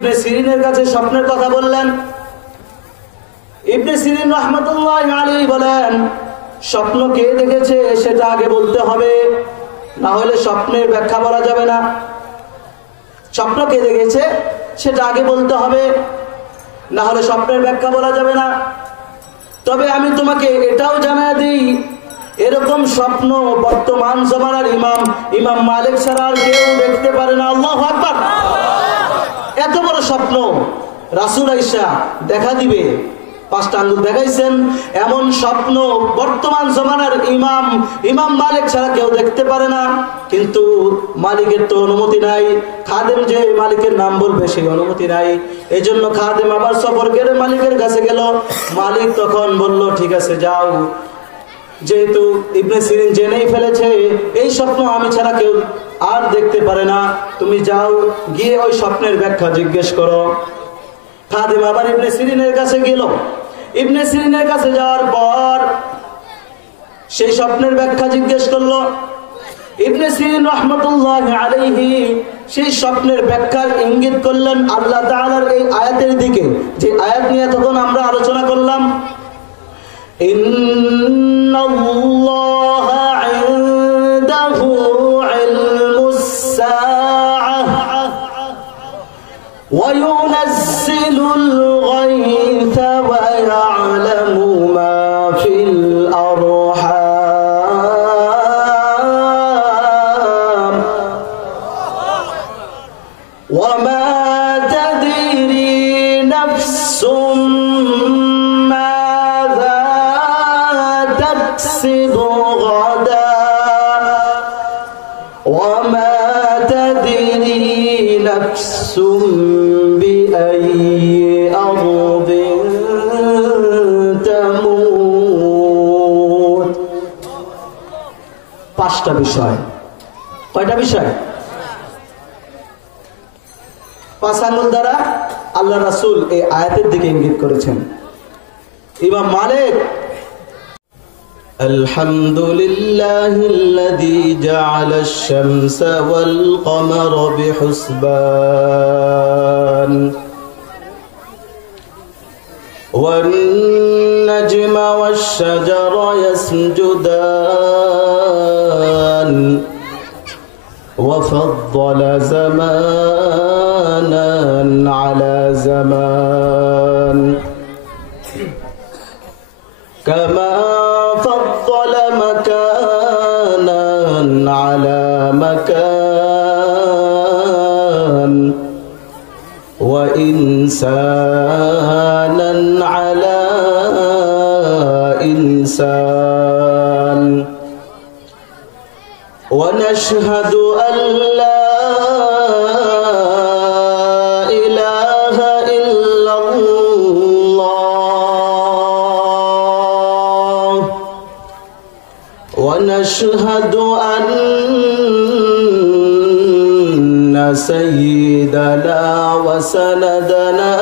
ইবনে সিরিনের কাছে স্বপ্নের কথা বললেন। ইবনে সিরিন রাহমাতুল্লাহি আলাইহি বলেন, স্বপ্ন কে দেখেছে সেটা আগে বলতে হবে, না হলে স্বপ্নের ব্যাখ্যা বলা যাবে না। স্বপ্ন কে দেখেছে সেটা আগে বলতে হবে, না হলে স্বপ্নের ব্যাখ্যা বলা যাবে না। তবে আমি তোমাকে এটাও জানাই দিই, এরকম স্বপ্ন বর্তমান জামানার ইমাম মালিক ছাড়া আর কেউ দেখতে পারে না। আল্লাহু আকবার। এত বড় স্বপ্ন রাসূল আয়েশা দেখা দিবে, 5টা আঙ্গুল দেখাইছেন, এমন স্বপ্ন বর্তমান জামানার ইমাম মালিক ছাড়া কেউ দেখতে পারে না। কিন্তু মালিকের তো অনুমতি নাই, খাদেম যে মালিকের নাম বলবে সেই অনুমতি নাই। এই জন্য খাদেম আবার সফর করে মালিকের কাছে গেল। মালিক তখন বলল, ঠিক আছে যাও, যেহেতু ইবনে সিরিন জেনেই ফেলেছে এই স্বপ্ন আমি ছাড়া কেউ আর দেখতে পারে না, তুমি যাও, গিয়ে ওই স্বপ্নের ব্যাখ্যা জিজ্ঞেস করো। খাদেম আবার ইবনে সিরিনের কাছে গেল। ইবনে সিরিনের কাছে যাওয়ার পর সেই স্বপ্নের ব্যাখ্যা জিজ্ঞেস করলো। ইবনে সিরিন রাহমাতুল্লাহি আলাইহি সেই স্বপ্নের ব্যাখ্যার ইঙ্গিত করলেন আল্লাহ তাআলার এই আয়াতের দিকে, যে আয়াত নিয়ে তখন আমরা আলোচনা করলাম। ইন্নাল্লাহা ইনদাহু ইলমুস সাআহ ওয়া ইউনাজ্জিলুল গায়থা ওয়া ইয়া'লামু মা ফিল আরহাম ওয়া মা তাদরি নাফসুম تكسب غدا وما تدري نفس بأي أرض تموت। 5টা বিষয়। কয়টা বিষয়? 5 আঙ্গুল দ্বারা আল্লাহ রাসূল এই আয়াতের দিকে ইঙ্গিত করেছেন। ইমাম মালিক الحمد لله الذي جعل الشمس والقمر بحسبان والنجم والشجر يسجدان وفضل زمانا على زمان كما فضل مكانا على مكان وإنسانا على إنسان ونشهد أن لا ونشهد أن سيدنا وسندنا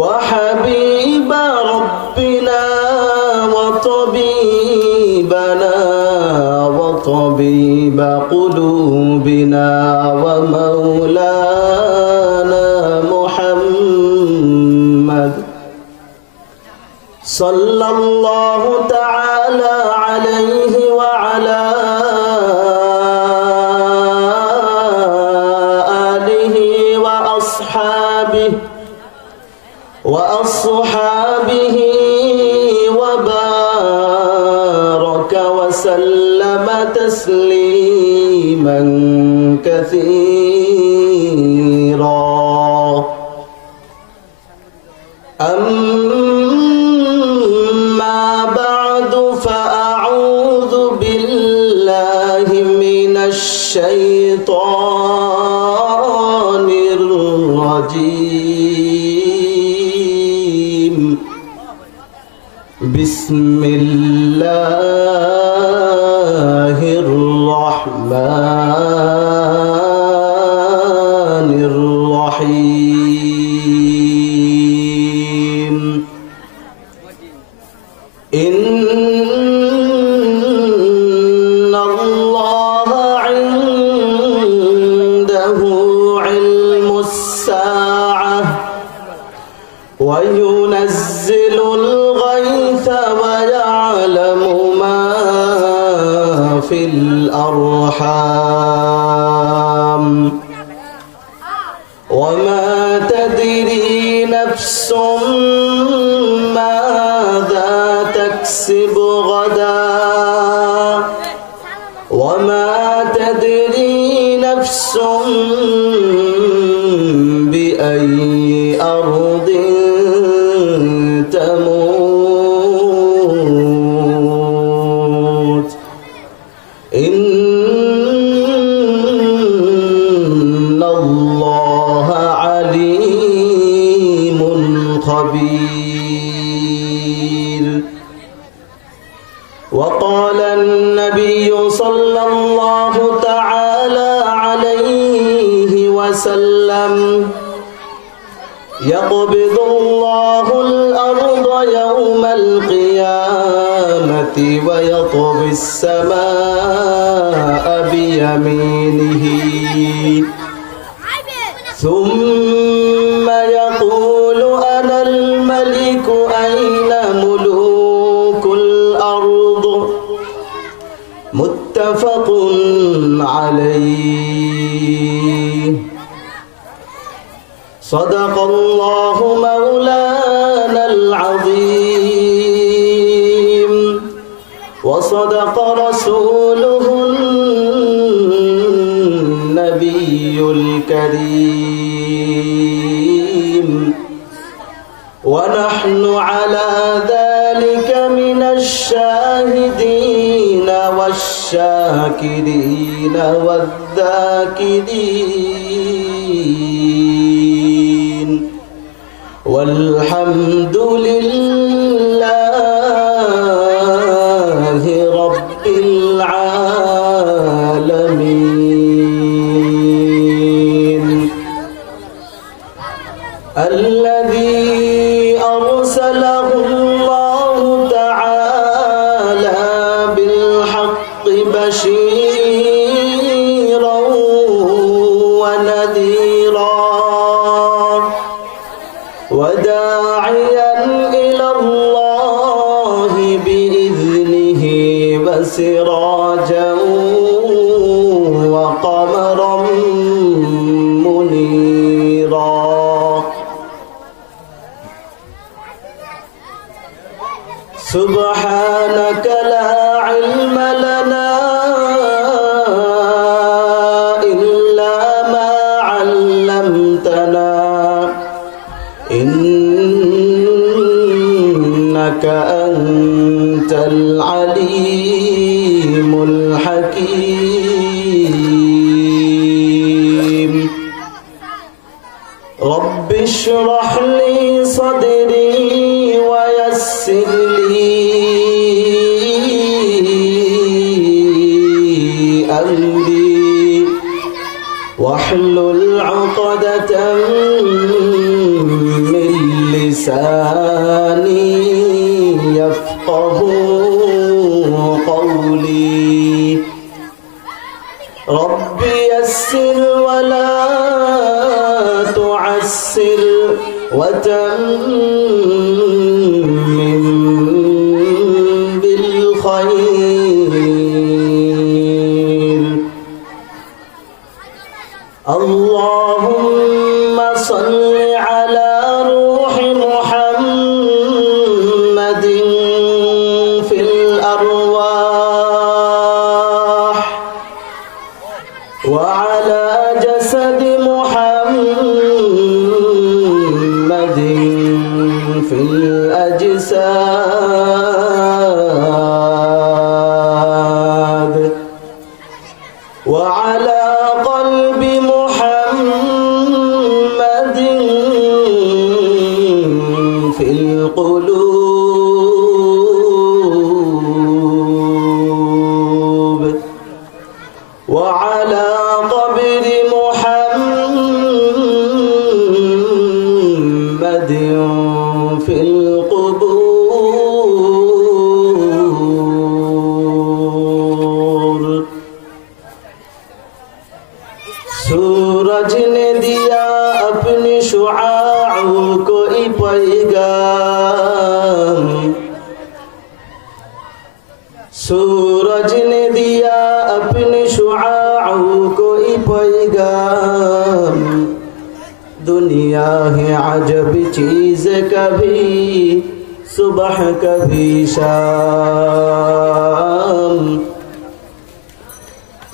وحبيب ربنا وطبيبنا وطبيب قلوبنا ومولانا محمد صلى الله تعالى عليه وعلى آله وأصحابه وبارك وسلم تسليما كثيرا. أما بعد فأعوذ بالله من الشيطان الرجيم. بسم الله الرحمن الرحيم. إن الله الأرحام وما تدري نفس ماذا تكسب غدا وما تدري نفس بأي أرض تموت إن الله عليم خبير. وقال النبي صلى الله تعالى عليه وسلم يقبض الله الأرض يوم القيامة ويطوي السماء بيمينه ثم يقول أنا الملك أين ملوك الأرض متفق عليه. صدق الله مولانا العظيم وصدق رسوله النبي الكريم ونحن على ذلك من الشاهدين والشاكرين والذاكرين والحمد لله رب العالمين الذي أرسله الله تعالى بالحق بشيرا ونذيرا وداعيا إلى الله بإذنه وسراجا وقمرا منيرا. سبحانك لا علم لنا إلا ما علمتنا إنك أنت العليم الحكيم. رب اشرح لي صدري ويسر لي أمري واحلل عقدة من لساني يفقه قولي. رب يسر ولا تعسر وتمم بالخير. اللهم صل على روح محمد في الأرواح وعلى جسد محمد في الأجساد وعلى قلب محمد في القلوب وعلى قبر محمد في القبور. सूरज ने दिया अपने शुआओं को पैगाम सूरज ने दिया अपने शुआअ कोई पैगाम, दुनिया है अजब चीज कभी सुबह कभी शाम।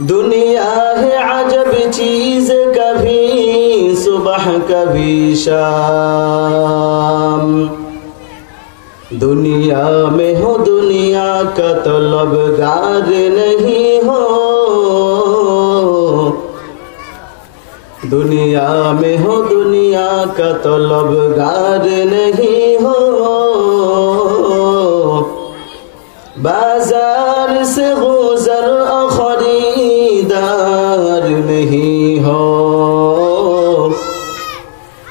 दुनिया है अजब चीज कभी सुबह कभी शाम। दुनिया में हो दुनिया का तलबगार नहीं हो, दुनिया में हो दुनिया का तलबगार नहीं हो। बाजार से गुजर खरीदार नहीं हो,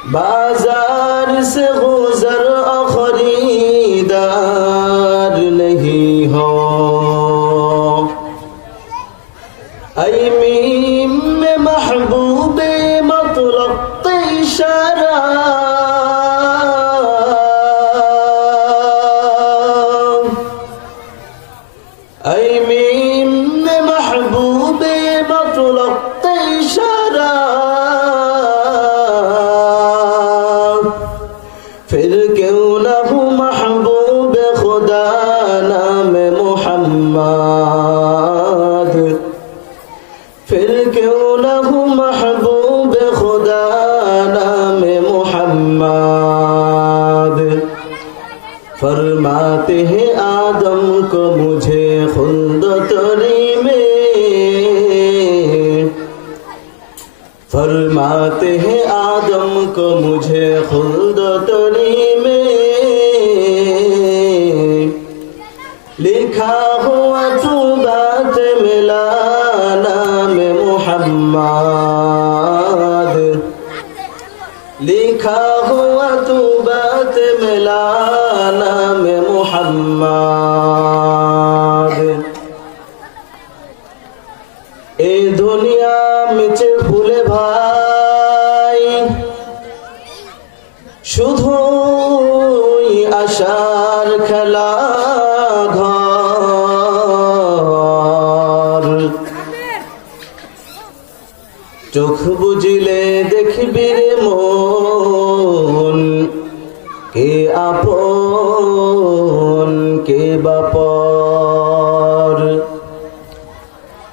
बाजार से गुजर खरीदार नहीं हो। ऐ मीम में महबूबे मतलब इशारा, ऐ मीम में महबूबे मतलब इशारा। फिर क्यों न हो महबूब खुदा नाम मोहम्मद, फिर क्यों न हो महबूब खुदा नाम मोहम्मद। फरमाते हैं आदम को मुझे खुल्द तरी में, फरमाते हैं आदम को मुझे खुल्द तरी में। लिखा हुआ तू बात मिला नाम मोहम्मद, लिखा हुआ तू बात मिला नाम मोहम्मद। ए दुनिया मिचे भूले भाई শুধুই আশার খেলা ঘর। চোখ বুঝিলে দেখবি রে মন, কে আপন কে বাপর।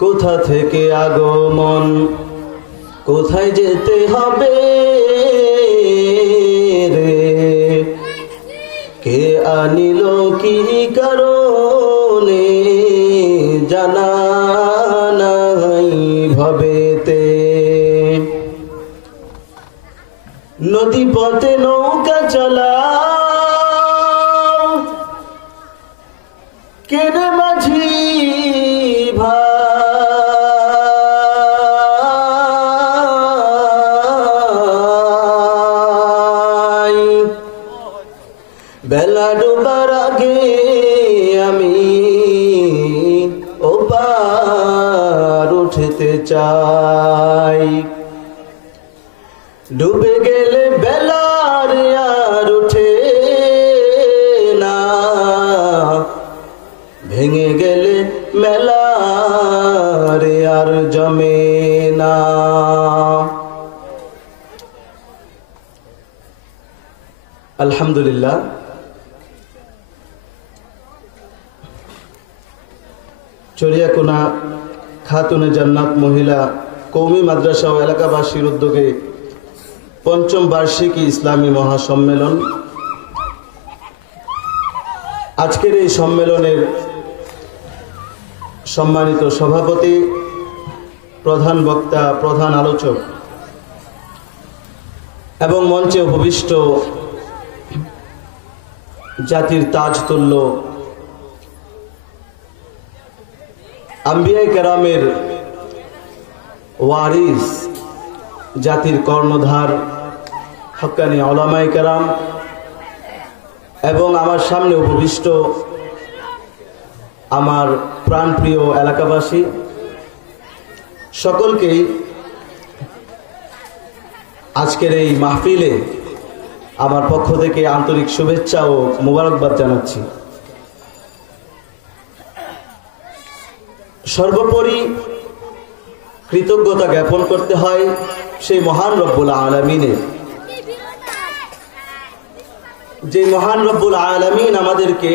কোথা থেকে আগমন, কোথায় যেতে হবে রে, কে আনিল কি কারণে জানা নাই ভবেতে। নদী পথে নৌকা চালাও কেনে মাঝি ভাই। বেলা ডোবার আগে আমি ওপার উঠতে চাই। ডুবে গেলে বেলার আর উঠে না, ভেঙে গেলে মেলার আর জমে না। আলহামদুলিল্লাহ, চরিয়াকোনা খাতুনে জান্নাত মহিলা কওমি মাদ্রাসা ও এলাকাবাসীর উদ্যোগে পঞ্চম বার্ষিকী ইসলামী মহাসম্মেলন। আজকের এই সম্মেলনের সম্মানিত সভাপতি, প্রধান বক্তা, প্রধান আলোচক এবং মঞ্চে উপবিষ্ট জাতির তাজতুল্য আম্বিয়ায়ে কেরামের ওয়ারিস, জাতির কর্ণধার হক্কানি উলামায়ে কেরাম এবং আমার সামনে উপবিষ্ট আমার প্রাণপ্রিয় এলাকাবাসী, সকলকেই আজকের এই মাহফিলে আমার পক্ষ থেকে আন্তরিক শুভেচ্ছা ও মোবারকবাদ জানাচ্ছি। সর্বোপরি কৃতজ্ঞতা জ্ঞাপন করতে হয় সেই মহান রব্বুল আলামিনের, যে মহান রব্বুল আলামিন আমাদেরকে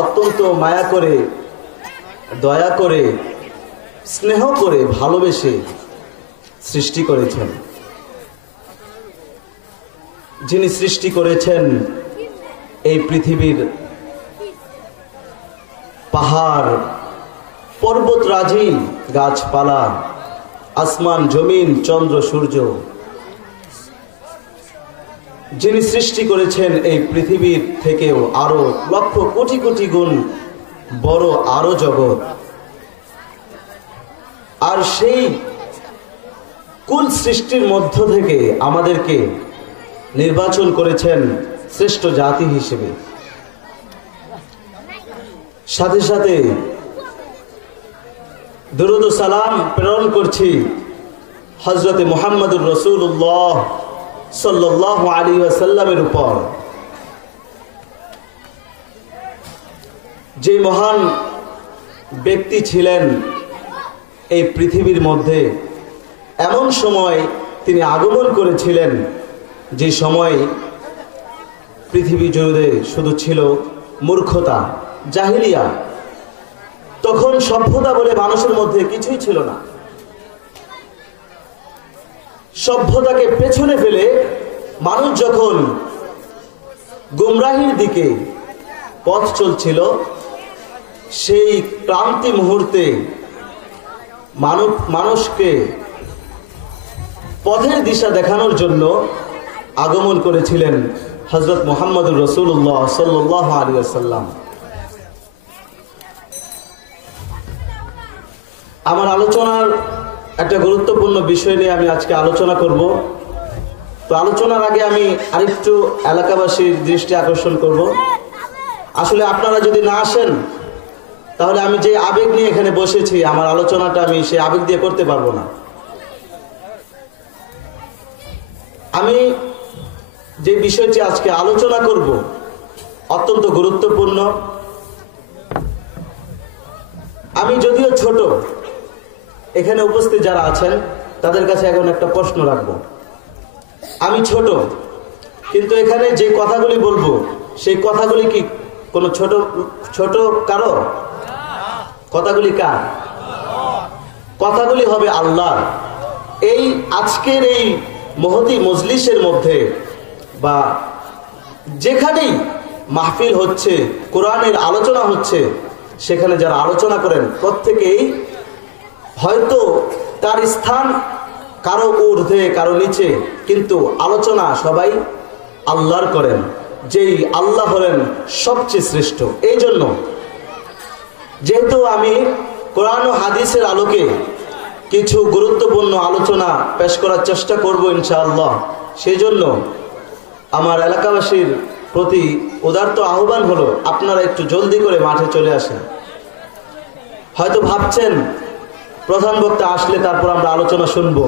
অত্যন্ত মায়া করে, দয়া করে, স্নেহ করে, ভালোবেসে সৃষ্টি করেছেন। যিনি সৃষ্টি করেছেন এই পৃথিবীর পাহাড় পর্বতরাজি, গাছপালা, আসমান জমিন, চন্দ্র সূর্য, যিনি সৃষ্টি করেছেন এই পৃথিবীর থেকেও আরো লক্ষ কোটি কোটি গুণ বড় আরো জগৎ, আর সেই কুল সৃষ্টির মধ্য থেকে আমাদেরকে নির্বাচন করেছেন শ্রেষ্ঠ জাতি হিসেবে। সাথে সাথে দরুদ ও সালাম প্রেরণ করছি হযরতে মুহাম্মদুর রাসূলুল্লাহ সাল্লাল্লাহু আলাইহি ওয়াসাল্লামের উপর, যে মহান ব্যক্তি ছিলেন এই পৃথিবীর মধ্যে। এমন সময় তিনি আগমন করেছিলেন যে সময় পৃথিবী জুড়ে শুধু ছিল মূর্খতা, জাহিলিয়া। তখন সভ্যতা বলে মানুষের মধ্যে কিছুই ছিল না। সভ্যতাকে পেছনে ফেলে মানুষ যখন গুমরাহির দিকে পথ চলছিল, সেই ক্রান্তি মুহূর্তে মানুষকে পথের দিশা দেখানোর জন্য আগমন করেছিলেন হযরত মুহাম্মদুর রাসূলুল্লাহ সাল্লাল্লাহু আলাইহি ওয়াসাল্লাম। আমার আলোচনার একটা গুরুত্বপূর্ণ বিষয় নিয়ে আমি আজকে আলোচনা করব। তো আলোচনার আগে আমি আরেকটু এলাকাবাসীর দৃষ্টি আকর্ষণ করব। আসলে আপনারা যদি না আসেন তাহলে আমি যে আবেগ নিয়ে এখানে বসেছি, আমার আলোচনাটা আমি সেই আবেগ দিয়ে করতে পারবো না। আমি যে বিষয়টি আজকে আলোচনা করব অত্যন্ত গুরুত্বপূর্ণ। আমি যদিও ছোট, এখানে উপস্থিত যারা আছেন তাদের কাছে এখন একটা প্রশ্ন রাখবো। আমি ছোট, কিন্তু এখানে যে কথাগুলি বলবো সেই কথাগুলি কি কোনো ছোট ছোট কারো? কথাগুলি কার? কথাগুলি হবে আল্লাহ। এই আজকের এই মহতি মজলিসের মধ্যে বা যেখানেই মাহফিল হচ্ছে, কোরআনের আলোচনা হচ্ছে, সেখানে যারা আলোচনা করেন প্রত্যেকেই হয়তো তার স্থান কারো ঊর্ধ্বে কারো নিচে, কিন্তু আলোচনা সবাই আল্লাহর করেন, যেই আল্লাহ হলেন সবচেয়ে শ্রেষ্ঠ। এই জন্য যেহেতু আমি কোরআন ও হাদিসের আলোকে কিছু গুরুত্বপূর্ণ আলোচনা পেশ করার চেষ্টা করব ইনশাআল্লাহ, সেই জন্য আমার এলাকাবাসীর প্রতি উদারত আহ্বান হলো আপনারা একটু জলদি করে মাঠে চলে আসেন। হয়তো ভাবছেন প্রধান বক্তা আসলে তারপর আমরা আলোচনা শুনবো।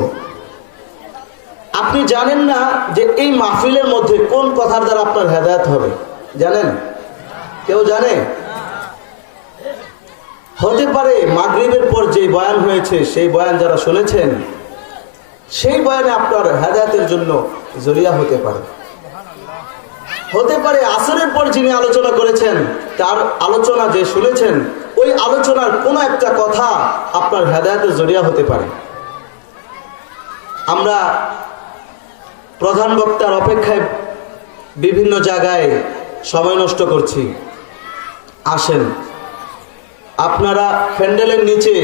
আপনি জানেন না যে এই মাহফিলের মধ্যে কোন কথার দ্বারা আপনার হেদায়েত হবে, জানেন? কেউ জানে? হতে পারে মাগরিবের পর যে বয়ান হয়েছে সেই বয়ান যারা শুনেছেন সেই বয়ানে আপনার হেদায়েতের জন্য জরিয়া হতে পারে। হতে পারে আসরের পর যিনি আলোচনা করেছেন তার আলোচনা যে শুনেছেন ওই আলোচনার কোন একটা কথা আপনার হেদায়েতের জরিয়া হতে পারে। আমরা প্রধান বক্তার অপেক্ষায় বিভিন্ন জায়গায় সময় নষ্ট করছি। আসেন, আপনারা প্যান্ডেলের নিচে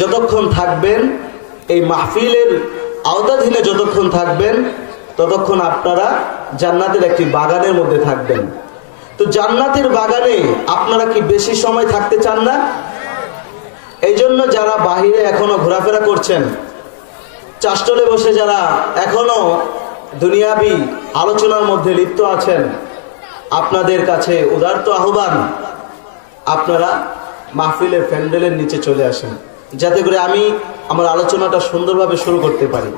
যতক্ষণ থাকবেন, এই মাহফিলের আওতাধীনে যতক্ষণ থাকবেন, ততক্ষণ আপনারা জান্নাতের একটি বাগানের মধ্যে থাকবেন। তো জান্নাতের বাগানে আপনারা কি বেশি সময় থাকতে চান না? এই জন্য যারা বাহিরে এখনো ঘোরাফেরা করছেন, চাষটলে বসে যারা এখনো দুনিয়াবি আলোচনার মধ্যে লিপ্ত আছেন, আপনাদের কাছে উদারত আহ্বান, আপনারা মাহফিলের প্যান্ডেলের নিচে চলে আসেন, যাতে করে আমি আমার আলোচনাটা সুন্দরভাবে শুরু করতে পারি।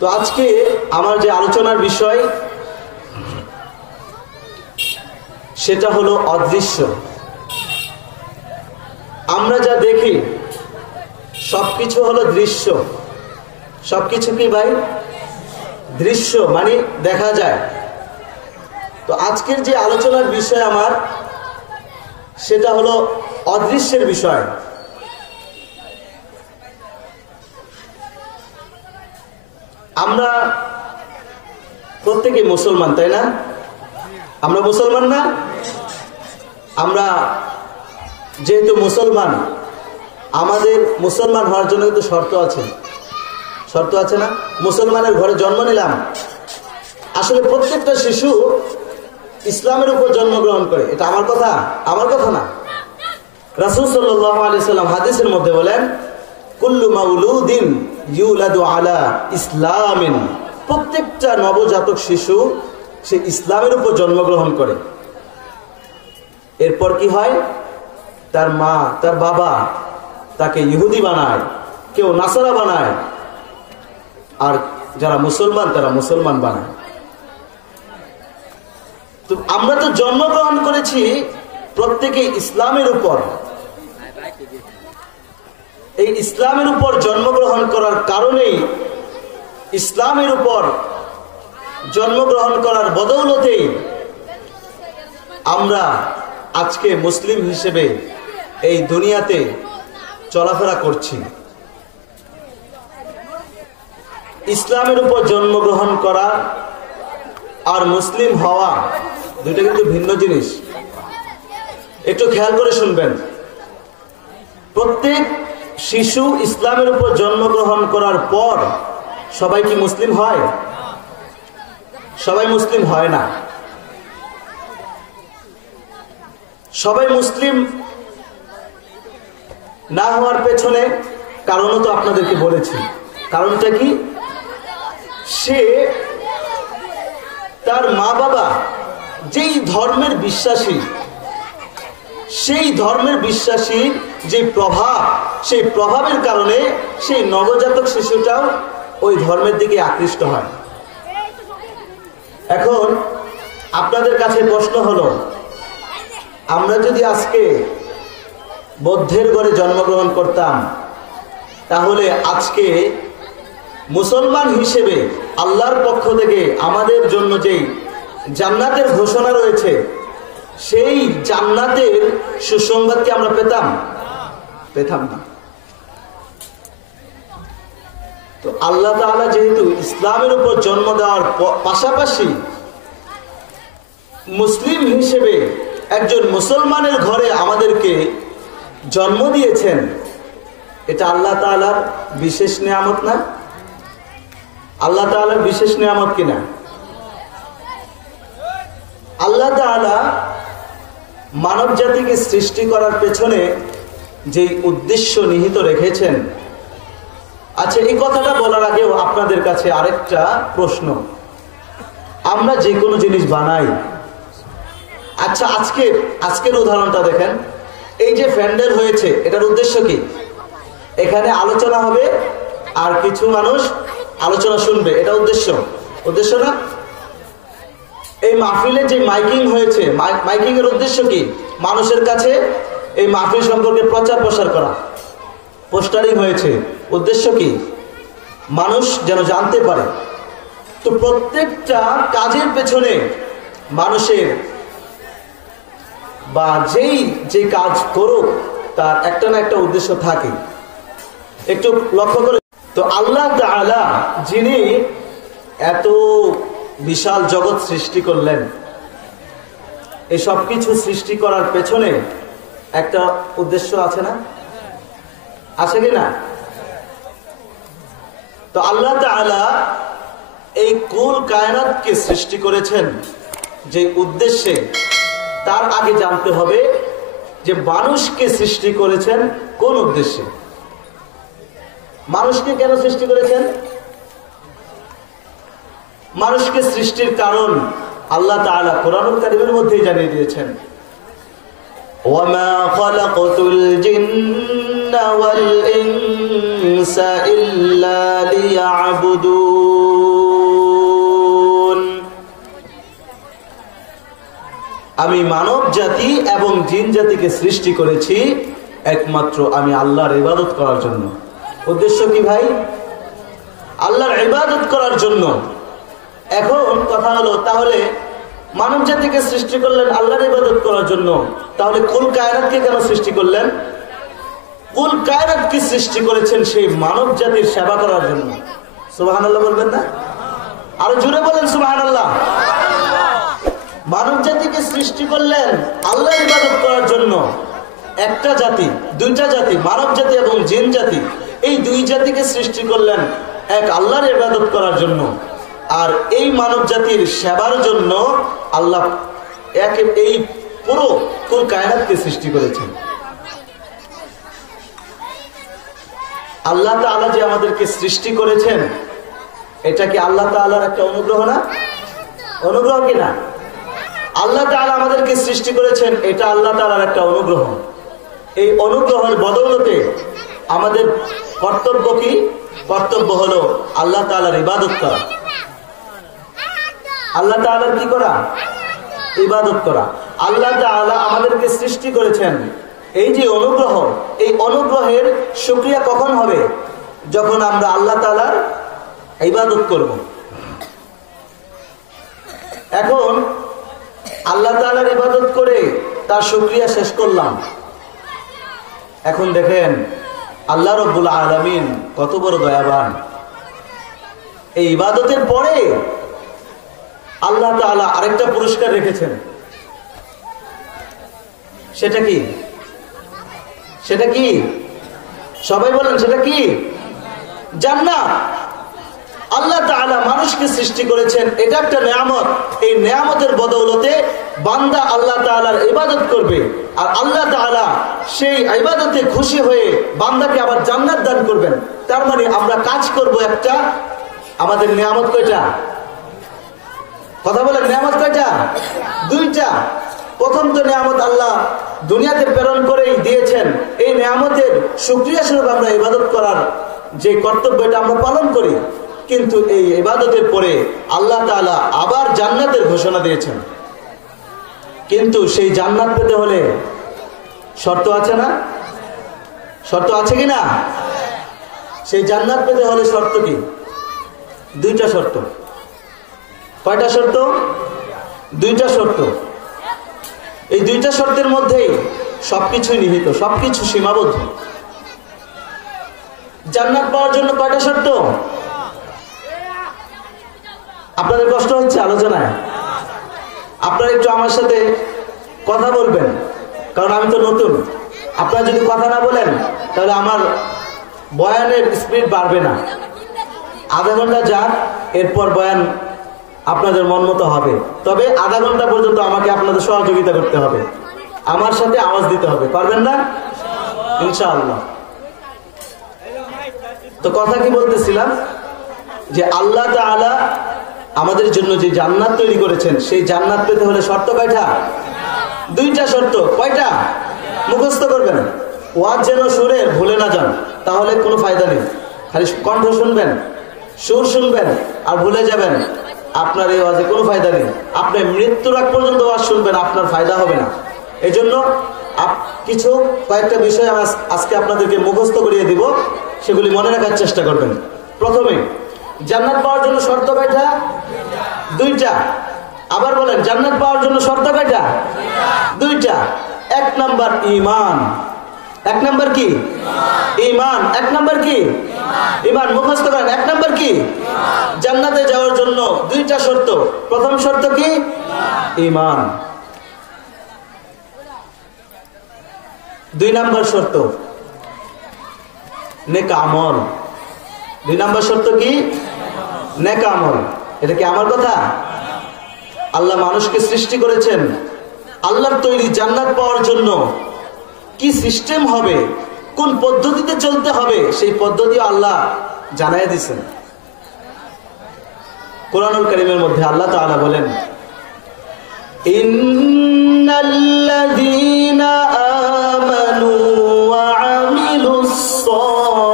তো আজকে আমার যে আলোচনার বিষয় সেটা হলো অদৃশ্য। আমরা যা দেখি সবকিছু হলো দৃশ্য। সবকিছু কি ভাই? দৃশ্য, মানে দেখা যায়। তো আজকের যে আলোচনার বিষয় আমার, সেটা হলো অদৃশ্যের বিষয়। আমরা প্রত্যেকে মুসলমান, তাই না? আমরা মুসলমান না? আমরা যেহেতু মুসলমান, আমাদের মুসলমান হওয়ার জন্য কিন্তু শর্ত আছে। শর্ত আছে না? মুসলমানের ঘরে জন্ম নিলাম। আসলে প্রত্যেকটা শিশু ইসলামের উপর জন্মগ্রহণ করে। এটা আমার কথা? আমার কথা না। রাসূল সাল্লাল্লাহু আলাইহি সাল্লাম হাদিসের মধ্যে বলেন, কুল্লু মাউলুদিন ইউলাদু আলা ইসলামিন। প্রত্যেকটা নবজাতক শিশু সে ইসলামের উপর জন্মগ্রহণ করে। এরপর কি হয়? তার মা, তার বাবা তাকে ইহুদি বানায়, কেউ নাসারা বানায়, আর যারা মুসলমান তারা মুসলমান বানায়। তো আমরা তো জন্মগ্রহণ করেছি প্রত্যেকে ইসলামের উপর। এই ইসলামের উপর জন্মগ্রহণ করার কারণেই, ইসলামের উপর জন্মগ্রহণ করার বদৌলতেই আমরা আজকে মুসলিম হিসেবে এই দুনিয়াতে চলাফেরা করছি। ইসলামের উপর জন্মগ্রহণ করা আর মুসলিম হওয়া দুটো কিন্তু ভিন্ন জিনিস। একটু খেয়াল করে শুনবেন। প্রত্যেক শিশু ইসলামের উপর জন্মগ্রহণ করার পর সবাই কি মুসলিম হয়? সবাই মুসলিম হয় না। সবাই মুসলিম না হওয়ার পেছনে কারণও তো আপনাদেরকে বলেছি। কারণটা কি? সে তার মা বাবা যেই ধর্মের বিশ্বাসী, সেই ধর্মের বিশ্বাসীর যে প্রভাব, সেই প্রভাবের কারণে সেই নবজাতক শিশুটাও ওই ধর্মের দিকে আকৃষ্ট হয়। এখন আপনাদের কাছে প্রশ্ন হলো, আমরা যদি আজকে বৌদ্ধের ঘরে জন্মগ্রহণ করতাম, তাহলে আজকে মুসলমান হিসেবে আল্লাহর পক্ষ থেকে আমাদের জন্য যেই জান্নাতের ঘোষণা রয়েছে, সেই জান্নাতের সুসংবাদ কি আমরা পেতাম? পেতাম না। তো আল্লাহ তাআলা যেহেতু ইসলামের উপর জন্ম দেওয়ার পাশাপাশি মুসলিম হিসেবে একজন মুসলমানের ঘরে আমাদেরকে জন্ম দিয়েছেন, এটা আল্লাহ তাআলার বিশেষ নিয়ামত না? আল্লাহ তাআলার বিশেষ নিয়ামত কিনা? আল্লাহ তাআলা মানব জাতিকে সৃষ্টি করার পেছনে যে উদ্দেশ্য নিহিত রেখেছেন। আচ্ছা, এই কথাটা বলার আগেও আপনাদের কাছে আরেকটা প্রশ্ন। আমরা যে কোনো জিনিস বানাই। আচ্ছা, আজকের উদাহরণটা দেখেন। এই যে প্যান্ডেল হয়েছে, এটার উদ্দেশ্য কি? এখানে আলোচনা হবে আর কিছু মানুষ আলোচনা শুনবে, এটা উদ্দেশ্য না? এই মাহফিলে যে মাইকিং হয়েছে, মাইকিং এর উদ্দেশ্য কি? মানুষের কাছে এই মাহফিল সম্পর্কে প্রচার প্রসার করা। পোস্টারিং হয়েছে, উদ্দেশ্য কি? মানুষ যেন জানতে পারে। তো প্রত্যেকটা কাজের পেছনে মানুষের বা যে কাজ করুক তার একটা না একটা উদ্দেশ্য থাকে। একটু লক্ষ্য করে। তো আল্লাহ তাআলা যিনি এত বিশাল জগৎ সৃষ্টি করলেন, এই সব কিছু সৃষ্টি করার পেছনে একটা উদ্দেশ্য আছে না? আছে কি না? তো আল্লাহ তাআলা এই কুল কায়নাতকে সৃষ্টি করেছেন যে উদ্দেশ্যে, তার আগে জানতে হবে যে মানুষকে সৃষ্টি করেছেন কোন উদ্দেশ্যে। মানুষকে কেন সৃষ্টি করেছেন? মানুষকে সৃষ্টির কারণ আল্লাহ তাআলা কোরআনুল কারীমের মধ্যেই জানিয়ে দিয়েছেন। ওয়ামা খালাকতুল জিন্না ওয়াল ইনসা ইল্লা লিয়াবুদুন। আমি মানব জাতি এবং জিন জাতিকে সৃষ্টি করেছি একমাত্র আমি আল্লাহর ইবাদত করার জন্য। উদ্দেশ্য কি ভাই? আল্লাহর ইবাদত করার জন্য। এখন কথা হলো, তাহলে মানব জাতিকে সৃষ্টি করলেন আল্লাহর ইবাদত করার জন্য, তাহলে কুল কায়নাতকে কেন সৃষ্টি করলেন? কুল কায়নাতকে সৃষ্টি করেছেন সেই মানব জাতির সেবা করার জন্য। সুবহানাল্লাহ বলবেন না? আরো জোরে বলেন সুবহানাল্লাহ। মানব জাতিকে সৃষ্টি করলেন আল্লাহর ইবাদত করার জন্য। একটা জাতি, দুইটা জাতি, মানব জাতি এবং জিন জাতি, এই দুই জাতিকে সৃষ্টি করলেন এক আল্লাহর ইবাদত করার জন্য। আর এই মানব জাতির সেবার জন্য আল্লাহ এই পুরো কুল কায়নাতকে সৃষ্টি করেছেন। আল্লাহ তাআলা যে আমাদেরকে সৃষ্টি করেছেন, এটা কি আল্লাহ তাআলার একটা অনুগ্রহ না? অনুগ্রহ কি না? আল্লাহ তাআলা আমাদেরকে সৃষ্টি করেছেন, এটা আল্লাহ তাআলার একটা অনুগ্রহ। এই অনুগ্রহের বদৌলতে আমাদের কর্তব্য কি? কর্তব্য হলো আল্লাহ তাআলার ইবাদত করা। আল্লাহ তাআলার কি করা? ইবাদত করা। আল্লাহ তাআলা আমাদেরকে সৃষ্টি করেছেন, এই যে অনুগ্রহ, এই অনুগ্রহের শুকরিয়া কখন হবে? যখন আমরা আল্লাহ তাআলার ইবাদত করব। এখন আল্লাহ তাআলার ইবাদত করে তার শুকরিয়া শেষ করলাম। এখন দেখেন আল্লাহ রাব্বুল আলামিন কত বড় দয়াবান। এই ইবাদতের পরে আল্লাহ তাআলা আরেকটা পুরস্কার রেখেছেন। সেটা কি? সেটা কি? সবাই বলেন, সেটা কি? জান্নাত। আল্লাহ তাআলা মানুষকে সৃষ্টি করেছেন, এটা একটা নিয়ামত। এই নিয়ামতের বদৌলতে বান্দা আল্লাহ তাআলার ইবাদত করবে, আর আল্লাহ তাআলা সেই ইবাদতে খুশি হয়ে বান্দাকে আবার জান্নাত দান করবেন। তার মানে আমরা কাজ করব একটা, আমাদের নিয়ামত কয়টা? কথা বলেন, নিয়ামত কয়টা? দুইটা। প্রথম তো নিয়ামত আল্লাহ দুনিয়াতে প্রেরণ করেই দিয়েছেন। এই নিয়ামতের শুকরিয়া স্বরূপ আমরা ইবাদত করার যে কর্তব্য, এটা আমরা পালন করি। কিন্তু এই ইবাদতের পরে আল্লাহ তাআলা আবার জান্নাতের ঘোষণা দিয়েছেন। কিন্তু সেই জান্নাত পেতে হলে শর্ত আছে না? শর্ত আছে কি না? সেই জান্নাত পেতে হলে শর্ত কি? দুইটা শর্ত। কয়টা শর্ত? দুইটা শর্ত। এই দুইটা শর্তের মধ্যেই সবকিছুই নিহিত, সবকিছু সীমাবদ্ধ। জান্নাত পাওয়ার জন্য কয়টা শর্ত? আপনাদের কষ্ট হচ্ছে আলোচনায়? আপনারা একটু আমার সাথে কথা বলবেন, কারণ আমি তো নতুন। আপনারা যদি কথা না বলেন তাহলে আমার বয়ানের স্পিড বাড়বে না। আধা ঘন্টা যাক, এরপর বয়ান আপনাদের মন মতো হবে। তবে আধা ঘন্টা পর্যন্ত আমাকে আপনাদের সহযোগিতা করতে হবে, আমার সাথে আওয়াজ দিতে হবে। পারবেন না? ইনশাআল্লাহ। তো কথা কি বলতেছিলাম, যে আল্লাহ তাআলা আমাদের জন্য যে জান্নাত তৈরি করেছেন, সেই জান্নাত পেতে হলে শর্ত কয়টা? দুইটা শর্ত। কয়টা? মুখস্থ করবেন। ওয়াজ যেন সুরে ভুলে না যান, তাহলে কোনো ফায়দা নেই। খালি কণ্ঠ শুনবেন, সুর শুনবেন আর ভুলে যাবেন, আপনার এই ওয়াজে কোনো ফায়দা নেই। আপনি মৃত্যুর আগ পর্যন্ত ওয়াজ শুনবেন, আপনার ফায়দা হবে না। এই জন্য কিছু কয়েকটা বিষয় আজকে আপনাদেরকে মুখস্থ করিয়ে দিব, সেগুলি মনে রাখার চেষ্টা করবেন। প্রথমে, জান্নাত পাওয়ার জন্য শর্ত কয়টা? দুইটা। আবার বলেন, জান্নাত পাওয়ার জন্য শর্ত কয়টা? দুইটা। এক নাম্বার ঈমান। এক নাম্বার কি? ঈমান। এক নাম্বার কি? ঈমান। মুখস্থ করেন। এক নাম্বার কি? জান্নাতে যাওয়ার জন্য দুইটা শর্ত। প্রথম শর্ত কি? ঈমান। দুই নাম্বার শর্ত নেক আমল। দুই নাম্বার শর্ত কি? নেক আমল। এটা কি আমার কথা? আল্লাহ মানুষকে সৃষ্টি করেছেন, আল্লাহর তৈরি জান্নাত পাওয়ার জন্য কি সিস্টেম হবে, কোন পদ্ধতিতে চলতে হবে, সেই পদ্ধতি আল্লাহ জানাই দিয়েছেন। কোরআনুল কারীমের মধ্যে আল্লাহ তাআলা বলেন, ইন্নাল্লাযীনা আমানু ওয়া আমিলুস সালিহাত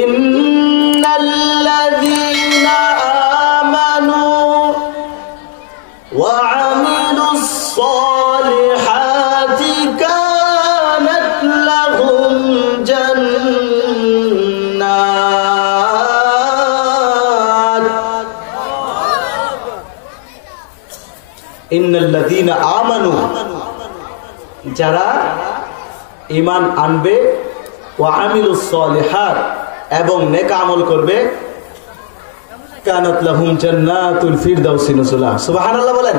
ইন্নাল্লাযীনা ইন্নাল্লাযীনা আমানু, যারা ঈমান আনবে, ওয়া আমিলুস সলিহাত, এবং নেক আমল করবে, কানাত লাহুম জান্নাতুল ফিরদাউসি নুজুলা। সুবহানাল্লাহ বলেন।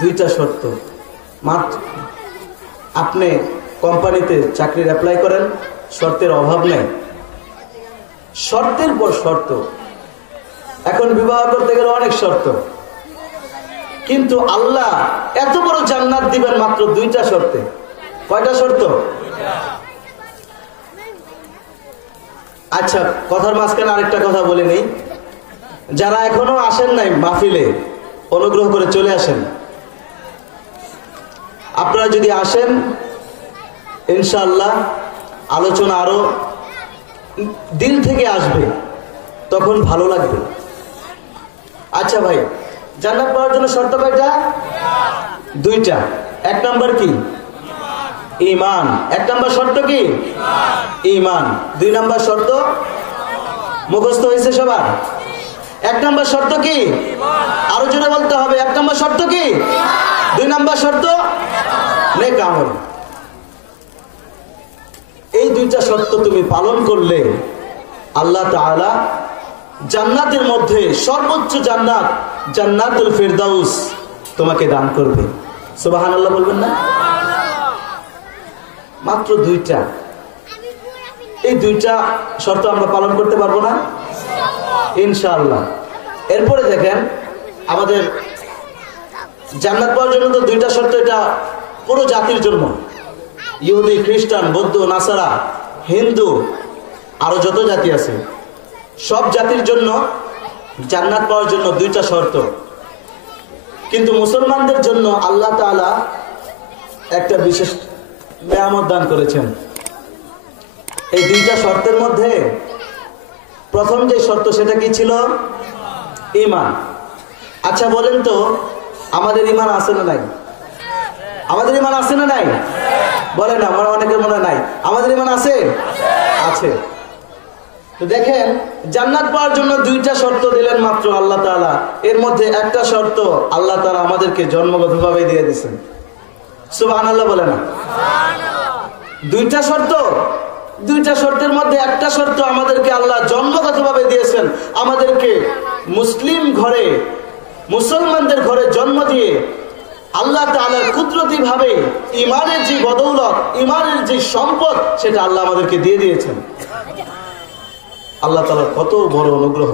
দুইটা শর্ত মাত্র। আপনি কোম্পানিতে চাকরির অ্যাপ্লাই করেন, শর্তের অভাব নেই, শর্তের পর শর্ত। এখন বিবাহ করতে গেলে অনেক শর্ত, কিন্তু আল্লাহ এত বড় জান্নাত দিবেন মাত্র দুইটা শর্তে। কয়টা শর্ত? আচ্ছা, কথার মাঝখানে আরেকটা কথা বলে নেই, যারা এখনো আসেন নাই মাহফিলে, অনুগ্রহ করে চলে আসেন। আপনারা যদি আসেন, ইনশাআল্লাহ আলোচনা আরো দিল থেকে আসবে, তখন ভালো লাগবে। আচ্ছা ভাই, জান্নাত পাওয়ার জন্য শর্ত কয়টা? দুইটা। এক নাম্বার কি? ঈমান। এক নাম্বার শর্ত কি? ঈমান। দুই নাম্বার শর্ত মুখস্থ হয়েছে সবার? এক নাম্বার শর্ত কি? আরো জোরে বলতে হবে। এক নাম্বার শর্ত কি? দুই নাম্বার শর্ত নেক আমল। এই দুইটা শর্ত তুমি পালন করলে আল্লাহ তাআলা জান্নাতের মধ্যে সর্বোচ্চ জান্নাত, জান্নাতুল ফিরদাউস তোমাকে দান করবে। সুবহানাল্লাহ বলবেন না? মাত্র দুইটা। এই দুইটা শর্ত আমরা পালন করতে পারবো না ইনশাআল্লাহ। এরপরে দেখেন, আমাদের জান্নাত পাওয়ার জন্য তো দুইটা শর্ত, এটা পুরো জাতির জন্য। ইহুদি, খ্রিস্টান, বৌদ্ধ, নাসারা, হিন্দু, আরো যত জাতি আছে, সব জাতির জন্য জান্নাত পাওয়ার জন্য দুইটা শর্ত। কিন্তু মুসলমানদের জন্য আল্লাহ তাআলা একটা বিশেষ নিয়ামত দান করেছেন। এই দুইটা শর্তের মধ্যে প্রথম যে শর্ত, সেটা কি ছিল? ঈমান। আচ্ছা বলেন তো, আমাদের ঈমান আছে না নাই? আমাদের ঈমান আছে না নাই? বলেন না, আমার অনেকের মনে নাই। আমাদের ঈমান আছে? আছে। তো দেখেন, জান্নাত পাওয়ার জন্য দুইটা শর্ত দিলেন মাত্র আল্লাহ তাআলা। এর মধ্যে একটা শর্ত আল্লাহ তাআলা আমাদেরকে জন্মগতভাবে দিয়ে দিয়েছেন। সুবহানাল্লাহ বলেন না? দুইটা শর্ত, দুইটা শর্তের মধ্যে একটা শর্ত আমাদেরকে আল্লাহ জন্মগতভাবে দিয়েছেন। আমাদেরকে মুসলিম ঘরে, মুসলমানদের ঘরে জন্ম দিয়ে আল্লাহ তাআলার কুদরতি ভাবে ঈমানের যে বদৌলত, ঈমানের যে সম্পদ, সেটা আল্লাহ আমাদেরকে দিয়ে দিয়েছেন। আল্লাহ তাআলার কত বড় অনুগ্রহ!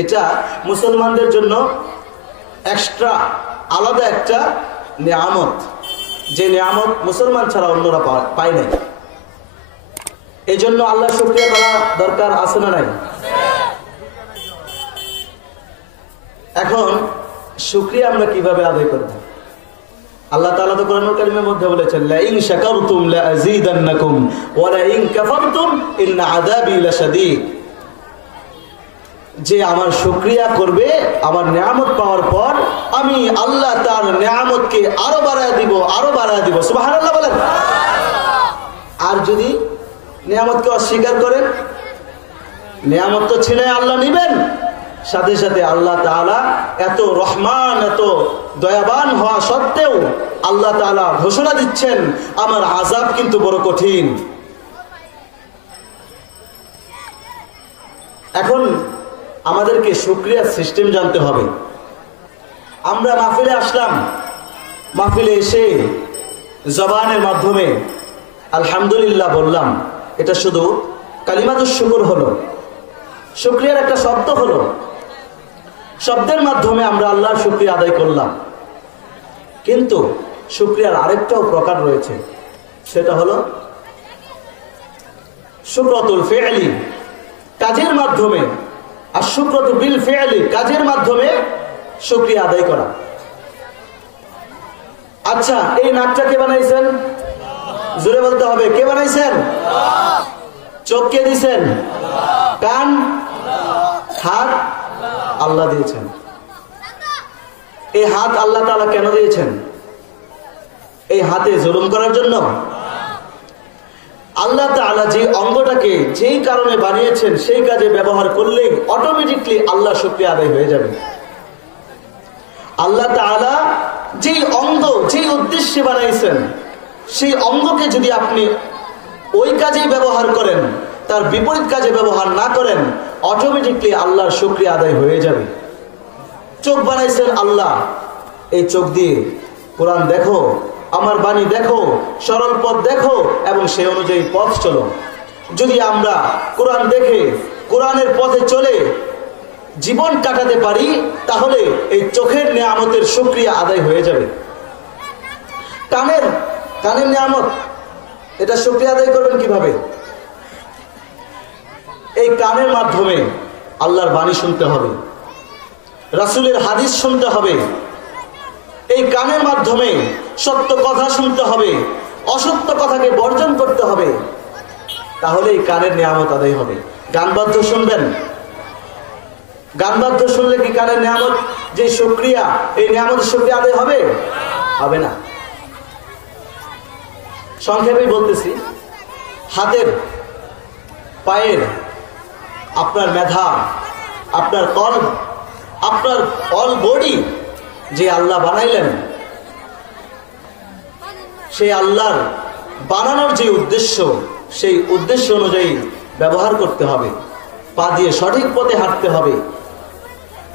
এটা মুসলমানদের জন্য এক্সট্রা আলাদা একটা নিয়ামত, যে নিয়ামত মুসলমান ছাড়া অন্যরা পায় নাই। এই জন্য আল্লাহর শুকরিয়া করা দরকার, আছে না নাই? এখন শুকরিয়া আমরা কিভাবে আদায় করব? আল্লাহ তাআলা তো কোরআনুল কারীমের মধ্যে বলেছেন, লা ইন শাকারতুম লা আযীদান্নাকুম ওয়া লা ইন কাফারতুম ইন্না আযাবি লাশাদীদ। যে আমার শুকরিয়া করবে আমার নিয়ামত পাওয়ার পর, আমি আল্লাহ তার নিয়ামতকে আরো বাড়ায় দিব, আরো বাড়ায় দিব। সুবহানাল্লাহ বলেন। আর যদি নিয়ামতকে অস্বীকার করেন, নিয়ামত তো ছিনে আল্লাহ নিবেন, সাথে সাথে আল্লাহ তাআলা এত রহমান, এত দয়াবান হওয়া সত্ত্বেও আল্লাহ তাআলা ঘোষণা দিচ্ছেন, আমার আযাব কিন্তু বড় কঠিন। এখন আমাদেরকে শুকরিয়ার সিস্টেম জানতে হবে। আমরা মাহফিলে আসলাম, মাহফিলে এসে জবানের মাধ্যমে আলহামদুলিল্লাহ বললাম, এটা শুধু কালিমাতুশ শুকর হলো, শুকরিয়ার একটা শব্দ হলো। শব্দের মাধ্যমে আমরা আল্লাহর শুকরিয়া আদায় করলাম। কিন্তু শুকরিয়ার আরেকটাও প্রকার রয়েছে, সেটা হলো শুকরাতুল ফি'লি, কাজের মাধ্যমে। আর শুকরাতু বিল ফি'লি, কাজের মাধ্যমে শুকরিয়া আদায় করা। আচ্ছা, এই নাকটা কে বানাইছেন? জোরে বলতে হবে, কে বানাইছেন? চোখ কে দিয়েছেন? কান, হাত আল্লাহ দিয়েছেন। এই হাত আল্লাহ তাআলা কেন দিয়েছেন? এই হাতে জুলুম করার জন্য? আল্লাহ তাআলা যে অঙ্গটাকে যেই কারণে বানিয়েছেন, সেই কাজে ব্যবহার করলেই অটোমেটিকলি আল্লাহ শুকরিয়া আদায় হয়ে যাবে। আল্লাহ তাআলা যেই অঙ্গ যেই উদ্দেশ্যে বানাইছেন, সেই অঙ্গকে যদি আপনি ওই কাজেই ব্যবহার করেন, তার বিপরীত কাজে ব্যবহার না করেন, অটোমেটিকলি আল্লাহর শুকরিয়া আদায় হয়ে যাবে। চোখ বানাইছেন আল্লাহ, এই চোখ দিয়ে কোরআন দেখো, আমার বাণী দেখো, সরল পথ দেখো এবং সেই অনুযায়ী পথ চলো। যদি আমরা কোরআন দেখে কোরআনের পথে চলে জীবন কাটাতে পারি, তাহলে এই চোখের নিয়ামতের শুকরিয়া আদায় হয়ে যাবে। কানের নিয়ামত, এটা শুকরিয়া আদায় করবেন কিভাবে? এই কানের মাধ্যমে আল্লাহর বাণী শুনতে হবে, রাসূলের হাদিস শুনতে হবে। এই কানের মাধ্যমে সত্য কথা শুনতে হবে, অসত্য কথাকে বর্জন করতে হবে, তাহলে এই কানের নিয়ামত আদায় হবে। গান বাদ্য শুনবেন, গান বাদ্য শুনলে কি কানের নিয়ামত যে শুকরিয়া, এই নিয়ামতের শুকরিয়া আদায় হবে? হবে না। সংক্ষেপে বলতেছি, হাতের, পায়ের, আপনার মেধা, আপনার কলব, আপনার অল বডি যে আল্লাহ বানাইলেন, সেই আল্লাহর বানানোর যে উদ্দেশ্য, সেই উদ্দেশ্য অনুযায়ী ব্যবহার করতে হবে। পা দিয়ে সঠিক পথে হাঁটতে হবে।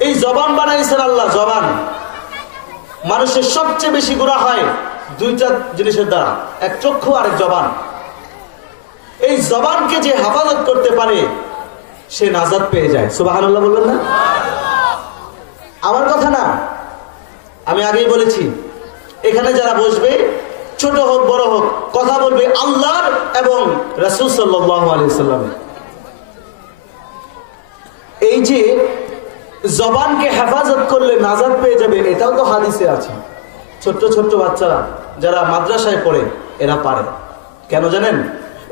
এই জবান বানাইছেন আল্লাহ, জবান। মানুষের সবচেয়ে বেশি গুনাহ হয় দুইটা জিনিসের দ্বারা, এক চক্ষু আর এক জবান। এই জবানকে যে হেফাজত করতে পারে সে নাজাত পেয়ে যায়। সুবহানাল্লাহ বলবেন না? আমার কথা না, আমি আগেই বলেছি, এখানে যারা বসবে, ছোট হোক বড় হোক, কথা বলবে আল্লাহর এবং রাসূল সাল্লাল্লাহু আলাইহি ওয়াসাল্লামের। এই যে জবানকে হেফাজত করলে নাজাত পেয়ে যাবে, এটাও তো হাদিসে আছে। ছোট্ট ছোট্ট বাচ্চারা যারা মাদ্রাসায় পড়ে, এরা পারে। কেন জানেন?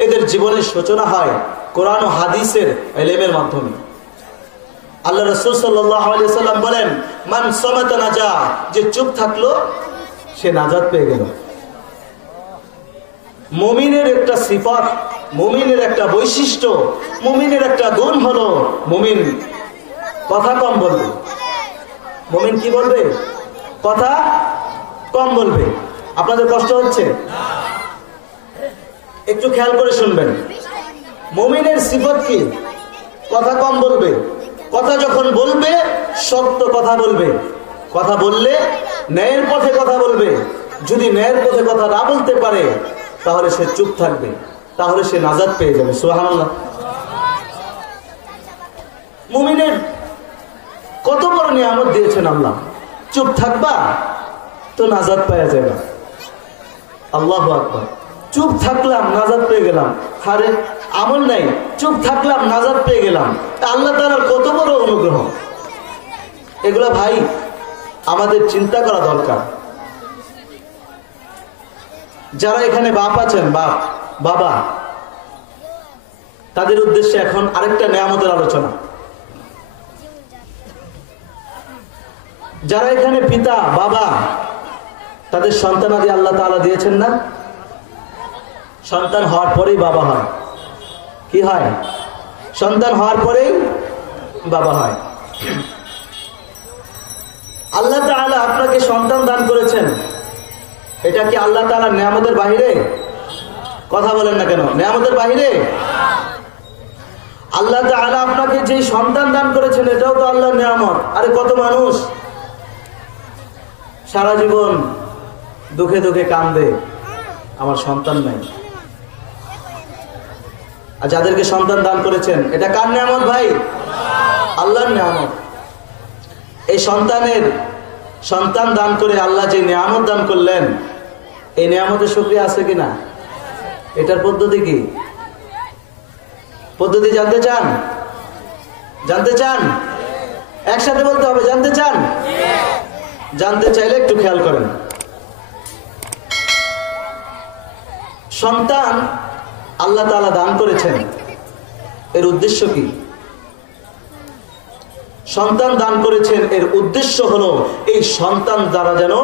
এদের জীবনের সূচনা হয় কোরআন ও হাদিসের ইলমের মাধ্যমে। আল্লাহ রাসূল সাল্লাল্লাহু আলাইহি ওয়াসাল্লাম বলেন, মান সামাতা নাজা, যে চুপ থাকলো সে নাজাত পেয়ে গেল। মুমিনের একটা সিফাত, মুমিনের একটা বৈশিষ্ট্য, মুমিনের একটা গুণ হলো মুমিন কথা কম বলবে। মুমিন কি বলবে? কথা কম বলবে। আপনাদের কষ্ট হচ্ছে? একটু খেয়াল করে শুনবেন। মুমিনের সিফাত কি? কথা কম বলবে। কথা যখন বলবে সত্য কথা বলবে, কথা বললে ন্যায়ের পথে কথা বলবে। যদি ন্যায়ের পথে কথা না বলতে পারে তাহলে সে চুপ থাকবে, তাহলে সে নাজাত পেয়ে যাবে। সুবহানাল্লাহ। মুমিনের কত বড় নিয়ামত দিয়েছেন আল্লাহ। চুপ থাকবা তো নাজাত পেয়ে যাবে। আল্লাহু আকবার। চুপ থাকলাম নাজাত পেয়ে গেলাম। আরে আমল নাই, চুপ থাকলাম নাজাত পেয়ে গেলাম। আল্লাহ তাআলার কত বড় অনুগ্রহ। এগুলা ভাই আমাদের চিন্তা করা দরকার। যারা এখানে বাপ আছেন, বাপ বাবা, তাদের উদ্দেশ্যে এখন আরেকটা নিয়ামতের আলোচনা। যারা এখানে পিতা বাবা, তাদের সন্তানাদি আল্লাহ তাআলা দিয়েছেন না? সন্তান হওয়ার পরেই বাবা হয়। কি হয়? সন্তান হওয়ার পরেই বাবা হয়। আল্লাহ তাআলা আপনাকে সন্তান দান করেছেন, এটা কি আল্লাহ তাআলার নিয়ামতের বাহিরে? কথা বলেন না কেন? নিয়ামতের বাহিরে? আল্লাহ তাআলা আপনাকে যে সন্তান দান করেছেন এটাও তো আল্লাহর নিয়ামত। আরে কত মানুষ সারা জীবন দুঃখে দুঃখে কান্দে, আমার সন্তান নাই। আর যাদেরকে সন্তান দান করেছেন, এটা কার নিয়ামত ভাই? আল্লাহর নিয়ামত। এই সন্তান দান করে আল্লাহ যে নিয়ামত দান করলেন, এই নিয়ামতের শুকরিয়া আছে কিনা? এটার পদ্ধতি কি? পদ্ধতি জানতে চান? জানতে চান? একসাথে বলতে হবে। জানতে চান? জানতে চাইলে একটু খেয়াল করেন। সন্তান আল্লাহ তাআলা দান করেছেন, এর উদ্দেশ্য কি? সন্তান দান করেছেন, এর উদ্দেশ্য হলো এই সন্তান দ্বারা যেন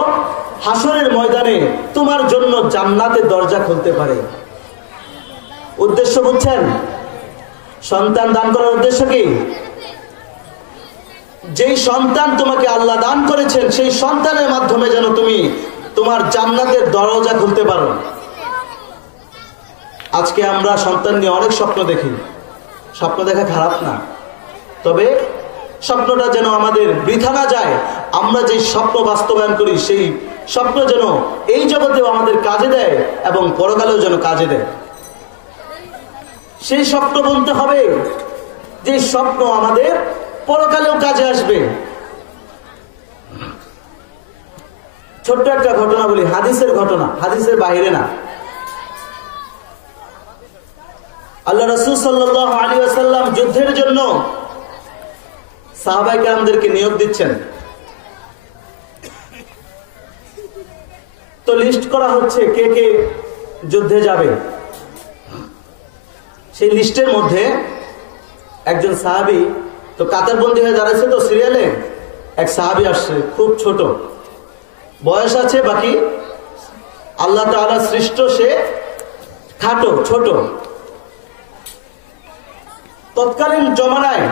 হাসরের ময়দানে তোমার জন্য জান্নাতের দরজা খুলতে পারে। উদ্দেশ্য বুঝছেন? সন্তান দান করার উদ্দেশ্য কি? যেই সন্তান তোমাকে আল্লাহ দান করেছেন সেই সন্তানের মাধ্যমে যেন তুমি তোমার জান্নাতের দরজা খুলতে পারো। আজকে আমরা সন্তান নিয়ে অনেক স্বপ্ন দেখি, স্বপ্ন দেখা খারাপ না, তবে স্বপ্নটা যেন আমাদের বৃথা না যায়। আমরা যে স্বপ্ন বাস্তবায়ন করি সেই স্বপ্ন যেন এই জগতেও আমাদের কাজে দেয় এবং পরকালেও যেন কাজে দেয়। সেই স্বপ্ন বলতে হবে যে স্বপ্ন আমাদের পরকালেও কাজে আসবে। ছোট্ট একটা ঘটনা বলি, হাদিসের ঘটনা, হাদিসের বাইরে না। আল্লাহ রাসূল সাল্লাল্লাহু আলাইহি ওয়াসাল্লাম যুদ্ধের জন্য সাহাবায়ে কেরামদেরকে নিয়োগ দিচ্ছেন। তো লিস্ট করা হচ্ছে কে কে যুদ্ধে যাবে। সেই লিস্টের মধ্যে একজন সাহাবী, তো কাতারবন্দি হয়ে দাঁড়াচ্ছে, তো সিরিয়ালে এক সাহাবী আসছে, খুব ছোট বয়স আছে, বাকি আল্লাহ তাআলা সৃষ্ট সে খাটো ছোট। তৎকালীন জমানায়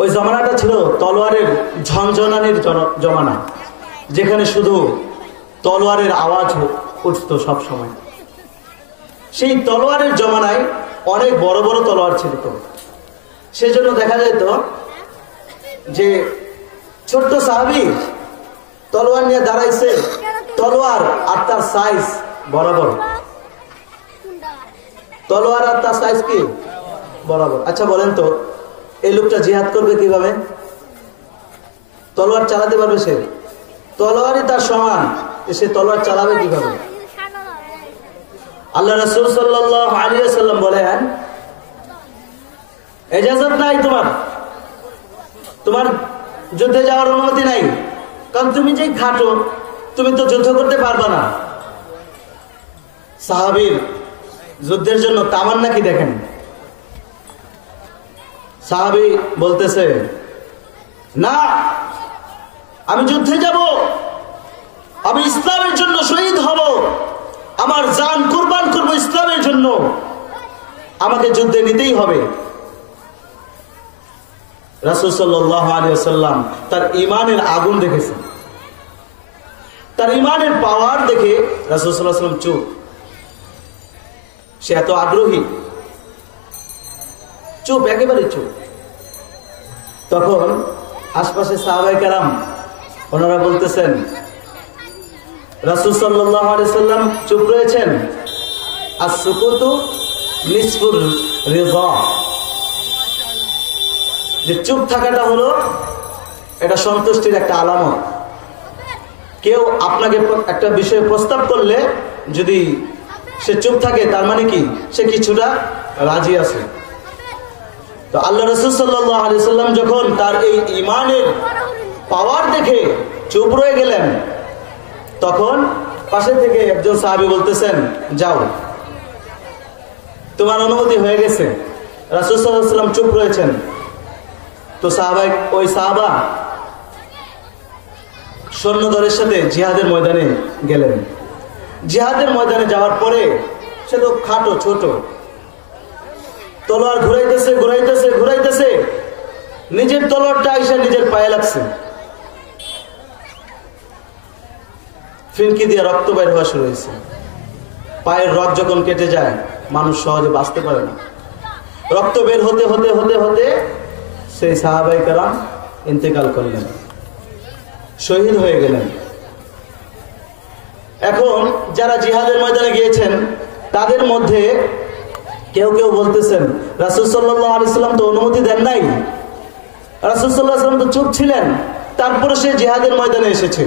ওই জমানাটা ছিল তলোয়ারের ঝনঝনানির জমানা, যেখানে শুধু তলোয়ারের আওয়াজ উঠত সব সময়। সেই তলোয়ারের জমানায় অনেক বড় বড় তলোয়ার ছিল, তো সেজন্য দেখা যেত যে ছোট্ট সাহাবী তলোয়ার নিয়ে দাঁড়াইছে, তলোয়ার আর তার সাইজ বরাবর, তলোয়ার আর তার সাইজ কি বরাবর। আচ্ছা বলেন তো, এই লোকটা জিহাদ করবে কিভাবে? তলোয়ার চালাতে পারবে সে? তলোয়ারই তার সমান, সে তলোয়ার চালাবে কিভাবে? আল্লাহ রাসূল সাল্লাল্লাহু আলাইহি ওয়াসাল্লাম বলেন, ইজাজত নাই, তোমার যুদ্ধে যাওয়ার অনুমতি নাই, কারণ তুমি যে খাটো, তুমি তো যুদ্ধ করতে পারবা না। সাহাবীর যুদ্ধের জন্য তামান্না কি দেখেন। সাহাবী বলতেছে, না, আমি যুদ্ধে যাব, আমি ইসলামের জন্য শহীদ হব, আমার জান কুরবান করব ইসলামের জন্য, আমাকে যুদ্ধে নিতেই হবে। রাসূল সাল্লাল্লাহু আলাইহি ওয়াসাল্লাম তার ঈমানের আগুন দেখেছেন, তার ঈমানের পাওয়ার দেখে রাসূল সাল্লাল্লাহু আলাইহি ওয়াসাল্লাম চুপ। সে এত আগ্রহী, চুপ, একেবারে চুপ। তখন আশপাশে সাহাবায়ে কেরাম ওনারা বলতেছেন, রাসূল সাল্লাল্লাহু আলাইহি ওয়াসাল্লাম চুপ রয়েছেন, as-sukutu nisfur রিযা, যে চুপ থাকাটা হলো এটা সন্তুষ্টির একটা আলামত। কেউ আপনাকে একটা বিষয়ে প্রস্তাব করলে যদি সে চুপ থাকে, তার মানে কি সে কিছুটা রাজি আছে। তো আল্লাহ রাসূল সাল্লাল্লাহু আলাইহি ওয়াসাল্লাম যখন তার এই ঈমানের পাওয়ার দেখে চুপ রয়ে গেলেন, তখন পাশে থেকে একজন সাহাবী বলতেছেন, যাও, তোমার অনুমতি হয়ে গেছে। রাসূল সাল্লাল্লাহু আলাইহি ওয়াসাল্লাম চুপ রয়েছেন। তো ওই সাহাবা সৈন্যদলের সাথে জিহাদের ময়দানে গেলেন। জিহাদের ময়দানে যাওয়ার পরে সে তো খাটো ছোট, তলোয়ার ঘুরাইতেছে ঘুরাইতেছে ঘুরাইতেছে, নিজের তলোয়ারটা এসে নিজের পায়ে লাগছে, ফিনকি দিয়ে রক্ত বের হওয়া শুরু হয়েছে। পায়ের রগ যখন কেটে যায়, মানুষ সহজে বাঁচতে পারে না। রক্ত বের হতে হতে হতে হতে সেই সাহাবায়ে কেরাম ইন্তেকাল করলেন, শহীদ হয়ে গেলেন। এখন যারা জিহাদের ময়দানে গিয়েছেন তাদের মধ্যে কেউ কেউ বলতেছেন, রাসূল সাল্লাল্লাহু আলাইহি ওয়াসাল্লাম তো অনুমতি দেন নাই, রাসূল সাল্লাল্লাহু আলাইহি ওয়াসাল্লাম তো চুপ ছিলেন, তারপরে সে জিহাদের ময়দানে এসেছে,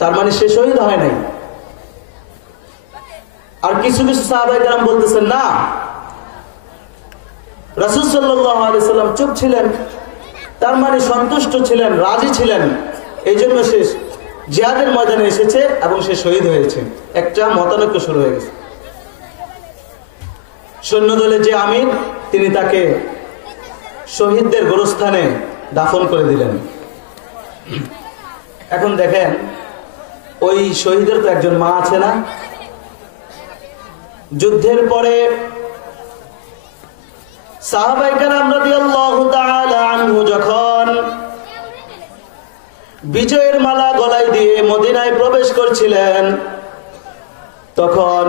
তার মানে সে শহীদ হয় নাই। আর কিছু কিছু সাহাবায়ে কেরাম বলতেছেন, না, রাসূল সাল্লাল্লাহু আলাইহি ওয়াসাল্লাম চুপ ছিলেন, তার মানে সন্তুষ্ট ছিলেন, রাজি ছিলেন, এই জন্য সে জিহাদের ময়দানে এসেছে এবং সে শহীদ হয়েছে। একটা মতানৈক্য শুরু হয়ে গেছে। সৈন্যদলের যে আমির, তিনি তাকে শহীদদের গোরস্থানে দাফন করে দিলেন। এখন দেখেন, ওই শহীদের তো একজন মা আছে না? যুদ্ধের পরে সাহাবায়ে কেরাম রাদিয়াল্লাহু তাআলা আনহু যখন বিজয়ের মালা গলায় দিয়ে মদিনায় প্রবেশ করছিলেন, তখন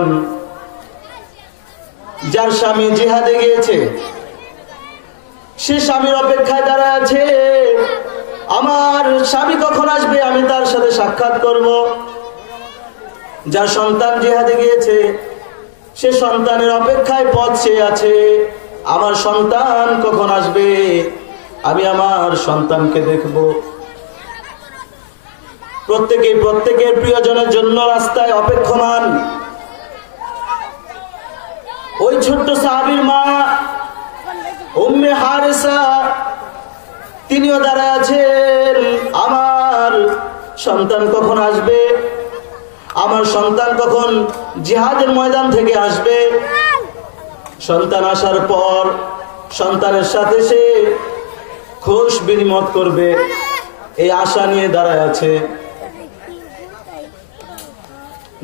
যার স্বামী জিহাদে গিয়েছে সে স্বামীর অপেক্ষায় দাঁড়ায় আছে, আমার স্বামী কখন আসবে, আমি তার সাথে সাক্ষাৎ করব। যার সন্তান জিহাদে গিয়েছে সে সন্তানের অপেক্ষায় পথ চেয়ে আছে, আমার সন্তান কখন আসবে, আমি আমার সন্তানকে দেখব। প্রত্যেকের প্রিয়জনের জন্য রাস্তায় অপেক্ষমান। ওই ছোট্ট সাহাবীর মা উম্মে হারেসা তিনিও দাঁড়ায় আছেন, আমার সন্তান কখন আসবে, আমার সন্তান কখন জিহাদের ময়দান থেকে আসবে। সন্তান আসার পর সন্তানের সাথে সে খোশ বিনিময় করবে, এই আশা নিয়ে দাঁড়ায় আছে।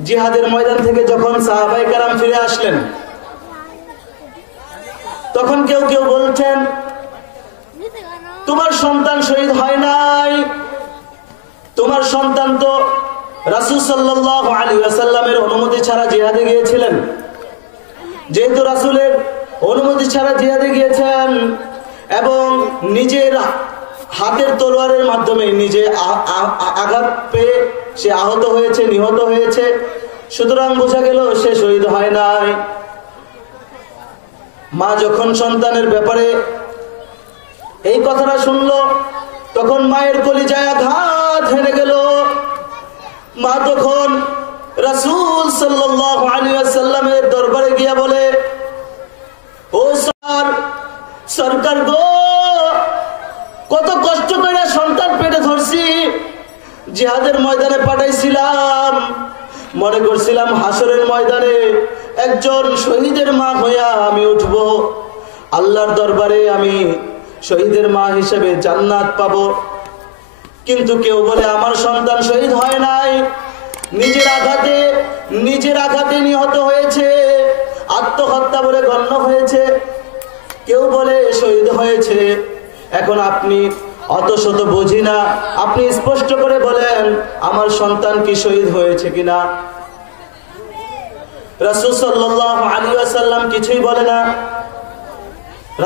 জিহাদের ময়দান থেকে যখন সাহাবায়ে কেরাম ফিরে আসলেন, তখন কেউ কেউ বলছেন, তোমার সন্তান শহীদ হয় নাই, তোমার সন্তান তো রাসূল সাল্লাল্লাহু আলাইহি ওয়াসাল্লামের অনুমতি ছাড়া জিহাদে গিয়েছিলেন। যেহেতু রাসূলের অনুমতি ছাড়া জিহাদে গিয়েছেন এবং নিজের হাতের তলোয়ারের মাধ্যমে নিজে আঘাত পেয়ে সে আহত হয়েছে, নিহত হয়েছে, সুতরাং বোঝা গেল সে শহীদ হয় নাই। মা যখন সন্তানের ব্যাপারে এই কথাটা শুনলো, তখন মায়ের কলিজায় আঘাত হেনে গেল। মা তখন রাসূল সাল্লাল্লাহু আলাইহি ওয়াসাল্লামের দরবারে গিয়া বলে, ও সরকার গো, কত কষ্ট করে সন্তান পেটে ধরছি, জিহাদের ময়দানে পাঠাইছিলাম, মনে করছিলাম হাসরের ময়দানে একজন শহীদের মা হইয়া আমি উঠব, আল্লাহর দরবারে আমি শহীদের মা হিসেবে জান্নাত পাবো। কিন্তু কেউ বলে আমার সন্তান শহীদ হয় নাই, নিজের আঘাতে নিহত হয়েছে, আত্মহত্যা বলে গণ্য হয়েছে, কেউ বলে শহীদ হয়েছে। এখন আপনি অত শত বুঝি না, আপনি স্পষ্ট করে বলেন আমার সন্তান কি শহীদ হয়েছে কিনা। রাসূল সাল্লাল্লাহু আলাইহি ওয়াসাল্লাম কিছুই বলে না।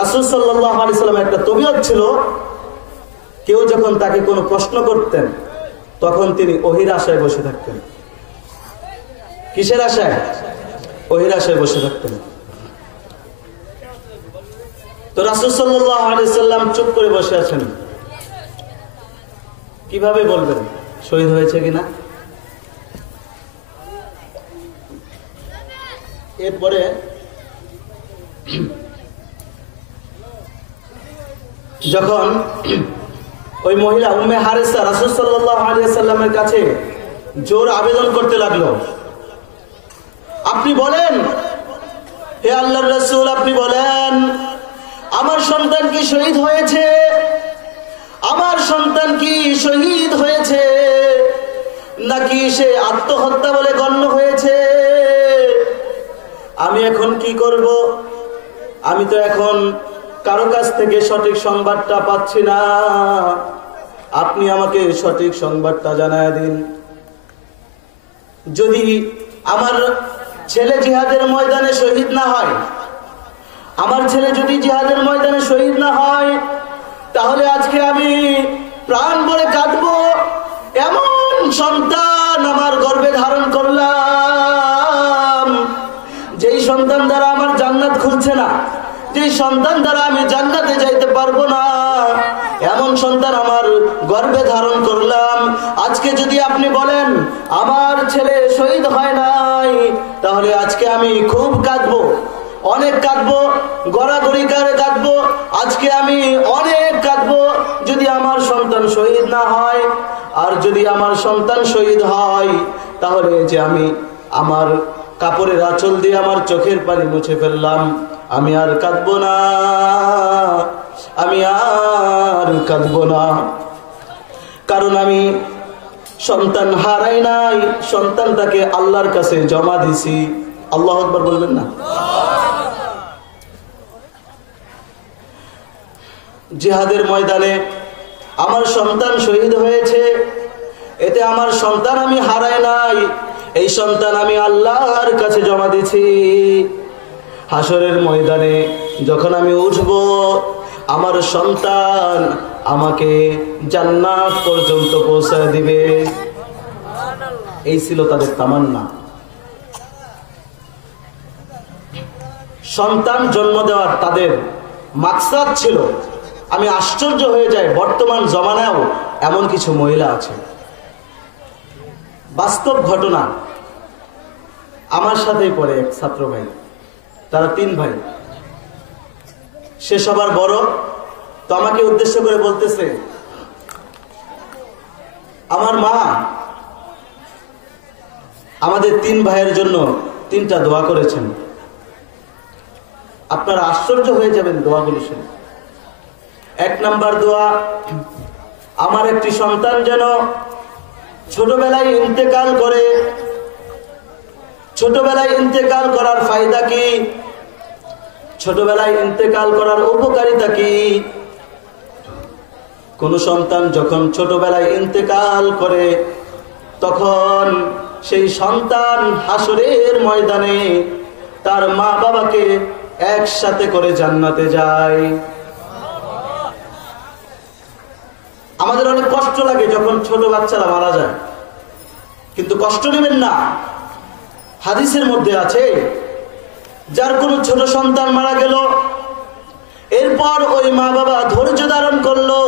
রাসূল সাল্লাল্লাহু আলাইহি ওয়াসাল্লাম একটা তবিয়ত ছিল, কেউ যখন তাকে কোনো প্রশ্ন করতেন তখন তিনি ওহির আশায় বসে থাকতেন। কিসের আশায়? ওহির আশায় বসে থাকতেন। তো রাসূল সাল্লাল্লাহু আলাইহি ওয়াসাল্লাম চুপ করে বসে আছেন, কিভাবে বলবেন শহীদ হয়েছে কিনা? এরপরে যখন ওই মহিলা উম্মে হারেসা রাসূল সাল্লাল্লাহু আলাইহি ওয়াসাল্লামের কাছে জোর আবেদন করতে লাগলো, আপনি বলেন হে আল্লাহর রাসূল, আপনি বলেন আমার সন্তান কি শহীদ হয়েছে, আমার সন্তান কি শহীদ হয়েছে নাকি সে আত্মহত্যা বলে গণ্য হয়েছে? আমি এখন কি করব? আমি তো এখন কারো কাছ থেকে সঠিক সংবাদটা পাচ্ছি না, আপনি আমাকে সঠিক সংবাদটা জানায় দিন। যদি আমার ছেলে জিহাদের ময়দানে শহীদ না হয়, আমার ছেলে যদি জিহাদের ময়দানে শহীদ না হয়, তাহলে আজকে আমি প্রাণ ভরে কাঁদবো। এমন সন্তান আমার গর্ভে ধারণ করলাম, যেই সন্তান দ্বারা আমার জান্নাত খুলছে না, যেই সন্তান দ্বারা আমি জান্নাতে যাইতে পারবো না, এমন সন্তান আমার গর্ভে ধারণ করলাম। আজকে যদি আপনি বলেন আমার ছেলে শহীদ হয় নাই, তাহলে আজকে আমি খুব কাঁদবো, অনেক কাঁদবো, গড়াগড়ি করে কাঁদবো। আজকে আমি অনেক কাঁদবো যদি আমার সন্তান শহীদ না হয়। আর যদি আমার সন্তান শহীদ হয়, তাহলে যে আমি আমার কাপড়ের আঁচল দিয়ে আমার চোখের পানি মুছে ফেললাম, আমি আর কাঁদবো না, আমি আর কাঁদবো না। কারণ আমি সন্তান হারাই নাই, সন্তানটাকে আল্লাহর কাছে জমা দিছি। আল্লাহু আকবার বলবেন না? জিহাদের ময়দানে আমার সন্তান শহীদ হয়েছে, এতে আমার সন্তান আমি হারাই নাই, এই সন্তান আমি আল্লাহর কাছে জমা দিছি। হাসরের ময়দানে যখন আমি উঠব, আমার সন্তান আমাকে জান্নাত পর্যন্ত পৌঁছায় দিবে। এই ছিল তাদের তামান্না। সন্তান জন্ম দেওয়ার তাদের মাকসাদ ছিল। আমি আশ্চর্য হয়ে যাই, বর্তমান জমানায়ও এমন কিছু মহিলা আছে। বাস্তব ঘটনা, আমার সাথেই পড়ে এক ছাত্র ভাই, তারা 3 ভাই, সে সবার বড়। তো আমাকে উদ্দেশ্য করে বলতেছে, আমার মা আমাদের 3 ভাইয়ের জন্য 3টা দোয়া করেছেন। আপনারা আশ্চর্য হয়ে যাবেন দোয়াগুলো শুনে। 1 নাম্বার দোয়া, আমার একটি সন্তান যেন ছোটবেলায় ইন্তেকাল করে। ছোটবেলায় ইন্তেকাল করার ফায়দা কি? ছোটবেলায় ইন্তেকাল করার উপকারিতা কি? কোন সন্তান যখন ছোটবেলায় ইন্তেকাল করে, তখন সেই সন্তান হাসরের ময়দানে তার মা বাবাকে একসাথে করে জান্নাতে যায়। আমাদের অনেক কষ্ট লাগে যখন ছোট বাচ্চারা মারা যায়, কিন্তু কষ্ট নেবেন না। হাদিসের মধ্যে আছে, যার কোনো ছোট সন্তান মারা গেল, এরপর ওই মা বাবা ধৈর্য ধারণ করলো,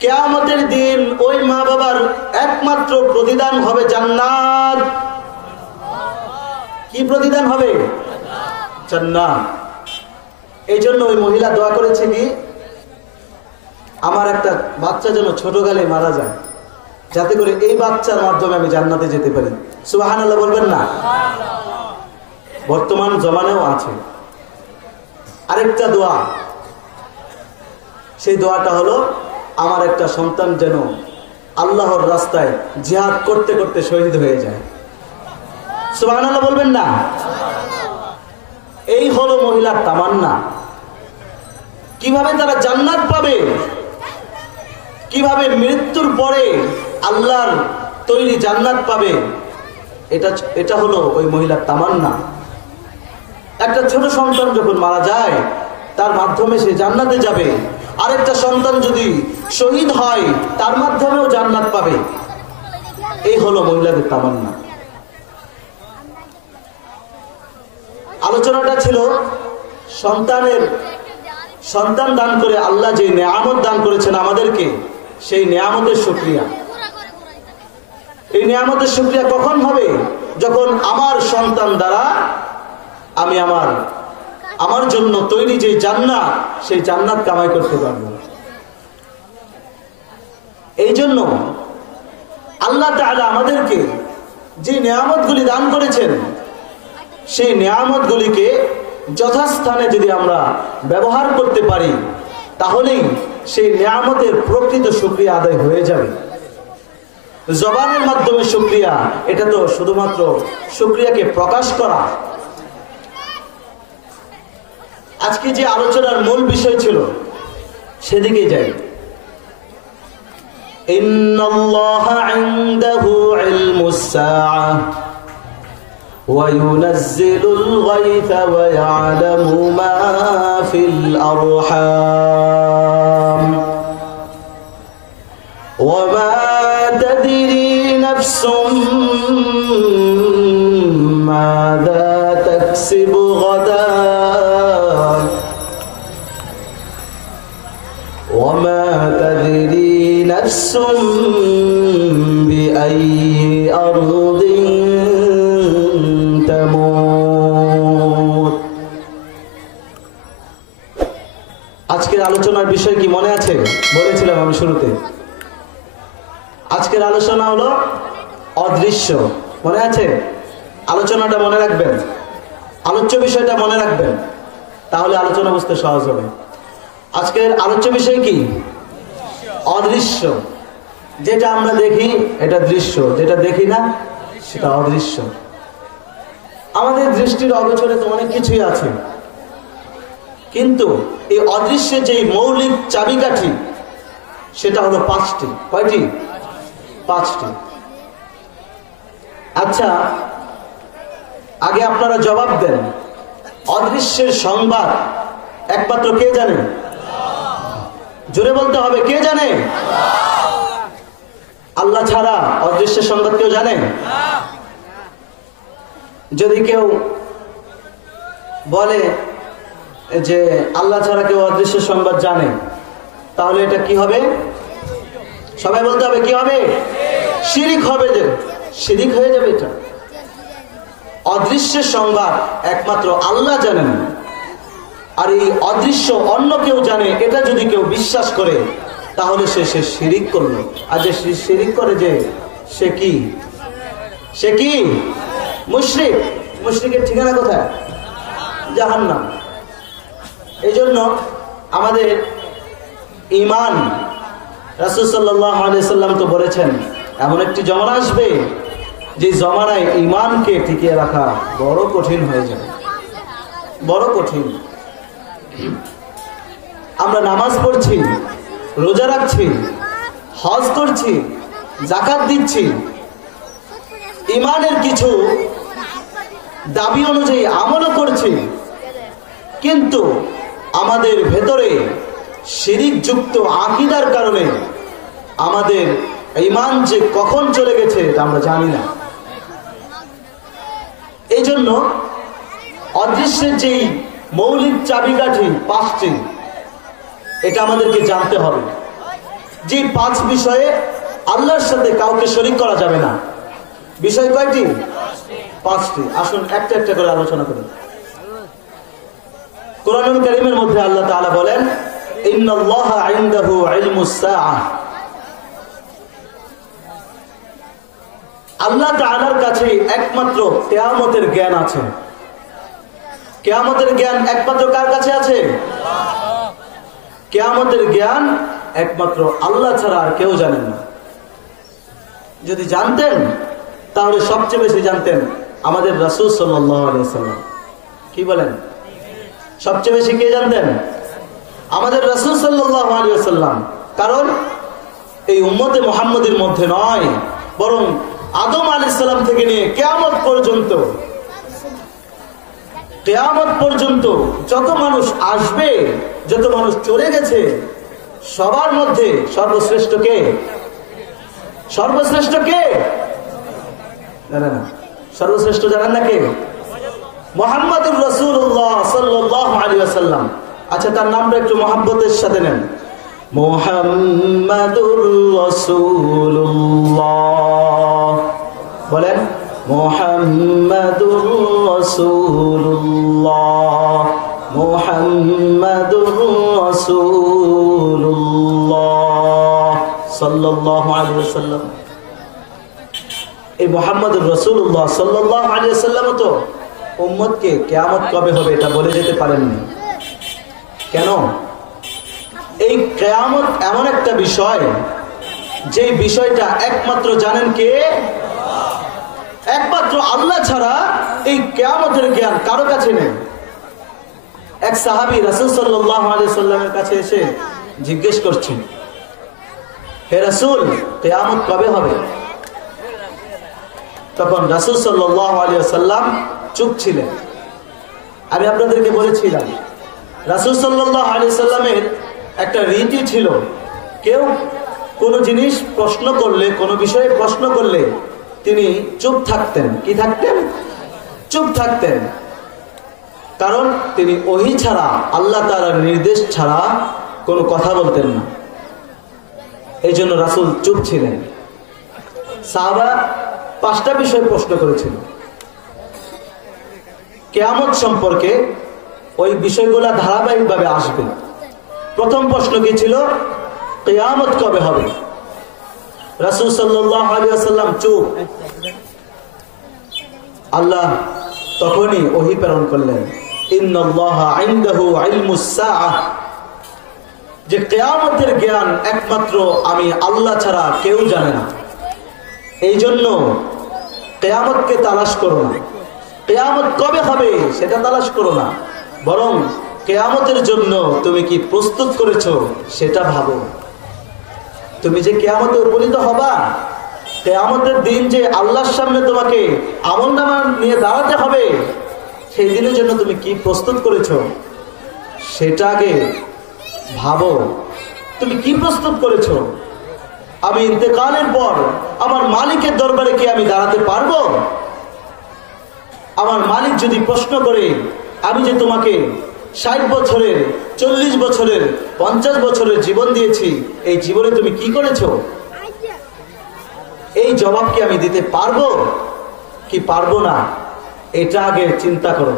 কিয়ামতের দিন ওই মা বাবার একমাত্র প্রতিদান হবে জান্নাত। কি প্রতিদান হবে? জান্নাত। এই জন্য ওই মহিলা দোয়া করেছে কি, আমার একটা বাচ্চা যেন ছোটকালে মারা যায়, যাতে করে এই বাচ্চার মাধ্যমে আমি জান্নাতে যেতে পারি। সুবহানাল্লাহ বলবেন না? বর্তমান জমানেও আছে। আরেকটা দোয়া, সেই দোয়াটা হলো, আমার একটা সন্তান যেন আল্লাহর রাস্তায় জিহাদ করতে করতে শহীদ হয়ে যায়। সুবহানাল্লাহ বলবেন না? এই হলো মহিলার তামান্না। কিভাবে তারা জান্নাত পাবে, কিভাবে মৃত্যুর পরে আল্লাহর তৈরি জান্নাত পাবে, এটা হলো ওই মহিলার তামান্না। একটা ছোট সন্তান যখন মারা যায়, তার মাধ্যমে সে জান্নাতে যাবে। আরেকটা সন্তান যদি শহীদ হয়, তার মাধ্যমেও জান্নাত পাবে। এই হলো মহিলাদের তামান্না। আলোচনাটা ছিল সন্তান দান করে আল্লাহ যে নেয়ামত দান করেছেন আমাদেরকে, সেই নেয়ামতের শুকরিয়া। এই নেয়ামতের শুকরিয়া কখন হবে? যখন আমার সন্তান দ্বারা আমি আমার জন্য তৈরি যে জান্নাত, সেই জান্নাত কামাই করতে পারবো। এই জন্য আল্লাহ তাআলা আমাদেরকে যে নেয়ামতগুলি দান করেছেন, সেই নেয়ামতগুলিকে যথাস্থানে যদি আমরা ব্যবহার করতে পারি, তাহলেই সেই নেয়ামতের প্রকৃত শুকরিয়া আদায় হয়ে যাবে। জবানের মাধ্যমে শুকরিয়া, এটা তো শুধুমাত্র শুকরিয়াকে প্রকাশ করা। আজকে যে আলোচনার মূল বিষয় ছিল, সেদিকে যাই। ইন্নাল্লাহা ইনদাহু ইলমুস সাআহ ওয়া ইউনাজ্জিলুল গায়থা ওয়া ইয়ালামু মা ফিল আরহাম ওয়া মা তাদরি নাফসুম মাযা তাকসিবু গাদা وما تدري نفس بأي أرض تموت। আজকের আলোচনার বিষয় কি মনে আছে? বলেছিলাম আমি শুরুতে, আজকের আলোচনা হলো অদৃশ্য। মনে আছে? আলোচনাটা মনে রাখবেন, আলোচ্য বিষয়টা মনে রাখবেন, তাহলে আলোচনা বুঝতে সহজ হবে। আজকের আলোচ্য বিষয় কি? অদৃশ্য। যেটা আমরা দেখি এটা দৃশ্য, যেটা দেখি না সেটা অদৃশ্য। আমাদের দৃষ্টির অগোচরে তো অনেক কিছুই আছে। কিন্তু এই অদৃশ্যের যে মৌলিক চাবিকাঠি সেটা হলো 5টি। কয়টি? 5টি। আচ্ছা, আগে আপনারা জবাব দেন, অদৃশ্যের সংবাদ একমাত্র কে জানে? জোরে বলতে হবে, কে জানে? আল্লাহ ছাড়া অদৃশ্যের সংবাদ কেউ জানে? যদি কেউ বলে যে আল্লাহ ছাড়া কেউ অদৃশ্যের সংবাদ জানে, তাহলে এটা কি হবে? সবাই বলতে হবে, কি হবে? শিরিক হবে, যে শিরিক হয়ে যাবে। এটা অদৃশ্যের সংবাদ একমাত্র আল্লাহ জানেন, আর এই অদৃশ্য অন্য কেউ জানে, এটা যদি কেউ বিশ্বাস করে তাহলে সে শিরিক করলো। আর যে শিরিক করে, যে সে কি? সে কি? মুশরিক। মুশরিকের ঠিকানা কোথায়? জাহান্নাম। এই জন্য আমাদের ঈমান, রাসূল সাল্লাল্লাহু আলাইহি সাল্লাম তো বলেছেন, এমন একটি জমানা আসবে যে জমানায় ঈমানকে টিকিয়ে রাখা বড় কঠিন হয়ে যাবে, বড় কঠিন। আমরা নামাজ পড়ছি, রোজা রাখছি, হজ করছি, যাকাত দিচ্ছি, ঈমানের কিছু দাবি অনুযায়ী আমলও করছি, কিন্তু আমাদের ভেতরে শিরিক যুক্ত আকীদার কারণে আমাদের ঈমান যে কখন চলে গেছে এটা আমরা জানি না। এই জন্য অদৃশ্যের যেই মৌলিক চাবিকাঠি 5টি, এটা আমাদেরকে জানতে হবে। যে 5 বিষয়ে আল্লাহর সাথে কাউকে শরীক করা যাবে না। বিষয় কয়টি? 5টি। আসুন একটা একটা করে আলোচনা করি। কোরআনুল কারীমের মধ্যে আল্লাহ তাআলা বলেন, ইন্নাল্লাহা ইনদাহু ইলমুস সাআহ। আল্লাহ তাআলার কাছে একমাত্র কিয়ামতের জ্ঞান আছে। কিয়ামতের জ্ঞান একমাত্র কার কাছে আছে? কিয়ামতের জ্ঞান একমাত্র আল্লাহ ছাড়া আর কেউ জানেন না। যদি জানতেন তাহলে সবচেয়ে বেশি জানতেন আমাদের রাসূল সাল্লাল্লাহু আলাইহি ওয়াসাল্লাম। কি বলেন? সবচেয়ে বেশি কে জানতেন? আমাদের রাসূল সাল্লাল্লাহু আলাইহি ওয়াসাল্লাম। কারণ এই উম্মতে মুহাম্মাদের মধ্যে নয়, বরং আদম আলাইহিস সালাম থেকে নিয়ে কিয়ামত পর্যন্ত যত মানুষ আসবে, যত মানুষ চলে গেছে, সবার মধ্যে সর্বশ্রেষ্ঠ কে? সর্বশ্রেষ্ঠ কে? জানেন না? সর্বশ্রেষ্ঠ জানেন না কে? মুহাম্মাদুর রাসূলুল্লাহ সাল্লাল্লাহু আলাইহি ওয়াসাল্লাম। আচ্ছা, তার নামটা একটু মহব্বতের সাথে নেন। মুহাম্মাদুর রাসূলুল্লাহ বলেন। মুহাম্মাদুর রাসূলুল্লাহ, মুহাম্মাদুর রাসূলুল্লাহ সাল্লাল্লাহু আলাইহি ওয়াসাল্লাম। এই মুহাম্মাদুর রাসূলুল্লাহ সাল্লাল্লাহু আলাইহি ওয়াসাল্লাম তো উম্মতকে কিয়ামত কবে হবে এটা বলে যেতে পারেননি। কেন? এই কিয়ামত এমন একটা বিষয়, যে বিষয়টা একমাত্র জানেন কে? একমাত্র আল্লাহ ছাড়া এই কিয়ামতের জ্ঞান কারো কাছে নেই। এক সাহাবী রাসূল সাল্লাল্লাহু আলাইহি সাল্লামের কাছে এসে জিজ্ঞেস করছেন, হে রাসূল, কিয়ামত কবে হবে? তখন রাসূল সাল্লাল্লাহু আলাইহি সাল্লাম চুপ ছিলেন। আমি আপনাদেরকে বলেছিলাম রাসূল সাল্লাল্লাহু আলাইহি সাল্লামের একটা রীতি ছিল, কেউ কোনো জিনিস প্রশ্ন করলে, কোনো বিষয়ে প্রশ্ন করলে তিনি চুপ থাকতেন। কি থাকতেন? চুপ থাকতেন। কারণ তিনি ওহী ছাড়া, আল্লাহ তাআলার নির্দেশ ছাড়া কোনো কথা বলতেন না। এই জন্য রাসূল চুপ ছিলেন। সাহাবা 5টা বিষয় প্রশ্ন করেছিল কিয়ামত সম্পর্কে। ওই বিষয়গুলো ধারাবাহিকভাবে আসবে। প্রথম প্রশ্ন কি ছিল? কিয়ামত কবে হবে? রাসূল সাল্লাল্লাহু আলাইহি ওয়াসাল্লাম চুপ। আল্লাহ তখনই ওহী প্রেরণ করলেন, ইন্নাল্লাহা ইনদাহু ইলমুস সাআহ, যে কিয়ামতের জ্ঞান একমাত্র আমি আল্লাহ ছাড়া কেউ জানে না। এই জন্য কিয়ামতকে তালাশ করো না, কিয়ামত কবে হবে সেটা তালাশ করো না, বরং কিয়ামতের জন্য তুমি কি প্রস্তুত করেছো সেটা ভাবো। তুমি যে কিয়ামতে উপনীত হবা, কিয়ামতের দিন যে আল্লাহর সামনে তোমাকে আমলনামা নিয়ে দাঁড়াতে হবে, সেই দিনের জন্য তুমি কি প্রস্তুত করেছো সেটা আগে ভাবো। তুমি কি প্রস্তুত করেছো? আমি ইন্তেকালের পর আমার মালিকের দরবারে কি আমি দাঁড়াতে পারবো? আমার মালিক যদি প্রশ্ন করে, আমি যে তোমাকে 60 বছরের, 40 বছরের, 50 বছরের জীবন দিয়েছি, এই জীবনে তুমি কি করেছো? এই জবাব কি আমি দিতে পারবো কি পারবো না, এটা আগে চিন্তা করো।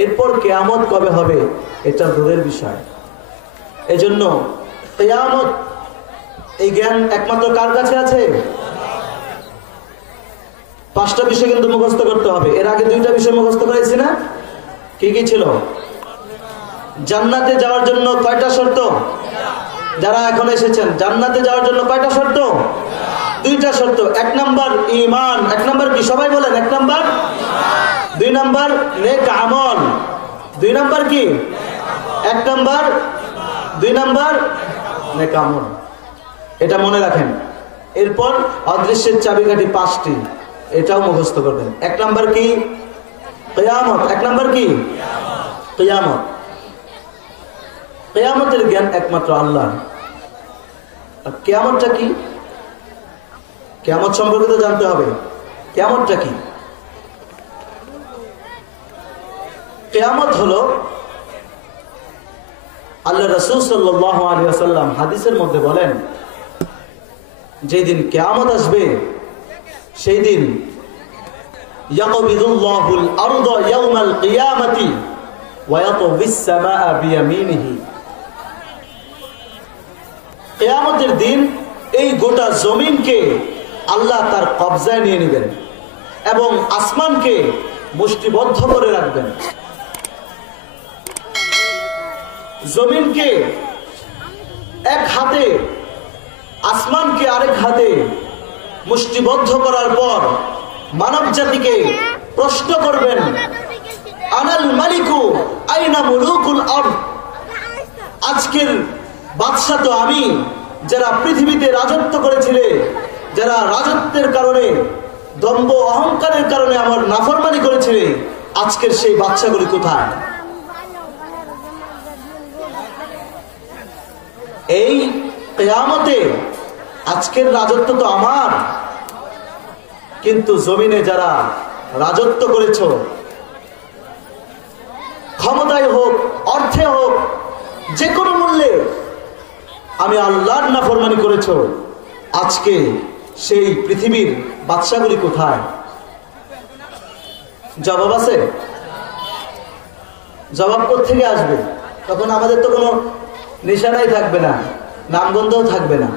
এরপর কিয়ামত কবে হবে এটা দূরের বিষয়। এজন্য কিয়ামত এই জ্ঞান একমাত্র কার কাছে আছে? 5টা বিষয় কিন্তু মুখস্থ করতে হবে। এর আগে 2টা বিষয় মুখস্থ করেছি না? কি কি ছিল? জান্নাতে যাওয়ার জন্য কয়টা শর্ত? যারা এখন এসেছেন, জান্নাতে যাওয়ার জন্য কয়টা শর্ত? 2টা শর্ত। 1 নাম্বার ঈমান। 1 নাম্বার কি? সবাই বলেন। 1 নাম্বার। 2 নাম্বার নেক আমল। 2 নাম্বার কি? 1 নাম্বার, 2 নাম্বার নেক আমল। এটা মনে রাখেন। এরপর অদৃশ্যের চাবিকাঠি 5টি, এটাও মুখস্থ করবেন। 1 নাম্বার কি? কিয়ামত। 1 নাম্বার কি? কিয়ামত। কিয়ামতের জ্ঞান একমাত্র আল্লাহর। আর কিয়ামতটা কি? কিয়ামত সম্পর্কে তো জানতে হবে। কিয়ামতটা কি? কিয়ামত হলো, আল্লাহ রাসূল সাল্লাল্লাহু আলাইহি ওয়াসাল্লাম হাদিসের মধ্যে বলেন, যেদিন কিয়ামত আসবে সেই দিন ইয়াকবিদুল্লাহুল আরদা ইয়াউমাল কিয়ামাতি ওয়া ইয়াতবিস সামাআ বিয়ামিনিহি। কিয়ামতের দিন এই গোটা জমিনকে আল্লাহ তার কবজায় নিয়ে নেবেন এবং আসমানকে মুষ্টিবদ্ধ করে রাখবেন। জমিনকে এক হাতে, আসমানকে আরেক হাতে মুষ্টিবদ্ধ করার পর মানব জাতিকে প্রশ্ন করবেন, আনাল মালিকু আইনা মুলুকুল আরদ। আজকের বাদশা তো আমি, যারা পৃথিবীতে রাজত্ব করেছিলে, যারা রাজত্বের কারণে, দম্ভ অহংকারের কারণে আমার নাফরমানি করেছিলে, আজকের সেই বাদশাগুলি কোথায়? এই কিয়ামতে আজকের রাজত্ব তো আমার, কিন্তু জমিনে যারা রাজত্ব করেছ, ক্ষমতায় হোক, অর্থে হোক, যে কোনো মূল্যে আমি আল্লাহর নাফরমানি করেছ, আজকে সেই পৃথিবীর বাদশাগুলি কোথায়? জবাব আছে? জবাব কোত্থেকে আসবে? তখন আমাদের তো কোনো নিশানাই থাকবে না, নামগন্ধও থাকবে না।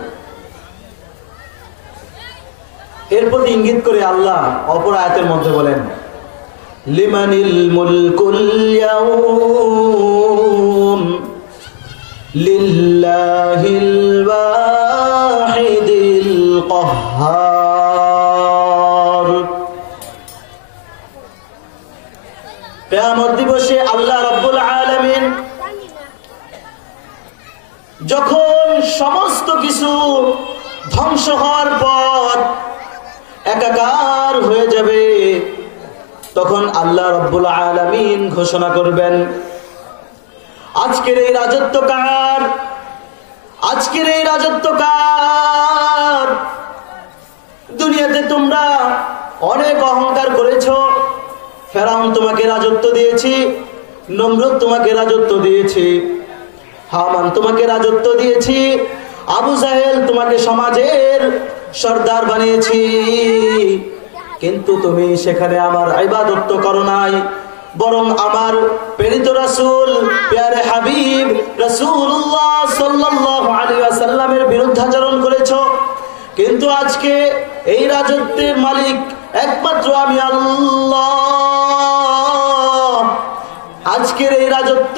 এর প্রতি ইঙ্গিত করে আল্লাহ অপর আয়াতের মধ্যে বলেন, লিমানিল মুলকুল ইয়াউম লিল্লাহিল ওয়াহিদিল কাহ্হার। কিয়ামত দিবসে আল্লাহ রাব্বুল আলামিন যখন সমস্ত কিছু ধ্বংস হওয়ার পর একাকার হয়ে যাবে, তখন আল্লাহ রাব্বুল আলামিন ঘোষণা করবেন, আজকের এই রাজত্ব কার? আজকের এই রাজত্ব কার? দুনিয়াতে তোমরা অনেক অহংকার করেছো, ফেরাউন তোমাকে রাজত্ব দিয়েছি, নমরুদ তোমাকে রাজত্ব দিয়েছি, হামান তোমাকে রাজত্ব দিয়েছি, আবু জাহেল তোমাকে সমাজের সর্দার বানিয়েছি, কিন্তু তুমি সেখানে আমার ইবাদত করো নাই, বরং আমার প্রেরিত রাসূল প্যারে হাবিব রাসূলুল্লাহ সাল্লাল্লাহু আলাইহি ওয়াসাল্লামের বিরুদ্ধাচরণ করেছো। কিন্তু আজকে এই রাজত্বের মালিক একমাত্র আমি আল্লাহ। আজকের এই রাজত্ব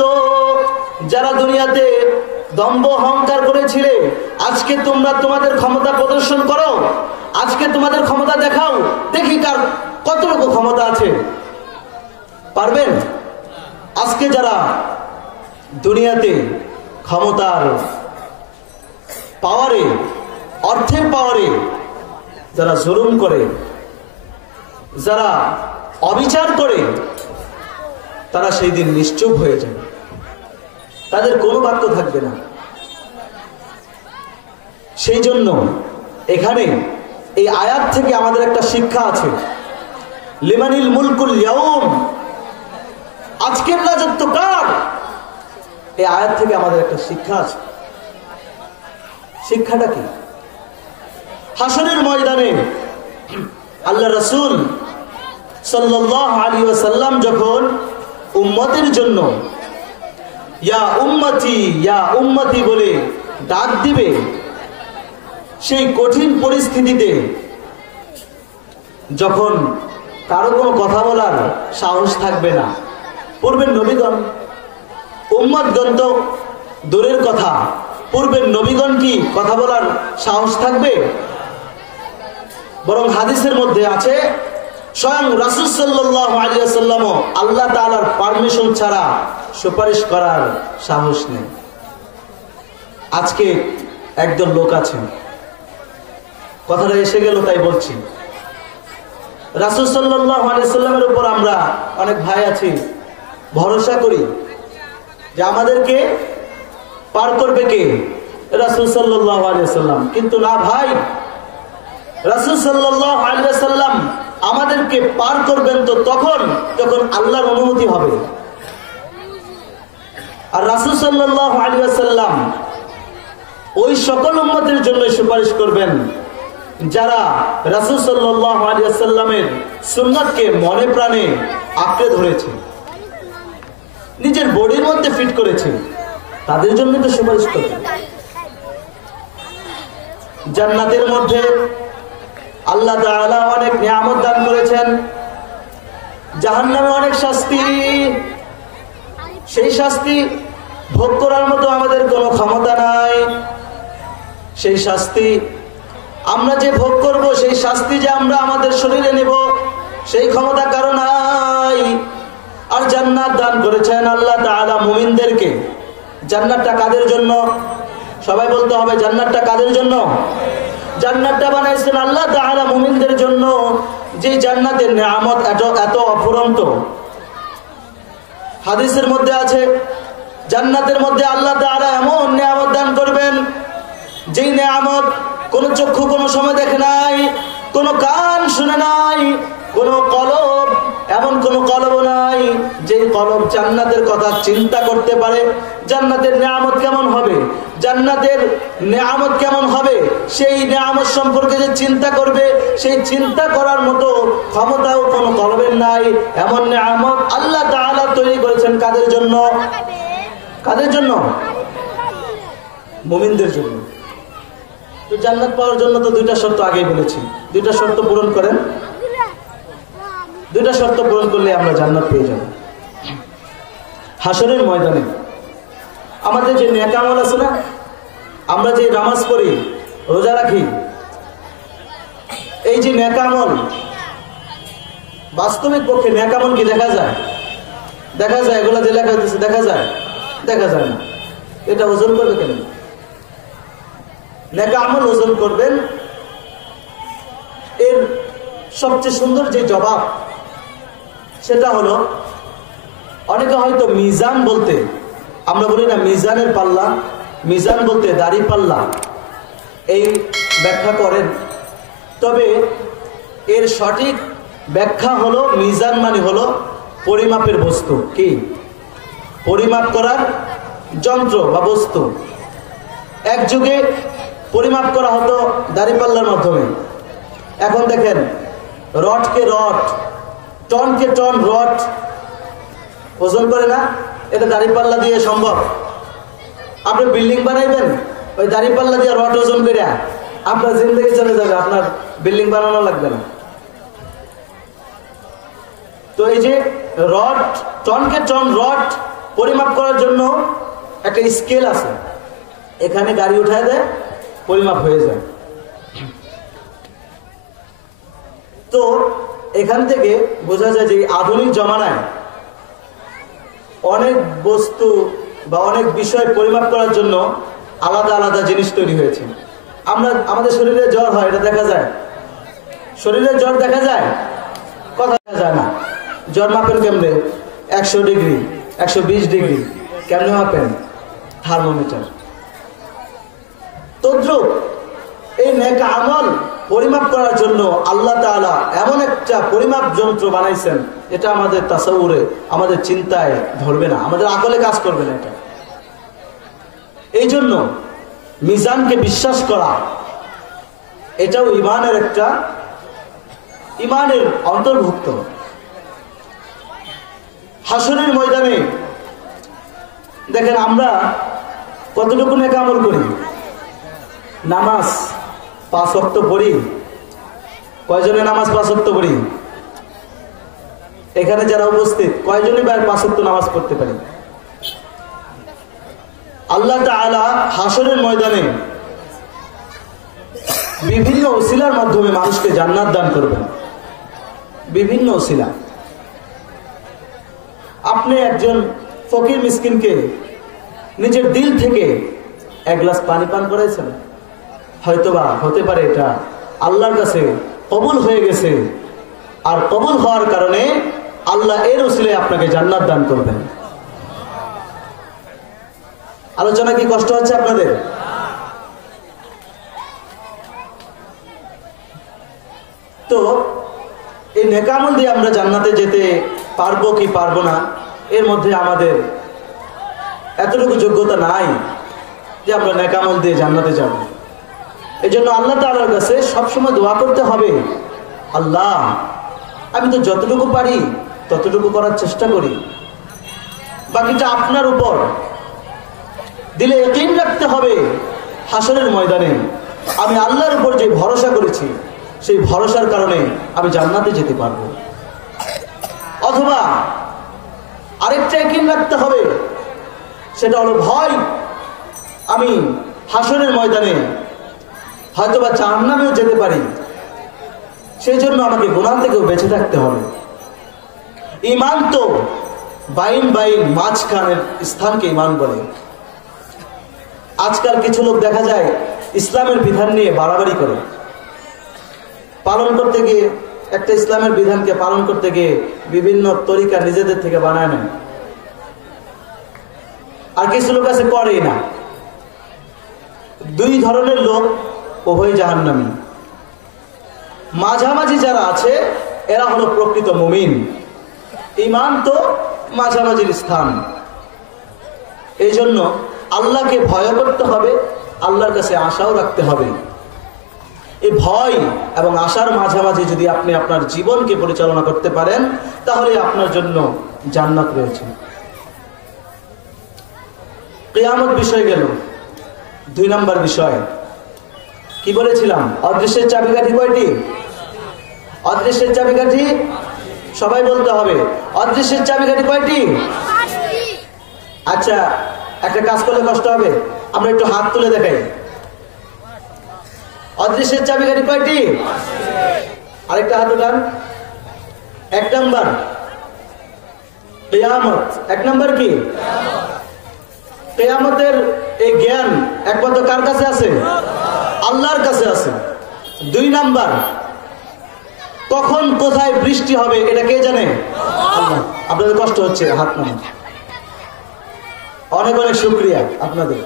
যারা দুনিয়াতে দম্ভ অহংকার করেছিলে, আজকে তোমরা তোমাদের ক্ষমতা প্রদর্শন করো, আজকে তোমাদের ক্ষমতা দেখাও, দেখি কার কতটুকু ক্ষমতা আছে। পারবেন? আজকে যারা দুনিয়াতে ক্ষমতার পাওয়ারে, অর্থের পাওয়ারে যারা জুলুম করে, যারা অবিচার করে, তারা সেই দিন নিশ্চুপ হয়ে যায়, তাদের কোনো বাক্য থাকবে না। সেই জন্য এখানে এই আয়াত থেকে আমাদের একটা শিক্ষা আছে, লিমানিল মুলকুল ইয়াউম, আজকের রাজত্ব কার। এই আয়াত থেকে আমাদের একটা শিক্ষা আছে। শিক্ষাটা কি? হাসরের ময়দানে আল্লাহ রাসূল সাল্লাল্লাহু আলাইহি ওয়াসাল্লাম যখন উম্মতের জন্য ইয়া উম্মতি ইয়া উম্মতি বলে ডাক দিবে, সেই কঠিন পরিস্থিতিতে যখন কারো কোনো কথা বলার সাহস থাকবে না, পূর্বের নবীগণ, উম্মতগণ তো দূরের কথা, পূর্বের নবীগণ কি কথা বলার সাহস থাকবে? বরং হাদিসের মধ্যে আছে, স্বয়ং রাসূল সাল্লাল্লাহু আলাইহি ওয়াসাল্লাম আল্লাহ তাআলার পারমিশন ছাড়া সুপারিশ করার সাহস নেই। আজকে একজন লোক আছে, কথাটা এসে গেল তাই বলছি, রাসূল সাল্লাল্লাহু আলাইহি ওয়াসাল্লামের উপর আমরা অনেক ভাই আছি, ভরসা করি যে আমাদেরকে পার করবে কে? রাসূল সাল্লাল্লাহু আলাইহি ওয়াসাল্লাম। কিন্তু না ভাই, রাসূল সাল্লাল্লাহু আলাইহি ওয়াসাল্লাম আমাদেরকে পার করবেন তো তখন যখন আল্লাহর অনুমতি হবে। আর রাসূল সাল্লাল্লাহু আলাইহি ওয়াসাল্লাম ওই সকল উম্মতের জন্য সুপারিশ করবেন যারা রাসূল সাল্লাল্লাহু আলাইহি ওয়াসাল্লামের সুন্নাতকে মনে প্রাণে আঁকড়ে ধরেছে, নিজের বডির মধ্যে ফিট করেছে, তাদের জন্য তো সুপারিশ করবেন। জান্নাতের মধ্যে আল্লাহ তাআলা অনেক নিয়ামত দান করেছেন, জাহান্নামে অনেক শাস্তি, সেই শাস্তি ভোগ করার মতো আমাদের কোনো ক্ষমতা নাই। সেই শাস্তি আমরা যে ভোগ করব, সেই শাস্তি যে আমরা আমাদের শরীরে নেব, সেই ক্ষমতা কারো নাই। আর জান্নাত দান করেছেন আল্লাহ তাআলা মুমিনদেরকে। জান্নাতটা কাদের জন্য? সবাই বলতে হবে, জান্নাতটা কাদের জন্য? জান্নাতটা বানাইছেন আল্লাহ তাআলা মুমিনদের জন্য, যে জান্নাতের নিয়ামত এত অফুরন্ত। হাদিসের মধ্যে আছে, জান্নাতের মধ্যে আল্লাহ তাআলা এমন নিয়ামত দান করবেন, যেই নিয়ামত কোন চক্ষু কোনো সময় দেখে নাই, কোন কান শুনে নাই, কোন কলব, এমন কোন কলব নাই যে কলব জান্নাতের কথা চিন্তা করতে পারে। জান্নাতের নিয়ামত কেমন হবে, জান্নাতের নিয়ামত কেমন হবে, সেই নিয়ামত সম্পর্কে যে চিন্তা করবে, সেই চিন্তা করার মতো ক্ষমতাও কোনো কলবের নাই। এমন নিয়ামত আল্লাহ তাআলা তৈরি করেছেন কাদের জন্য? কাদের জন্য? মুমিনদের জন্য। তো জান্নাত পাওয়ার জন্য তো দুইটা শর্ত আগেই বলেছি, দুইটা শর্ত পূরণ করেন, দুইটা শর্ত পূরণ করলে আমরা জান্নাত পেয়ে যাব। হাসরের ময়দানে আমাদের যে নেক আমল আছে না, আমরা যে নামাজ পড়ি, রোজা রাখি, এই যে নেক আমল, বাস্তবিক পক্ষে নেক আমল কি দেখা যায়? দেখা যায়? এগুলা যে লেখা হইতেছে দেখা যায়? দেখা যায় না। এটা ওজন করবে কেন? নেক আমল ওজন করবেন, এর সবচেয়ে সুন্দর যে জবাব সেটা হলো, অনেকে হয়তো মিজান বলতে, আমরা বলি না মিজানের পাল্লা, মিজান বলতে দাড়ি পাল্লা, এই ব্যাখ্যা করেন। তবে এর সঠিক ব্যাখ্যা হলো, মিজান মানে হলো পরিমাপের বস্তু। কি? পরিমাপ করার যন্ত্র বা বস্তু। এক যুগে পরিমাপ করা হতো দাড়িপাল্লার মাধ্যমে। এখন দেখেন, রডকে রড, টনকে টন রড ওজন করে না, এটা দাড়িপাল্লা দিয়ে সম্ভব। আপনি বিল্ডিং বানাইবেন, ওই দাড়িপাল্লা দিয়ে রড ওজন করে আপনার জিন্দেগি চলে যাবে, আপনার বিল্ডিং বানানো লাগবে না। তো এই যে রড, টনকে টন রড পরিমাপ করার জন্য একটা স্কেল আছে, এখানে গাড়ি উঠায় দেয়, পরিমাপ হয়ে যায়। তো এখান থেকে বোঝা যায় যে আধুনিক জমানায় অনেক বস্তু বা অনেক বিষয় পরিমাপ করার জন্য আলাদা আলাদা জিনিস তৈরি হয়েছে। আমাদের শরীরে জ্বর হয়, এটা দেখা যায়? শরীরে জ্বর দেখা যায়? কথা দেখা যায় না। জ্বর মাপেন কেমনে? 100 ডিগ্রি, 120 ডিগ্রি। কেমনে মাপেন? থার্মোমিটার। তদ্রুপ এই নেক আমল পরিমাপ করার জন্য আল্লাহ তাআলা এমন একটা পরিমাপ যন্ত্র বানাইছেন, এটা আমাদের তাসাউরে, আমাদের চিন্তায় ধরবে না, আমাদের আকলে কাজ করবে না। এটা এই জন্য মিজানকে বিশ্বাস করা এটাও ইমানের অন্তর্ভুক্ত। হাসরের ময়দানে দেখেন আমরা কতটুকু নেক আমল করি। নামাজ 5 ওয়াক্ত পড়ি। কয়জনে নামাজ 5 ওয়াক্ত পড়ি? এখানে যারা উপস্থিত কয়জনে 5 ওয়াক্ত নামাজ পড়তে পারি? আল্লাহ তাআলা হাসরের ময়দানে বিভিন্ন ওসিলার মাধ্যমে মানুষকে জান্নাত দান করবেন। বিভিন্ন ওসিলা। আপনি একজন ফকির মিসকিনকে নিজের দিল থেকে 1 গ্লাস পানি পান করাইছেন, হয়তোবা হতে পারে এটা আল্লাহর কাছে কবুল হয়ে গেছে, আর কবুল হওয়ার কারণে আল্লাহ এর ওসিলায় আপনাকে জান্নাত দান করবেন। আলোচনা কি কষ্ট হচ্ছে আপনাদের? তো এই নেক আমল দিয়ে আমরা জান্নাতে যেতে পারবো কি পারবো না, এর মধ্যে আমাদের এতটুকু যোগ্যতা নাই যে আমরা নেক আমল দিয়ে জান্নাতে যাব। এই জন্য আল্লাহ তাআলার কাছে সবসময় দোয়া করতে হবে, আল্লাহ আমি তো যতটুকু পারি ততটুকু করার চেষ্টা করি, বাকিটা আপনার উপর। দিলে ইয়াকিন রাখতে হবে হাসরের ময়দানে আমি আল্লাহর উপর যে ভরসা করেছি সেই ভরসার কারণে আমি জান্নাতে যেতে পারবো। অথবা আরেকটা ইয়াকিন রাখতে হবে, সেটা হলো ভয়, আমি হাসরের ময়দানে হয়তোবা জাহান্নামেও যেতে পারি, সেই জন্য আমাকে গুনাহ থেকেও বেঁচে থাকতে হবে। ঈমান তো বাইন মাঝখানের স্থানকে ঈমান বলে। আজকাল কিছু লোক দেখা যায় ইসলামের বিধান নিয়ে বাড়াবাড়ি করে, পালন করতে গিয়ে একটা ইসলামের বিধানকে পালন করতে গিয়ে বিভিন্ন তরিকা নিজেদের থেকে বানায় নেয়। আর কিছু লোক আছে করেই না। 2 ধরনের লোক, উভয় জাহান্নামী। মাঝামাঝি যারা আছে এরা হলো প্রকৃত মুমিন। ঈমান তো মাঝামাঝির স্থান। এই জন্য আল্লাহকে ভয় করতে হবে, আল্লাহর কাছে আশাও রাখতে হবে। এই ভয় এবং আশার মাঝামাঝি যদি আপনি আপনার জীবনকে পরিচালনা করতে পারেন, তাহলে আপনার জন্য জান্নাত রয়েছে। কিয়ামত বিষয় গেল। 2 নম্বর বিষয় কি বলেছিলাম? অদৃশ্যের চাবিকাঠি কয়টি? অদৃশ্যের চাবিকাঠি সবাই বলতে হবে। অদৃশ্যের চাবিকাঠি কয়টি? আচ্ছা, একটা কাজ করলে কষ্ট হবে, আমরা একটু হাত তুলে দেখাই। অদৃশ্যের চাবিকাঠি কয়টি? আরেকটা হাত উঠান। 1 নম্বর কিয়ামত। 1 নম্বর কি? কিয়ামতের এই জ্ঞান একমাত্র কার কাছে আছে? আল্লাহর কাছে আছে। 2 নম্বর, কখন কোথায় বৃষ্টি হবে এটা কে জানে? আল্লাহ। আপনাদের কষ্ট হচ্ছে, হাত নামান। অনেক অনেক শুকরিয়া আপনাদের।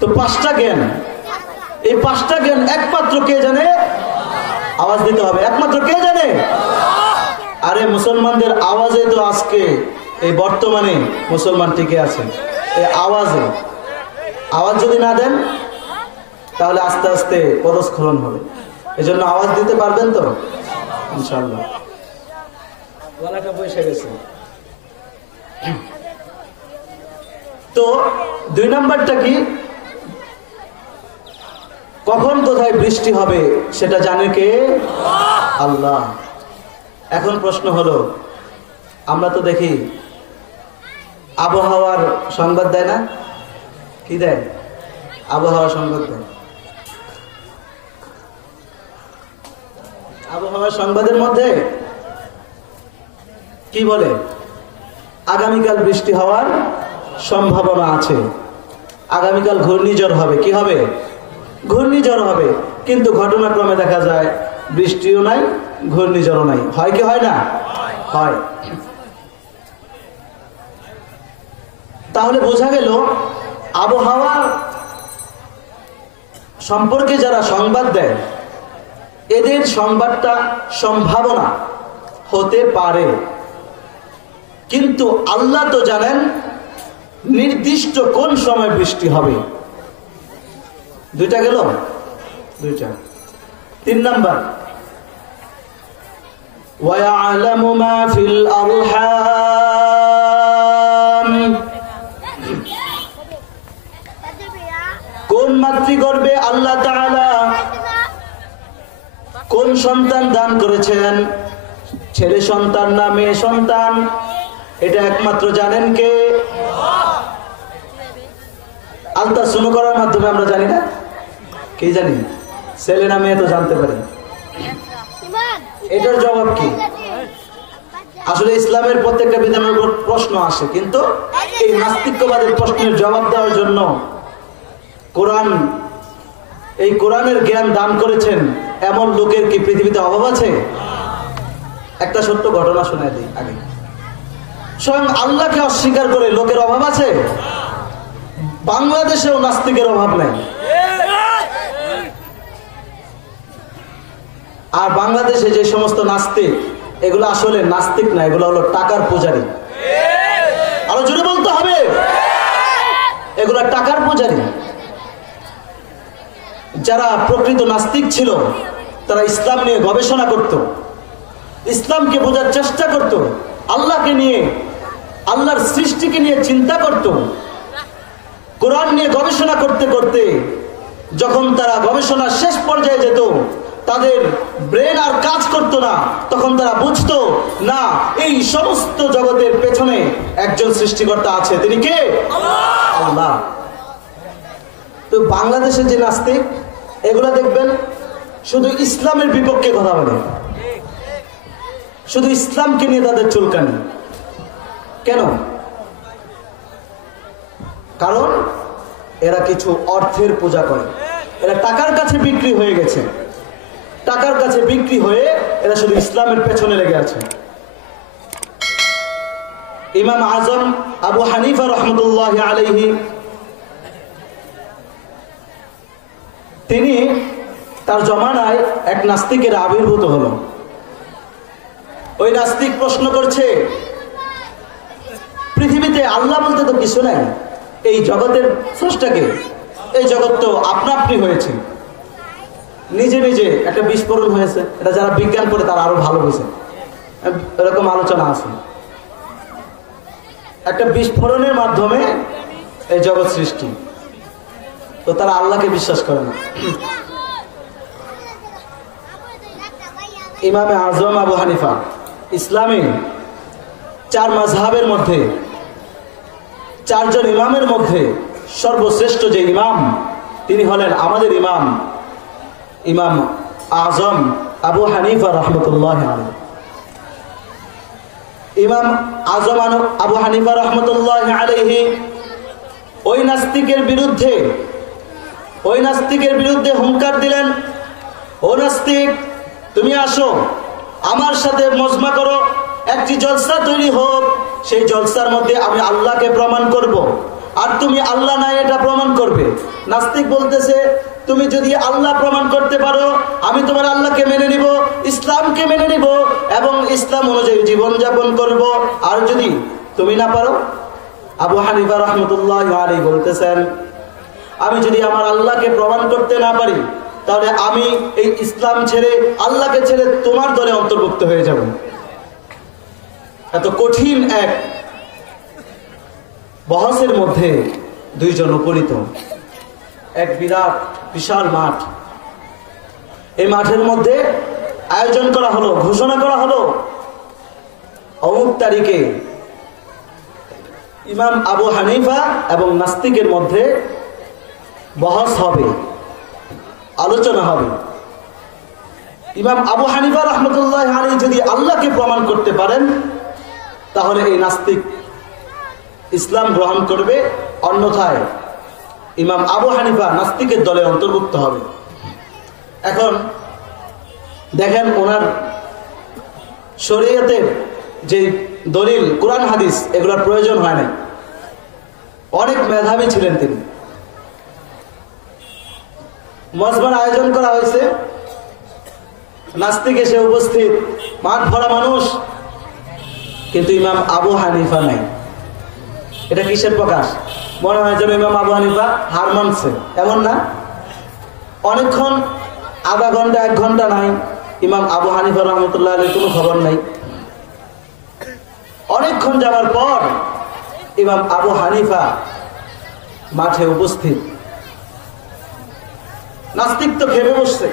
তো 5টা জ্ঞান, এই 5টা জ্ঞান একমাত্র কে জানে? আওয়াজ দিতে হবে, একমাত্র কে জানে? আরে মুসলমানদের আওয়াজে তো আজকে এই বর্তমানে মুসলমান টিকে আছে। এই আওয়াজে, আওয়াজ যদি না দেন তাহলে আস্তে আস্তে পদস্খলন হবে। এজন্য আওয়াজ দিতে পারবেন তো ইনশাআল্লাহ? গলাটা বসে গেছে। তো 2 নম্বরটা কি? কখন কোথায় বৃষ্টি হবে সেটা জানে কে? আল্লাহ। এখন প্রশ্ন হলো, আমরা তো দেখি আবহাওয়ার সংবাদ দেয় না? কি দেয়? আবহাওয়ার সংবাদ দেয়। আবহাওয়ার সংবাদের মধ্যে কি বলে? আগামীকাল বৃষ্টি হওয়ার সম্ভাবনা আছে, আগামীকাল ঘূর্ণিঝড় হবে। কি হবে? ঘূর্ণিঝড় হবে। কিন্তু ঘটনাক্রমে দেখা যায় বৃষ্টিও নাই, ঘূর্ণিঝড়ও নাই। হয় কি হয় না? হয়। তাহলে বোঝা গেল আবহাওয়া সম্পর্কে যারা সংবাদ দেয় এদের সংবাদটা সম্ভাবনা হতে পারে, কিন্তু আল্লাহ তো জানেন নির্দিষ্ট কোন সময় বৃষ্টি হবে। দুইটা গেল, দুইটা। 3 নাম্বার, ওয়ায়ালামু মা ফিল আরহাম, কোন মাতৃগর্ভে আল্লাহ তাআলা কোন সন্তান দান করেছেন, ছেলে সন্তান না মেয়ে সন্তান, এটা একমাত্র জানেন কে? আলট্রাসাউন্ড করার মাধ্যমে আমরা জানি না, কে জানি? ছেলে না মেয়ে তো জানতে পারি। এটার জবাব কি? আসলে ইসলামের প্রত্যেকটা বিধানের উপর প্রশ্ন আসে, কিন্তু এই নাস্তিক্যবাদের প্রশ্নের জবাব দেওয়ার জন্য কোরআন, এই কোরআনের জ্ঞান দান করেছেন এমন লোকের কি পৃথিবীতে অভাব আছে? একটা সত্য ঘটনা শুনে দিই আগে। স্বয়ং আল্লাহকে অস্বীকার করে লোকের অভাব আছে? বাংলাদেশেও নাস্তিকের অভাব নেই। আর বাংলাদেশে যে সমস্ত নাস্তিক, এগুলো আসলে নাস্তিক না, এগুলো হলো টাকার পূজারী। আরো জোরে বলতে হবে, এগুলো টাকার পূজারী। যারা প্রকৃত নাস্তিক ছিল তারা ইসলাম নিয়ে গবেষণা করত, ইসলামকে বোঝার চেষ্টা করত, আল্লাহকে নিয়ে, আল্লাহর সৃষ্টিকে নিয়ে চিন্তা করত। কোরআন নিয়ে গবেষণা করতে করতে যখন তারা গবেষণার শেষ পর্যায়ে যেত, তাদের ব্রেন আর কাজ করতো না, তখন তারা বুঝতো না এই সমস্ত জগতের পেছনে একজন সৃষ্টিকর্তা আছে। তিনি কে? আল্লাহ। তো বাংলাদেশে যে নাস্তিক, এগুলা দেখবেন শুধু ইসলামের বিপক্ষে কথা বলে, শুধু ইসলামকে নিয়ে তাদের চুলকানি। কেন? কারণ এরা কিছু অর্থের পূজা করে, এরা টাকার কাছে বিক্রি হয়ে গেছে, টাকার কাছে বিক্রি হয়ে এরা শুধু ইসলামের পেছনে লেগে আছে। ইমাম আজম আবু হানিফা রহমতুল্লাহ আলাইহি, তিনি, তার জমানায় এক নাস্তিকের আবির্ভূত হলো। ওই নাস্তিক প্রশ্ন করছে, পৃথিবীতে আল্লাহ বলতে তো কিছু নাই, এই জগতের স্রষ্টাকে, এই জগৎ তো আপনা আপনি হয়েছে, নিজে নিজে একটা বিস্ফোরণ হয়েছে। এটা যারা বিজ্ঞান করে তারা আরো ভালো বুঝে, এরকম আলোচনা আছে। একটা বিস্ফোরণের মাধ্যমে এই জগৎ সৃষ্টি, তো তারা আল্লাহকে বিশ্বাস করে না। ইমামে আজম আবু হানিফা, ইসলামী 4 মাযহাবের মধ্যে, 4 জন ইমামের মধ্যে সর্বশ্রেষ্ঠ যে ইমাম, তিনি হলেন আমাদের ইমাম, ইমাম আজম আবু হানিফা রহমতুল্লাহ আলাইহি। ইমাম আজম আবু হানিফা রহমতুল্লাহ আলাইহি ওই নাস্তিকের বিরুদ্ধে হুঙ্কার দিলেন, ও নাস্তিক, তুমি আসো, আমার সাথে মজমা করো, একটি জলসা তৈরি হোক, সেই জলসার মধ্যে আমি আল্লাহকে প্রমাণ করব, আর তুমি আল্লাহ নাই এটা প্রমাণ করবে। নাস্তিক বলতেছে, তুমি যদি আল্লাহ প্রমাণ করতে পারো, আমি তোমার আল্লাহকে মেনে নিব, ইসলামকে মেনে নিব এবং ইসলাম অনুযায়ী জীবন যাপন করব। আর যদি তুমি না পারো, আবু হানিফা রহমতুল্লাহ আলাইহি বলতেছেন, আমি যদি আমার আল্লাহকে প্রমাণ করতে না পারি, তাহলে আমি এই ইসলাম ছেড়ে, আল্লাহকে ছেড়ে তোমার দলে অন্তর্ভুক্ত হয়ে যাব। এত কঠিন এক বহসের মধ্যে 2 জন উপনীত, এক বিরাট বিশাল মাঠ। এই মাঠের মধ্যে আয়োজন করা হলো, ঘোষণা করা হলো, অমুক তারিখে ইমাম আবু হানিফা এবং নাস্তিকের মধ্যে বহস হবে, আলোচনা হবে। ইমাম আবু হানিফা রহমতুল্লাহ আলাইহি যদি আল্লাহকে প্রমাণ করতে পারেন, তাহলে এই নাস্তিক ইসলাম গ্রহণ করবে, অন্যথায় ইমাম আবু হানিফা নাস্তিকের দলে অন্তর্ভুক্ত হবে। এখন দেখেন ওনার শরীয়তের যে দলিল কোরআন হাদিস এগুলোর প্রয়োজন হয় না, অনেক মেধাবী ছিলেন তিনি। মজমার আয়োজন করা হয়েছে, নাস্তিক এসে উপস্থিত, মাঠ ভরা মানুষ, কিন্তু ইমাম আবু হানিফা নাই। এটা কিসের প্রকাশ? মনে হয় যেন ইমাম আবু হানিফা হার মানছে, এমন না? অনেকক্ষণ, আধা ঘন্টা 1 ঘন্টা নাই, ইমাম আবু হানিফা রহমতুল্লাহ আলাইহির কোনো খবর নাই। অনেকক্ষণ যাওয়ার পর ইমাম আবু হানিফা মাঠে উপস্থিত। নাস্তিক তো ভেবে বসছে,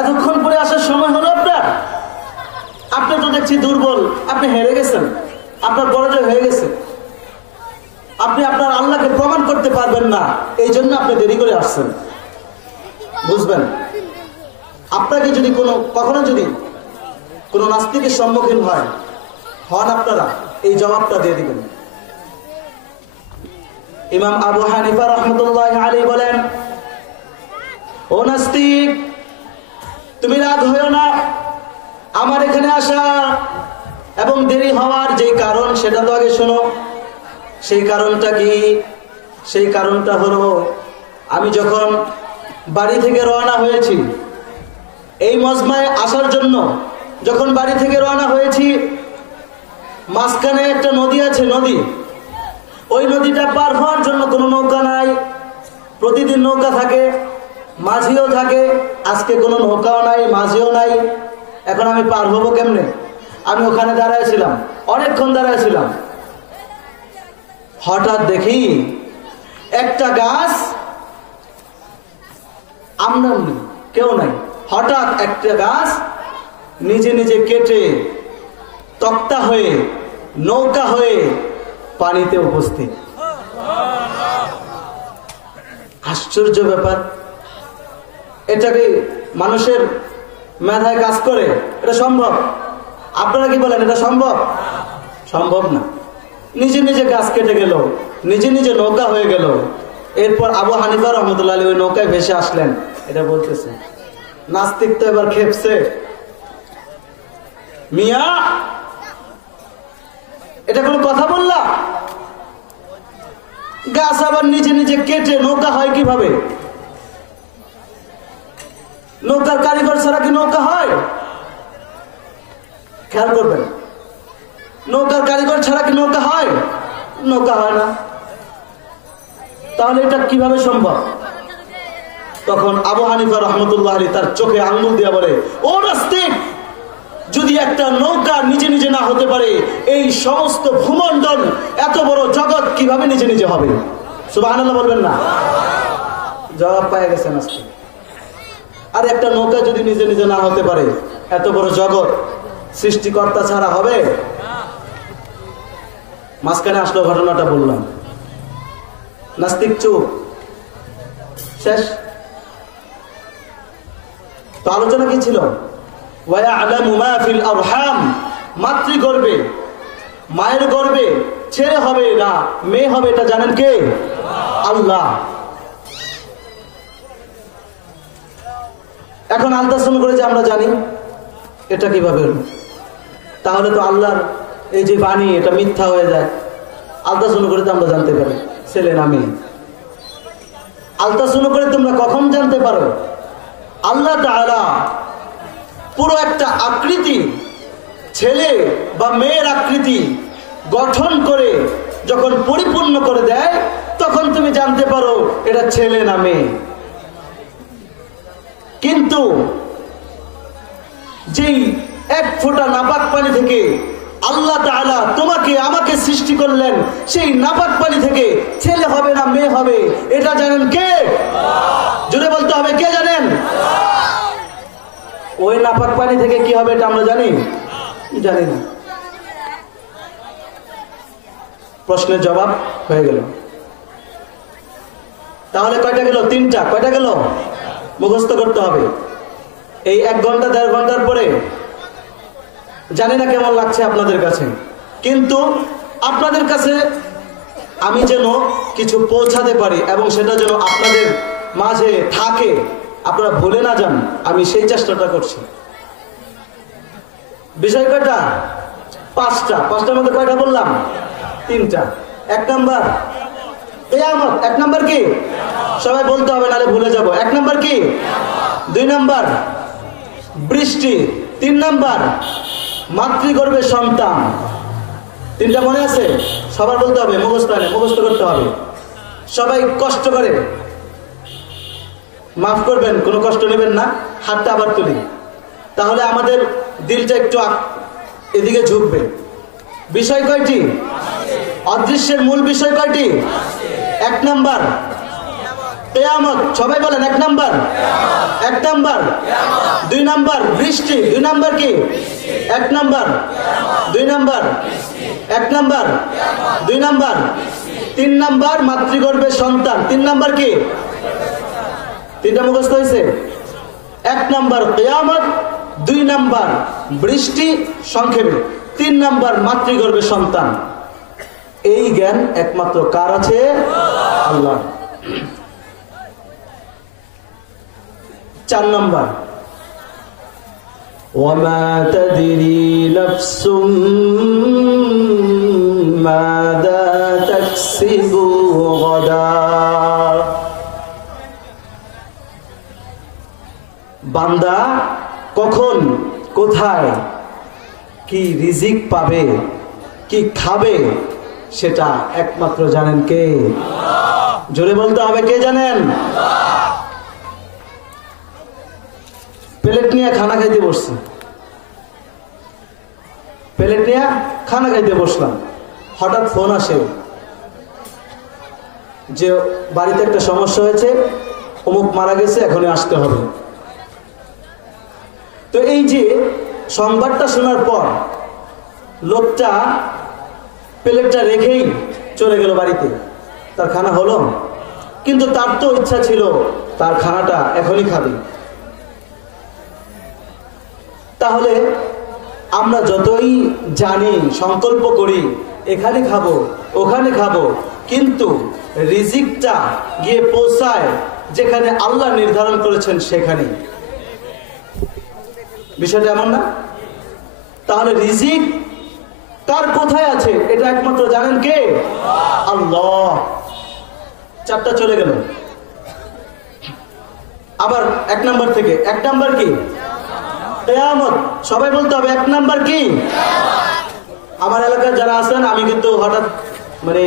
এতক্ষণ পরে আসার সময় হলো আপনার? আপনি তো দেখছি দুর্বল, আপনি হেরে গেছেন, আপনার পরাজয় হয়ে গেছে, আপনি আপনার আল্লাহকে প্রমাণ করতে পারবেন না, এই জন্য আপনি দেরি করে আসছেন। বুঝবেন, আপনাকে যদি কখনো যদি কোনো নাস্তিকের সম্মুখীন হন আপনারা এই জবাবটা দিয়ে দিবেন। ইমাম আবু হানিফা রাহমাতুল্লাহি আলাইহি বলেন, ও নাস্তিক, তুমি রাগ হইও না, আমার এখানে আসা এবং দেরি হওয়ার যে কারণ সেটা তো আগে শোনো। সেই কারণটা কি? সেই কারণটা হলো, আমি যখন বাড়ি থেকে রওনা হয়েছি এই মজমায় আসার জন্য, যখন বাড়ি থেকে রওনা হয়েছি, মাঝখানে একটা নদী আছে, নদী, ওই নদীটা পার হওয়ার জন্য কোনো নৌকা নাই। প্রতিদিন নৌকা থাকে, মাঝিও থাকে, আজকে কোনো নৌকাও নাই, মাঝিও নাই। এখন আমি পার হবো কেমনে? আমি ওখানে দাঁড়াইছিলাম, অনেকক্ষণ দাঁড়াইছিলাম। হঠাৎ দেখি একটা গাছ, আমনামনি কেউ নাই, হঠাৎ একটা গাছ নিজে নিজে কেটে তক্তা হয়ে, নৌকা হয়ে পানিতে উপস্থিত। আশ্চর্য ব্যাপার, এটাকে মানুষের মেধায় কাজ করে? এটা সম্ভব? আপনারা কি বলেন এটা সম্ভব? সম্ভব না। নিজে নিজে গাছ কেটে গেল, নিজে নিজে নৌকা হয়ে গেল। এরপর আবু হানিফা রহমতুল্লাহ আলাইহি ওই নৌকায় ভেসে আসলেন। এটা বলতেছে নাস্তিক তো এবার খেপছে, মিয়া এটা কোনো কথা বললা? গাছ আবার নিজে নিজে কেটে নৌকা হয় কিভাবে? নৌকার কারিগর ছাড়া কি নৌকা হয়? খেয়াল করবেন, নৌকার কারিগর ছাড়া কি নৌকা হয়? নৌকা হয় না। তাহলে এটা কিভাবে সম্ভব? তখন আবু হানিফা রহমতুল্লাহ আলাইহি তার চোখে আঙ্গুল দিয়ে বলে, ও নাস্তিক, যদি একটা নৌকা নিজে নিজে না হতে পারে, এই সমস্ত ভূমণ্ডল, এত বড় জগৎ কিভাবে নিজে নিজে হবে? সুবহানাল্লাহ বলবেন না? জবাব পেয়ে গেছে নাস্তিক। আর একটা নৌকা যদি নিজে নিজে না হতে পারে, এত বড় জগৎ সৃষ্টিকর্তা ছাড়া হবে? মাঝখানে আসলো, ঘটনাটা বললাম। নাস্তিক চুপ, শেষ। তো আলোচনা কি ছিল? মাতৃগর্ভে, মায়ের গর্ভে ছেলে হবে না মেয়ে হবে, এটা জানেন কে? আল্লাহ। এখন আলতাসন করে যে আমরা জানি, এটা কিভাবে? তাহলে তো আল্লাহর এই যে বাণী এটা মিথ্যা হয়ে যায়। আলতাসন করে তো আমরা জানতে পারি ছেলে না মেয়ে। আলতাসন করে তোমরা কখন জানতে পারো? আল্লাহ তাআলা পুরো একটা আকৃতি, ছেলে বা মেয়ের আকৃতি গঠন করে যখন পরিপূর্ণ করে দেয়, তখন তুমি জানতে পারো এটা ছেলে না মেয়ে। কিন্তু যেই 1 ফোঁটা নাপাক পানি থেকে আল্লাহ তাআলা তোমাকে আমাকে সৃষ্টি করলেন, সেই নাপাক পানি থেকে ছেলে হবে না মেয়ে হবে, এটা জানেন কে? জোরে বলতে হবে, কে জানেন? ওই নাপাক পানি থেকে কি হবে এটা আমরা জানি? জানি না। প্রশ্নের জবাব হয়ে গেল। তাহলে কয়টা গেল? 3টা। কয়টা গেল? মুখস্থ করতে হবে। এই 1 ঘন্টা 1.5 ঘন্টার পরে জানি না কেমন লাগছে আপনাদের কাছে। কিন্তু আপনাদের কাছে আমি যেন কিছু পৌঁছাতে পারি এবং সেটা যেন আপনাদের মাঝে থাকে, আপনারা ভুলে না যান, আমি সেই চেষ্টাটা করছি। বিষয় কয়টা? পাঁচটার মধ্যে কয়টা বললাম? 3টা। 1 নাম্বার কিয়ামত। 1 নাম্বার কি? সবাই বলতে হবে নাহলে ভুলে যাব। 1 নাম্বার কি? 2 নাম্বার বৃষ্টি। 3 নাম্বার মাতৃগর্ভে সন্তান। 3টা মনে আছে? সবার বলতে হবে, মুখস্থ করতে হবে। সবাই কষ্ট করে, মাফ করবেন, কোনো কষ্ট নেবেন না। হাতটা আবার তুলি, তাহলে আমাদের দিলটা একটু এদিকে ঝুঁকবে। বিষয় কয়টি? অদৃশ্যের মূল বিষয় কয়টি? 1 নাম্বার কিয়ামত। সবাই বলেন 1 নাম্বার। 1 নাম্বার 2 নাম্বার বৃষ্টি। 2 নাম্বার কি? 1 number 2 number 1 number 2 number 3 number মাতৃগর্ভে সন্তান। 3 নাম্বার কি? 3টা মুখস্থ হয়েছে। 1 নাম্বার কিয়ামত, 2 নাম্বার বৃষ্টি, সংক্ষেপে 3 নাম্বার মাতৃগর্ভে সন্তান। এই জ্ঞান একমাত্র কার আছে? আল্লাহ। 4 নাম্বার ওয়ামা তাদরি নাফসুম মাযা তাকসিবু গাদা। বান্দা কখন কোথায় কি রিজিক পাবে, কি খাবে, সেটা একমাত্র জানেন কে? জোরে বলতে হবে, কে জানেন? প্লেট নিয়ে খানা খাইতে বসছি, প্লেট নিয়ে খানা খাইতে বসলাম, হঠাৎ ফোন আসে যে বাড়িতে একটা সমস্যা হয়েছে, অমুক মারা গেছে, এখনই আসতে হবে। তো এই যে সংবাদটা শোনার পর লোকটা প্লেটটা রেখেই চলে গেল বাড়িতে। তার খানা হলো, কিন্তু তার তো ইচ্ছা ছিল তার খানাটা এখনই খাবে। তাহলে আমরা যতই জানি, সংকল্প করি এখানে খাবো ওখানে খাবো, কিন্তু রিজিকটা গিয়ে পৌঁছায় যেখানে আল্লাহ নির্ধারণ করেছেন সেখানে। বিষয়টা এমন না? তাহলে রিজিক কার কোথায় আছে এটা একমাত্র জানেন কে? আল্লাহ। 4টা চলে গেল। আবার 1 নাম্বার থেকে 1 নাম্বার কি? কিয়ামত। সবাই বলতে হবে 1 নাম্বার কি? আমার এলাকার যারা আছেন, আমি কিন্তু হঠাৎ মানে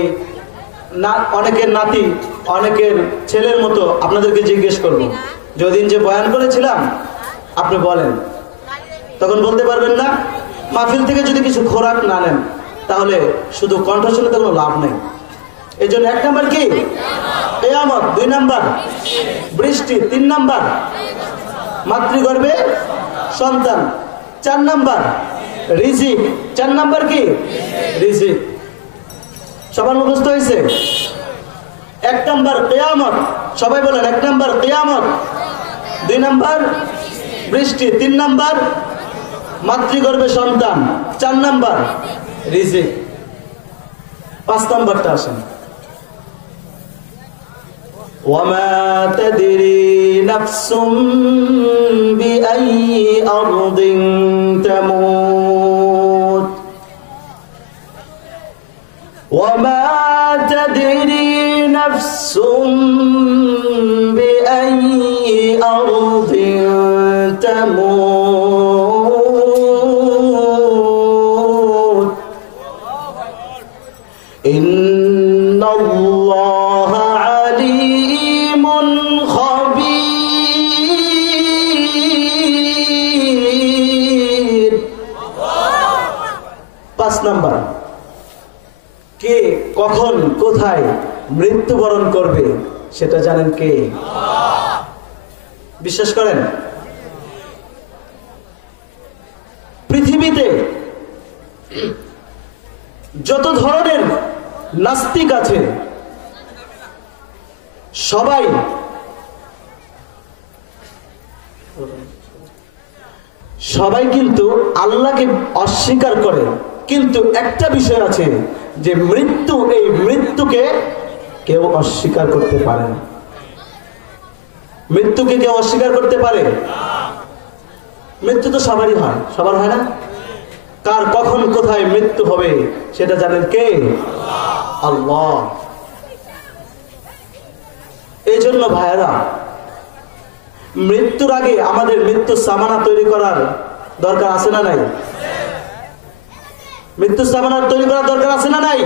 অনেকের নাতি, অনেকের ছেলের মতো আপনাদেরকে জিজ্ঞেস করব, যেদিন যে বয়ান করেছিলাম আপনি বলেন, তখন বলতে পারবেন না। মাহফিল থেকে যদি কিছু খোরাক না নেন তাহলে শুধু কণ্ঠ শুনে তো কোনো লাভ নেই। এই জন্য 1 নাম্বার কি? কিয়ামত। 2 নাম্বার বৃষ্টি। 3 নাম্বার মাতৃগর্ভে সন্তান। 4 নাম্বার রিজিক। 4 নাম্বার কি? রিজিক। সবার মুখস্থ হয়েছে? 1 নাম্বার কিয়ামত। সবাই বলেন 1 নাম্বার কিয়ামত, 2 নাম্বার বৃষ্টি, 3 নাম্বার মাতৃগর্ভে সন্তান, 4 নাম্বার রিজিক। 5 নাম্বারটা আসেন। ওয়ামা তাদরি নাফসুম বিআইয়ি আরদিন তামুত। ওয়ামা তাদরি নাফসুম বিআইয়ি আরদিন তামুত। ইন্নাল্লাহা আলিমুন খাবীর। 5 নাম্বার, কে কখন কোথায় মৃত্যুবরণ করবে সেটা জানেন কে? বিশ্বাস করেন? পৃথিবীতে যত ধরনের নাস্তিক আছে সবাই কিন্তু আল্লাহকে অস্বীকার করে কিন্তু একটা বিষয় আছে যে মৃত্যু, এই মৃত্যুকে কেউ অস্বীকার করতে পারে না। মৃত্যুকে কেউ অস্বীকার করতে পারে? মৃত্যু তো সবারই হয়, সবার হয় না? কার কখন কোথায় মৃত্যু হবে সেটা জানেন কে? আল্লাহ। এই জন্য ভাইয়েরা, মৃত্যুর আগে আমাদের মৃত্যুর সামানা তৈরি করার দরকার আছে না নাই? মৃত্যুর সামানা তৈরি করার দরকার আছে না নাই?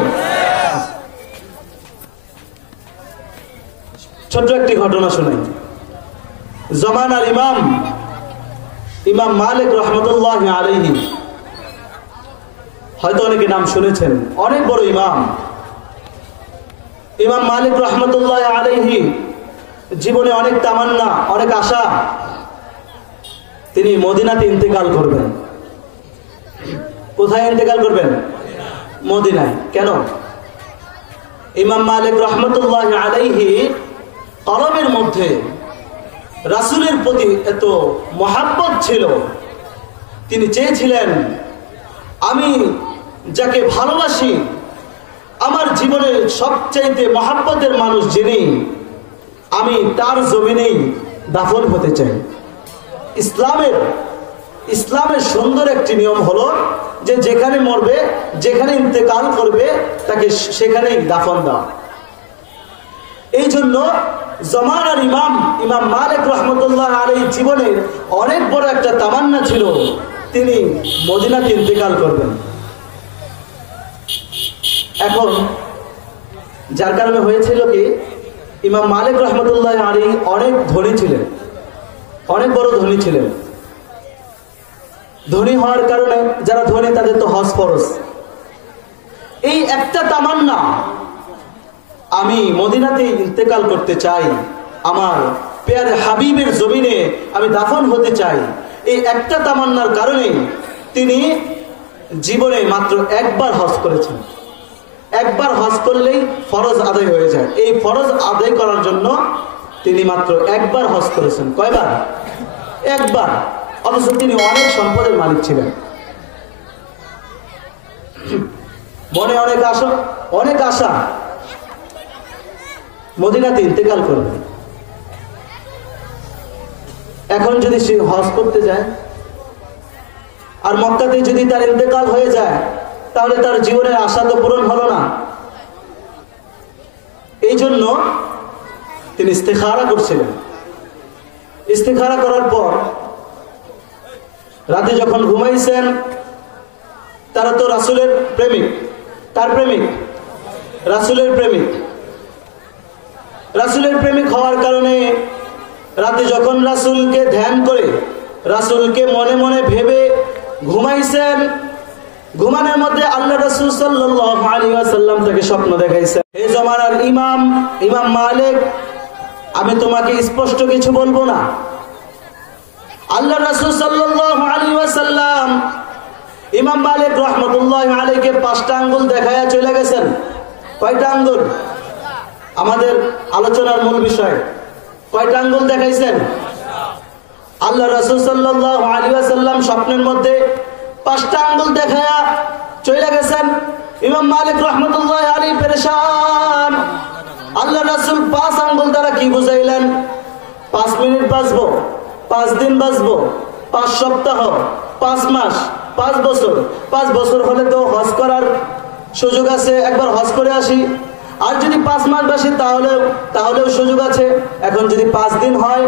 ছোট্ট একটি ঘটনা শুনে। জমানার ইমাম মালিক রহমতুল্লাহ আলাইহি, হয়তো অনেকে নাম শুনেছেন, অনেক বড় ইমাম মালিক রহমতুল্লাহ আলাইহি জীবনে অনেক তামান্না, অনেক আশা। তিনি মদিনাতে ইন্তেকাল করবেন। কোথায় ইন্তেকাল করবেন? মদিনায়। কেন? ইমাম মালিক রহমতুল্লাহ আলাইহি কলমের মধ্যে রাসূলের প্রতি এত মহাব্বত ছিল, তিনি চেয়েছিলেন আমি যাকে ভালোবাসি, আমার জীবনের সবচাইতে মহাব্বতের মানুষ যিনি, আমি তার জমিনেই দাফন হতে চাই। ইসলামের সুন্দর একটি নিয়ম হলো যে যেখানে মরবে, যেখানে ইন্তেকাল করবে, তাকে সেখানেই দাফন দেওয়া। এই জন্য জমানার ইমাম মালিক রহমতুল্লাহ আলাইহি জীবনের অনেক বড় একটা তামান্না ছিল, তিনি মদিনাতে ইন্তেকাল করবেন। এখন যার কারণে হয়েছিল কি, ইমাম মালিক রহমতুল্লাহ আলাইহি অনেক ধনী ছিলেন, অনেক বড় ধনী ছিলেন। ধনী হওয়ার কারণে যারা ধনী তাদের তো হজ ফরজ। এই একটা তামান্না, আমি মদিনাতে ইন্তেকাল করতে চাই, আমার পেয়ারে হাবিবের জমিনে আমি দাফন হতে চাই, এই একটা তামান্নার কারণে তিনি জীবনে মাত্র একবার হজ করেছেন। একবার হজ করলেই ফরজ আদায় হয়ে যায়। এই ফরজ আদায় করার জন্য তিনি মাত্র একবার হজ করেছেন। কয়বার? একবার। অথচ তিনি অনেক সম্পদের মালিক ছিলেন। মনে অনেক আশা মদিনাতে ইন্তেকাল করবে। এখন যদি সে হজ করতে যায় আর মক্কাতে যদি তার ইন্তেকাল হয়ে যায়, তাহলে তার জীবনের আশা তো পূরণ হলো না। এই জন্য তিনি ইস্তেখারা করছিলেন। ইস্তেখারা করার পর রাতে যখন ঘুমাইছেন, তারা তো রাসূলের প্রেমিক। কার প্রেমিক? রাসূলের প্রেমিক। রাসূলের প্রেমিক হওয়ার কারণে রাতে যখন রাসূলকে ধ্যান করে, রাসূলকে মনে মনে ভেবে ঘুমাইছেন, ঘুমানোর মধ্যে আল্লাহ রাসূল সাল্লাল্লাহু আলাইহি ওয়াসাল্লাম তাকে স্বপ্ন দেখাইছেন, হে জমানার ইমাম মালিক, আমি তোমাকে স্পষ্ট কিছু বলবো না। আল্লাহ রাসূল সাল্লাল্লাহু আলাইহি ওয়াসাল্লাম ইমাম মালিক রহমতুল্লাহ আলাইহিকে 5টা আঙ্গুল দেখায়া চলে গেছেন। কয়টা আঙ্গুল? আমাদের আলোচনার মূল বিষয়, কয়টা আঙ্গুল দেখাইছেন? আল্লাহ রাসূল সাল্লাল্লাহু আলাইহি ওয়াসাল্লাম স্বপ্নের মধ্যে 5টা আঙ্গুল দেখায়া চলে গেছেন। ইমাম মালিক রহমতুল্লাহ আলাইহি পেরেশান। আল্লাহ রাসূল 5 আঙ্গুল দ্বারা কি বুঝাইলেন? 5 মিনিট বাঁচবো, 5 দিন বাঁচবো, 5 সপ্তাহ, 5 মাস, 5 বছর। 5 বছর হলে তো হজ করার সুযোগ আছে, একবার হজ করে আসি। আর যদি 5 মাস বাসি তাহলেও সুযোগ আছে। এখন যদি 5 দিন হয়,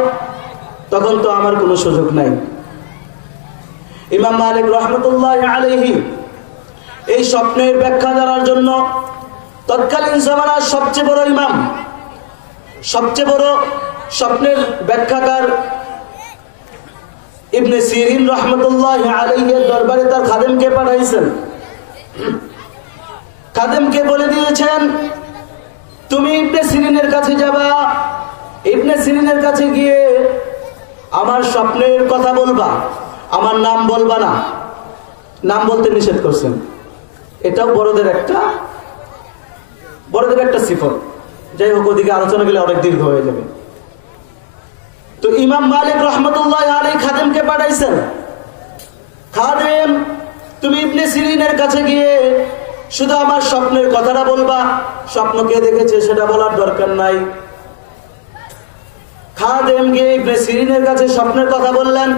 তখন তো আমার কোনো সুযোগ নাই। ইমাম মালিক রহমতুল্লাহ আলাইহি এই স্বপ্নের ব্যাখ্যা জানার জন্য তৎকালীন জামানার সবচেয়ে বড় ইমাম, সবচেয়ে বড় স্বপ্নের ব্যাখ্যাকার ইবনে সিরিন রহমতুল্লাহ আলাইহির দরবারে তার খাদেমকে পাঠাইছেন। খাদেমকে বলে দিয়েছেন, তুমি ইবনে সিরিনের কাছে যাবা, ইবনে সিরিনের কাছে গিয়ে আমার স্বপ্নের কথা বলবা, আমার নাম বলবা না। নাম বলতে নিষেধ করছেন। এটাও বড়দের একটা সিফত। যাই হোক, ওদিকে আলোচনা গেলে অনেক দীর্ঘ হয়ে যাবে। তো ইমাম মালিক রহমতুল্লাহ আলাইহি খাদেমকে পাঠাইছেন। খাদেম তুমি ইবনে সিরিনের কাছে গিয়ে শুধু আমার স্বপ্নের কথাটা বলবা, স্বপ্ন কে দেখেছে সেটা বলার দরকার নাই। খাদেম গিয়ে ইবনে সিরিনের কাছে স্বপ্নের কথা বললেন।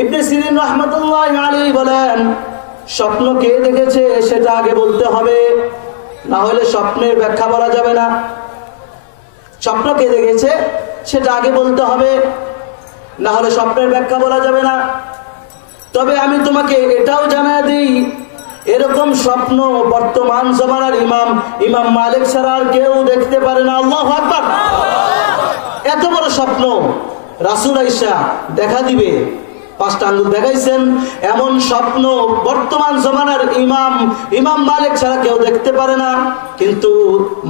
ইবনে সিরিন রাহমাতুল্লাহি আলাইহি বলেন, স্বপ্ন কে দেখেছে সেটা আগে বলতে হবে, না হলে স্বপ্নের ব্যাখ্যা বলা যাবে না। স্বপ্ন কে দেখেছে সেটা আগে বলতে হবে, না হলে স্বপ্নের ব্যাখ্যা বলা যাবে না। তবে আমি তোমাকে এটাও জানাই দিই, এরকম স্বপ্ন বর্তমান জমানার ইমাম মালিক ছাড়া আর কেউ দেখতে পারে না। আল্লাহু আকবার। এত বড় স্বপ্ন রাসূল আয়েশা দেখা দিবে, 5টা আঙ্গুল দেখাইছেন, এমন স্বপ্ন বর্তমান জমানার ইমাম মালিক ছাড়া কেউ দেখতে পারে না। কিন্তু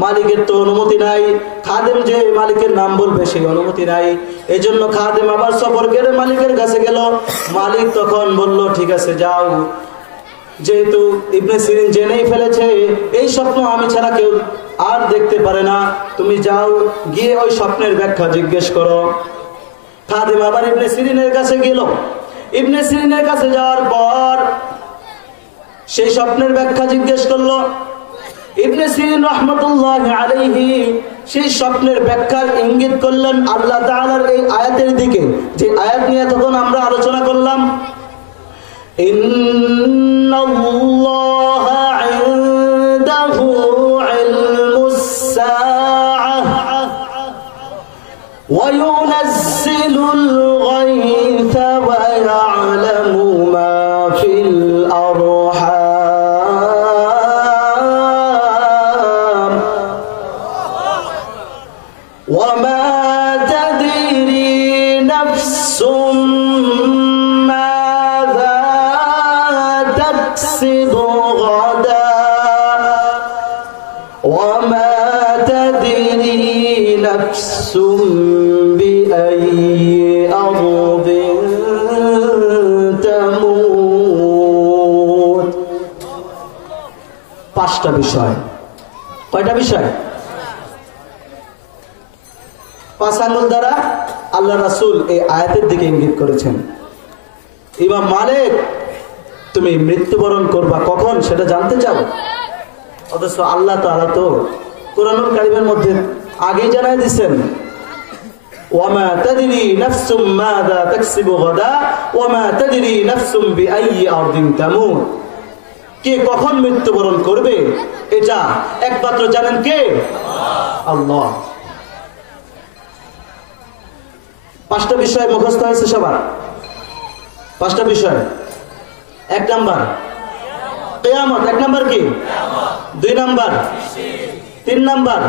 মালিকের তো অনুমতি নাই, খাদেম যে মালিকের নাম বলবে সেই অনুমতি নাই। এই জন্য খাদেম আবার সফর করে মালিকের কাছে গেল। মালিক তখন বলল, ঠিক আছে যাও, যেহেতু ইবনে সিরিন জেনেই ফেলেছে এই স্বপ্ন আমি ছাড়া কেউ আর দেখতে পারে না, তুমি যাও, গিয়ে ওই স্বপ্নের ব্যাখ্যা জিজ্ঞেস করো। খাদেম আবার ইবনে সিরিনের কাছে গেল। ইবনে সিরিনের কাছে যাওয়ার পর সেই স্বপ্নের ব্যাখ্যা জিজ্ঞেস করলো। ইবনে সিরিন রাহমাতুল্লাহি আলাইহি সেই স্বপ্নের ব্যাখ্যার ইঙ্গিত করলেন আল্লাহ তাআলার এই আয়াতের দিকে, যে আয়াত নিয়ে তখন আমরা আলোচনা করলাম। ইন্নাল্লাহা ইনদাহু ইলমুস সাআহ ওয়া ইউনাজ্জিলুল গায়থা ওয়া ইয়া'লামু মা ফিল আরহাম ওয়া মা তাদরি নাফসুম تكسب غدا وما تدري نفس بأي أرض تموت। 5টা বিষয়। কয়টা বিষয়? 5 আঙ্গুল দ্বারা আল্লাহ রাসূল এই আয়াতের দিকে ইঙ্গিত করেছেন। ইমাম মালিক, তুমি মৃত্যুবরণ করবা কখন সেটা জানতে চাও, অথচ আল্লাহ তাআলা তো কোরআনুল কারীমের মধ্যে আগেই জানাই দিয়েছেন, ওয়ামা তাদরি নাফসুম মাযা তাকসিবু গাদা ওয়ামা তাদরি নাফসুম বিআইয়ি আরদিন তামুত। কে কখন মৃত্যুবরণ করবে এটা একমাত্র জানেন কে? আল্লাহ। 5টা বিষয় মুখস্থ হয়েছে সবার। 5টা বিষয়। 1 নাম্বার কিয়ামত। 1 নাম্বার কি? 2 নাম্বার 3 নাম্বার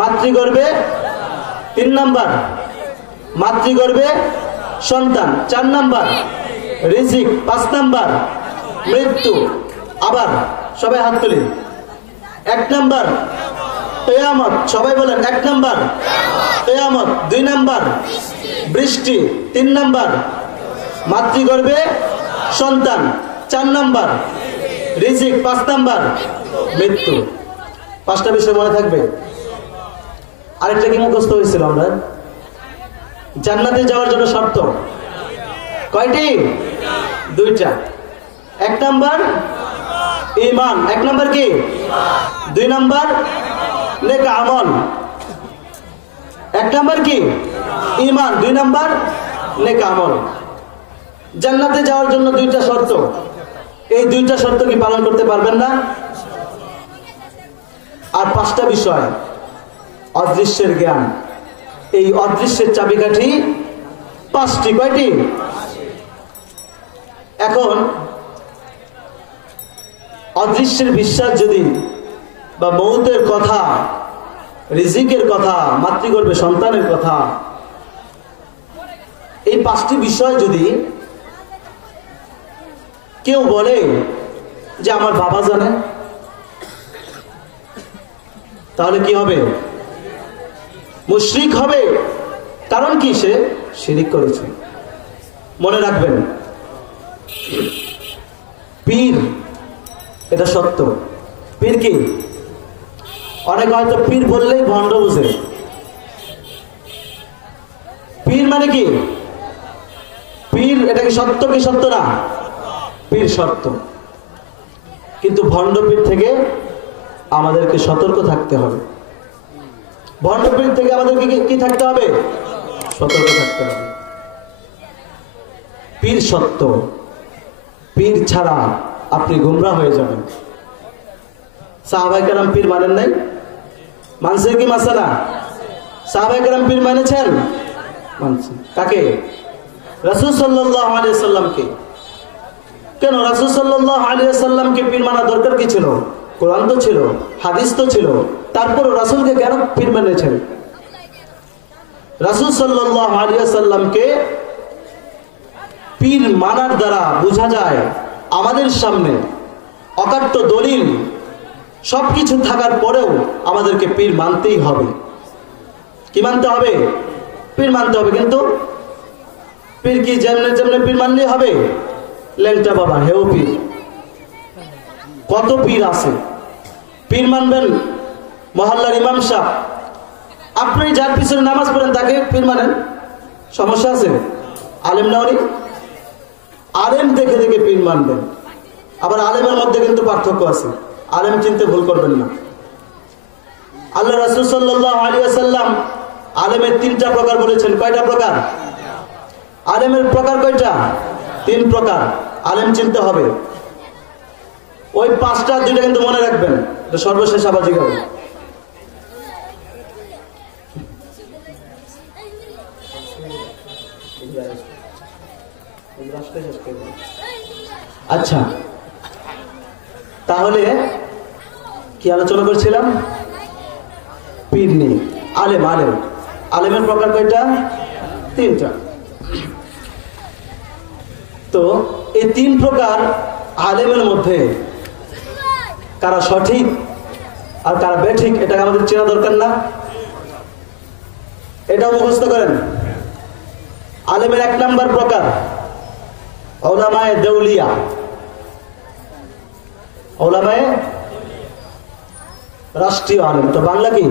মাতৃগর্ভে 3 নাম্বার মাতৃগর্ভে সন্তান। 4 নাম্বার রিজিক। 5 নাম্বার মৃত্যু। আবার সবাই হাত তুলি। 1 নাম্বার কিয়ামত। সবাই বলেন 1 নাম্বার কিয়ামত। 2 নাম্বার বৃষ্টি। 3 নাম্বার মাতৃগর্ভে সন্তান। 4 নাম্বার রিজিক। 5 নাম্বার মৃত্যু। 5টা বিষয় মনে থাকবে। আরেকটা কি মুখস্থ হয়েছিল আমরা? জান্নাতে যাওয়ার জন্য শর্ত কয়টি? 2টা। 1 নাম্বার ঈমান। 1 নাম্বার কি? 2 নাম্বার নেক আমল। 1 নাম্বার কি? ঈমান। 2 নাম্বার নেক আমল। জান্নাতে যাওয়ার জন্য 2টা শর্ত। এই 2টা শর্ত কি পালন করতে পারবেন না? আর 5টা বিষয় অদৃশ্যের জ্ঞান। এই অদৃশ্যের চাবিকাঠি 5টি। কয়টি? এখন অদৃশ্যের বিশ্বাস যদি বা মৌতের কথা, রিজিকের কথা, মাতৃগর্ভে সন্তানের কথা, এই 5টি বিষয় যদি কেউ বলে যে আমার বাবা জানে, তাহলে কি হবে? মুশরিক হবে। কারণ কি? সে শিরিক করেছে। মনে রাখবেন, পীর এটা সত্য। পীর কি? অনেক হয়তো পীর বললেই ভণ্ড বুঝে। পীর মানে কি? পীর এটা কি সত্য কি সত্য না? পীর শর্ত, কিন্তু ভণ্ড পীর থেকে আমাদেরকে সতর্ক থাকতে হবে। ভণ্ড পীর থেকে আমাদেরকে কি থাকতে হবে? সতর্ক থাকতে হবে। পীর সত্য, পীর ছাড়া আপনি গুমরাহ হয়ে যাবেন। সাহাবায়ে কেরাম পীর মানেন নাই? মানছে কি মাসালা? সাহাবায়ে কেরাম পীর মানেছেন? মানছেন। কাকে? রাসূল সাল্লাল্লাহু আলাইহি সাল্লামকে। কেন রাসূল সাল্লাল্লাহু আলাইহি সাল্লামকে পীর মানা দরকার কি ছিল? কোরআন তো ছিল, হাদিস তো ছিল, তারপর রাসূলকে কেন পীর মেনেছেন? রাসূল সাল্লাল্লাহু আলাইহি সাল্লামকে পীর মানার দ্বারা বোঝা যায় আমাদের সামনে অকাট্য দলিল সবকিছু থাকার পরেও আমাদেরকে পীর মানতেই হবে। কি মানতে হবে? পীর মানতে হবে। কিন্তু পীর কি যেমনে যেমনে পীর মানলেই হবে? ল্যাংটা বাবা হেও পীর। কত পীর আছে। পীর মানবেন মহল্লার ইমাম সাহেব, আপনি যার পিছনে নামাজ পড়েন তাকে পীর মানেন, সমস্যা আছে? আলেম না উনি? আলেম দেখে দেখে পীর মানবেন। আবার আলেমের মধ্যে কিন্তু পার্থক্য আছে, আলেম চিনতে ভুল করবেন না। আল্লাহ রাসূল সাল্লাল্লাহু আলাইহি ওয়াসাল্লাম আলেমের 3টা প্রকার বলেছেন। কয়টা প্রকার? আলেমের প্রকার কয়টা? 3 প্রকার। আলেম চিনতে হবে। ওই 5টা 2টা কিন্তু মনে রাখবেন, সর্বশেষ আবার জিজ্ঞাসা। আচ্ছা, তাহলে কি আলোচনা করছিলাম? পীর নেই, আলেম। আলেম আলেমের প্রকার কয়টা? 3টা। তো এই 3 প্রকার আলেমের মধ্যে কারা সঠিক আর কারা বেঠিক এটা আমাদের চেনা দরকার না? এটাও মুখস্থ করেন। আলেমের 1 নাম্বার প্রকার উলামায়ে দেউলিয়া। উলামায়ে রাষ্ট্রীয় আলেম। তো বাংলা কি?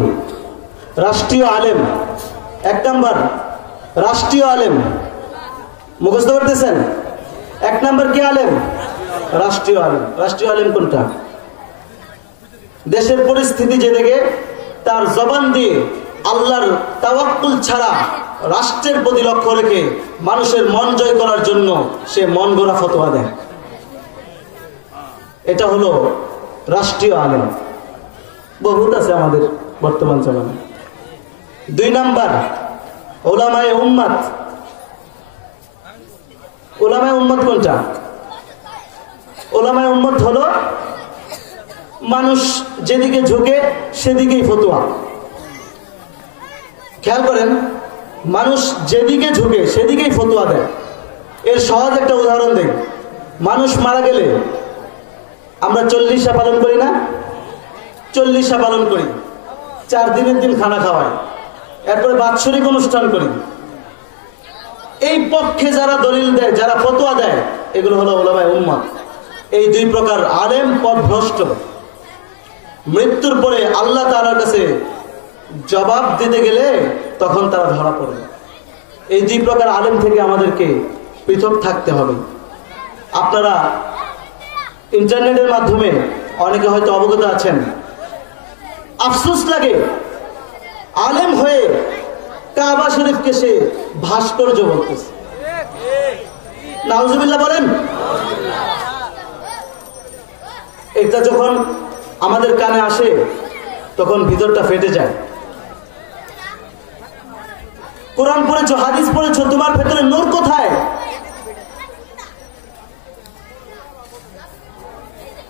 রাষ্ট্রীয় আলেম। 1 নাম্বার রাষ্ট্রীয় আলেম। মুখস্থ করতেছেন? 1 নাম্বার কি আলেম? রাষ্ট্রীয় আলেম। রাষ্ট্রীয় আলেম কোনটা? দেশের পরিস্থিতি যে দেখে তার জবান দিয়ে আল্লাহর তাওয়াক্কুল ছাড়া রাষ্ট্রের প্রতি লক্ষ্য রেখে মানুষের মন জয় করার জন্য সে মন গড়া ফতোয়া দেয়, এটা হলো রাষ্ট্রীয় আলেম। বহুত আছে আমাদের বর্তমান জমানায়। 2 নাম্বার উলামায়ে উম্মত। উলামায়ে উম্মত কোনটা? উলামায়ে উম্মত হলো মানুষ যেদিকে ঝুঁকে সেদিকেই ফতোয়া। খেয়াল করেন, মানুষ যেদিকে ঝুঁকে সেদিকেই ফতোয়া দেয়। এর সহজ একটা উদাহরণ দেই। মানুষ মারা গেলে আমরা 40 পালন করি না? 40 পালন করি, 4 দিনের দিন খানা খাওয়াই, এরপরে বাৎসরিক অনুষ্ঠান করি। এই পক্ষে যারা দলিল দেয়, যারা ফতোয়া দেয়, এগুলো হলো উলামায়ে উম্মত। এই 2 প্রকার আলেম পথভ্রষ্ট। মৃত্যুর পরে আল্লাহ তাআলার কাছে জবাব দিতে গেলে তখন তারা ধরা পড়ে। এই 2 প্রকার আলেম থেকে আমাদেরকে পৃথক থাকতে হবে। আপনারা ইন্টারনেটের মাধ্যমে অনেকে হয়তো অবগত আছেন। আফসোস লাগে, আলেম হয়ে কাবা শরীফকে সে ভাস্কর্য বলতেছে। নাউজুবিল্লাহ বলেন। এটা যখন আমাদের কানে আসে তখন ভিতরটা ফেটে যায়। কোরআন পড়েছো, হাদিস পড়েছো, তোমার ভেতরে নূর কোথায়?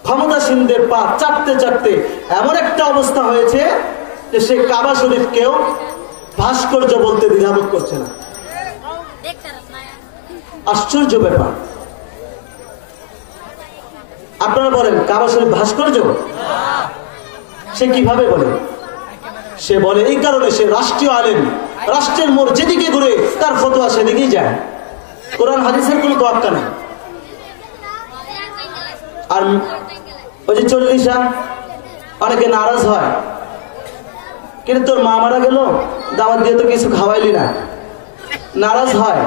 ক্ষমতাসীনদের পা চাটতে চাটতে এমন একটা অবস্থা হয়েছে যে সে কাবা শরীফকেও ভাস্কর্য বলতে দ্বিধাবোধ করছে না। আশ্চর্য ব্যাপার। আপনারা বলেন কাবা শরীফ ভাস্কর্য? সে কিভাবে বলে? সে বলে এই কারণে সে রাষ্ট্রীয় আলেম। রাষ্ট্রের মোড় যেদিকে ঘুরে তার ফতোয়া সেদিকেই যায়। কোরআন হাদিসের কোনো তোয়াক্কা নেই। আর ওই যে 40 অনেকে নারাজ হয়, কিন্তু তোর মা মারা গেল, দাওয়াত দিয়ে তো কিছু খাওয়াইলি না, নারাজ হয়।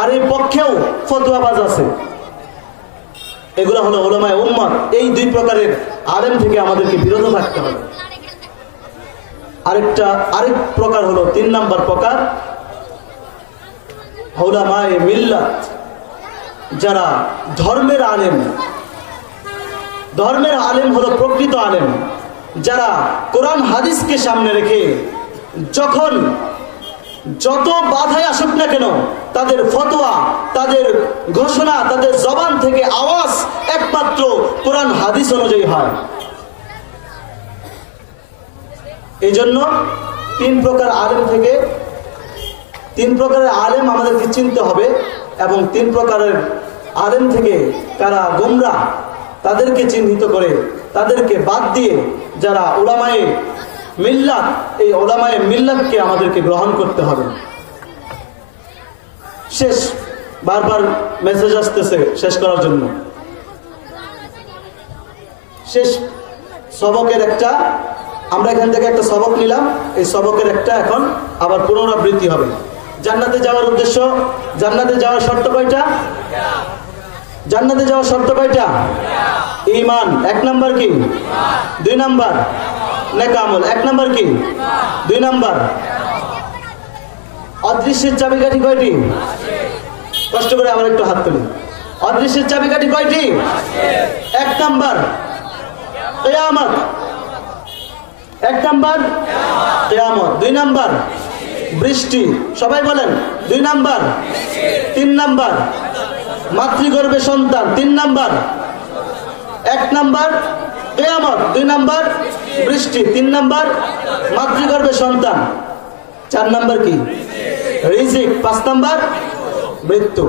আর এই পক্ষেও ফতোয়াবাজ আছে। এগুলো হলো উলামায়ে উম্মাত। এই দুই প্রকারের আলেম থেকে আমাদেরকে বিরত থাকতে হবে। আরেক প্রকার হলো 3 নাম্বার প্রকার উলামায়ে মিল্লাত, যারা ধর্মের আলেম। ধর্মের আলেম হলো প্রকৃত আলেম, যারা কোরআন হাদিসকে সামনে রেখে যখন যত বাধাই আসুক না কেন তাদের ফতোয়া, তাদের ঘোষণা, তাদের জবান থেকে আওয়াজ একমাত্র কোরআন হাদিস অনুযায়ী হয়। এই জন্য 3 প্রকার আলেম থেকে 3 প্রকারের আলেম আমাদেরকে চিনতে হবে, এবং 3 প্রকারের আলেম থেকে কারা গোমরাহ তাদেরকে চিহ্নিত করে তাদেরকে বাদ দিয়ে যারা উলামায়ে মিল্লাত, এই উলামায়ে মিল্লাতকে আমাদেরকে গ্রহণ করতে হবে। শেষ, বারবার মেসেজ আসতেছে শেষ করার জন্য। শেষ সবকের আমরা এখান থেকে একটা সবক নিলাম, এই সবকের এখন আবার পুনরাবৃত্তি হবে। জান্নাতে যাওয়ার উদ্দেশ্য, জান্নাতে যাওয়ার শর্ত কয়টা? জান্নাতে যাওয়ার শর্ত কয়টা? ঈমান। 1 নাম্বার কি? 2 নাম্বার নেক আমল। 1 নাম্বার কি? 2 নাম্বার। অদৃশ্যের চাবিকাঠি কয়টি? কষ্ট করে আবার একটু হাত তুলি। অদৃশ্যের চাবিকাঠি কয়টি? 1 নাম্বার কিয়ামত। 1 নাম্বার কিয়ামত। 2 নাম্বার বৃষ্টি। সবাই বলেন 2 নাম্বার। 3 নাম্বার মাতৃগর্ভে সন্তান। 3 নাম্বার। 1 নাম্বার কিয়ামত, 2 নাম্বার বৃষ্টি, 3 নাম্বার মাতৃগর্ভে সন্তান, 4 নাম্বার কি? রিজিক, 5 নাম্বার মৃত্যু।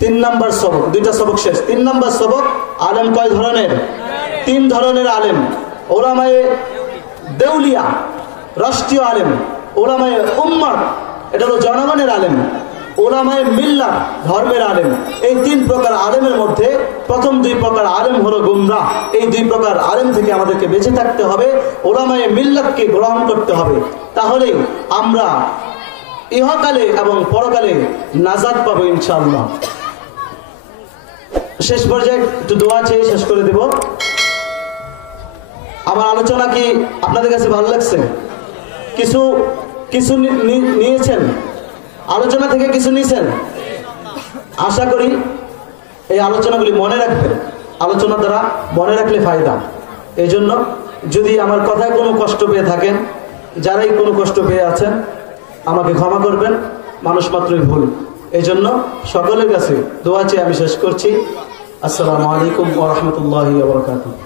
3 নাম্বার সবক, 2টা সবক শেষ। 3 নাম্বার সবক আলেম কয় ধরনের? 3 ধরনের আলেম। উলামায়ে দেউলিয়া রাষ্ট্রীয় আলেম, উলামায়ে উম্মাত এটা হলো জনগণের আলেম, উলামায়ে মিল্লাত ধর্মের আলেম। এই 3 প্রকার আলেমের মধ্যে প্রথম 2 প্রকার আলেম হলো গুমরাহ। এই 2 প্রকার আলেম থেকে আমাদেরকে বেঁচে থাকতে হবে, উলামায়ে মিল্লাতকে গ্রহণ করতে হবে। তাহলে আমরা ইহকালে এবং পরকালে নাজাত পাবো ইনশাআল্লাহ। শেষ পর্যায়ে একটু দোয়া চেয়ে শেষ করে দেব। আমার আলোচনা কি আপনাদের কাছে ভালো লাগছে? কিছু নিয়েছেন? আলোচনা থেকে কিছু নিয়েছেন? আশা করি এই আলোচনাগুলি মনে রাখবেন। আলোচনা দ্বারা মনে রাখলে ফায়দা। এই জন্য যদি আমার কথায় কোনো কষ্ট পেয়ে থাকেন, যারাই কোনো কষ্ট পেয়ে আছেন আমাকে ক্ষমা করবেন, মানুষ মাত্রই ভুল। এই জন্য সকলের কাছে দোয়া চেয়ে আমি শেষ করছি। আসসালামু আলাইকুম ওয়া রাহমাতুল্লাহি ওয়া বারাকাতুহু।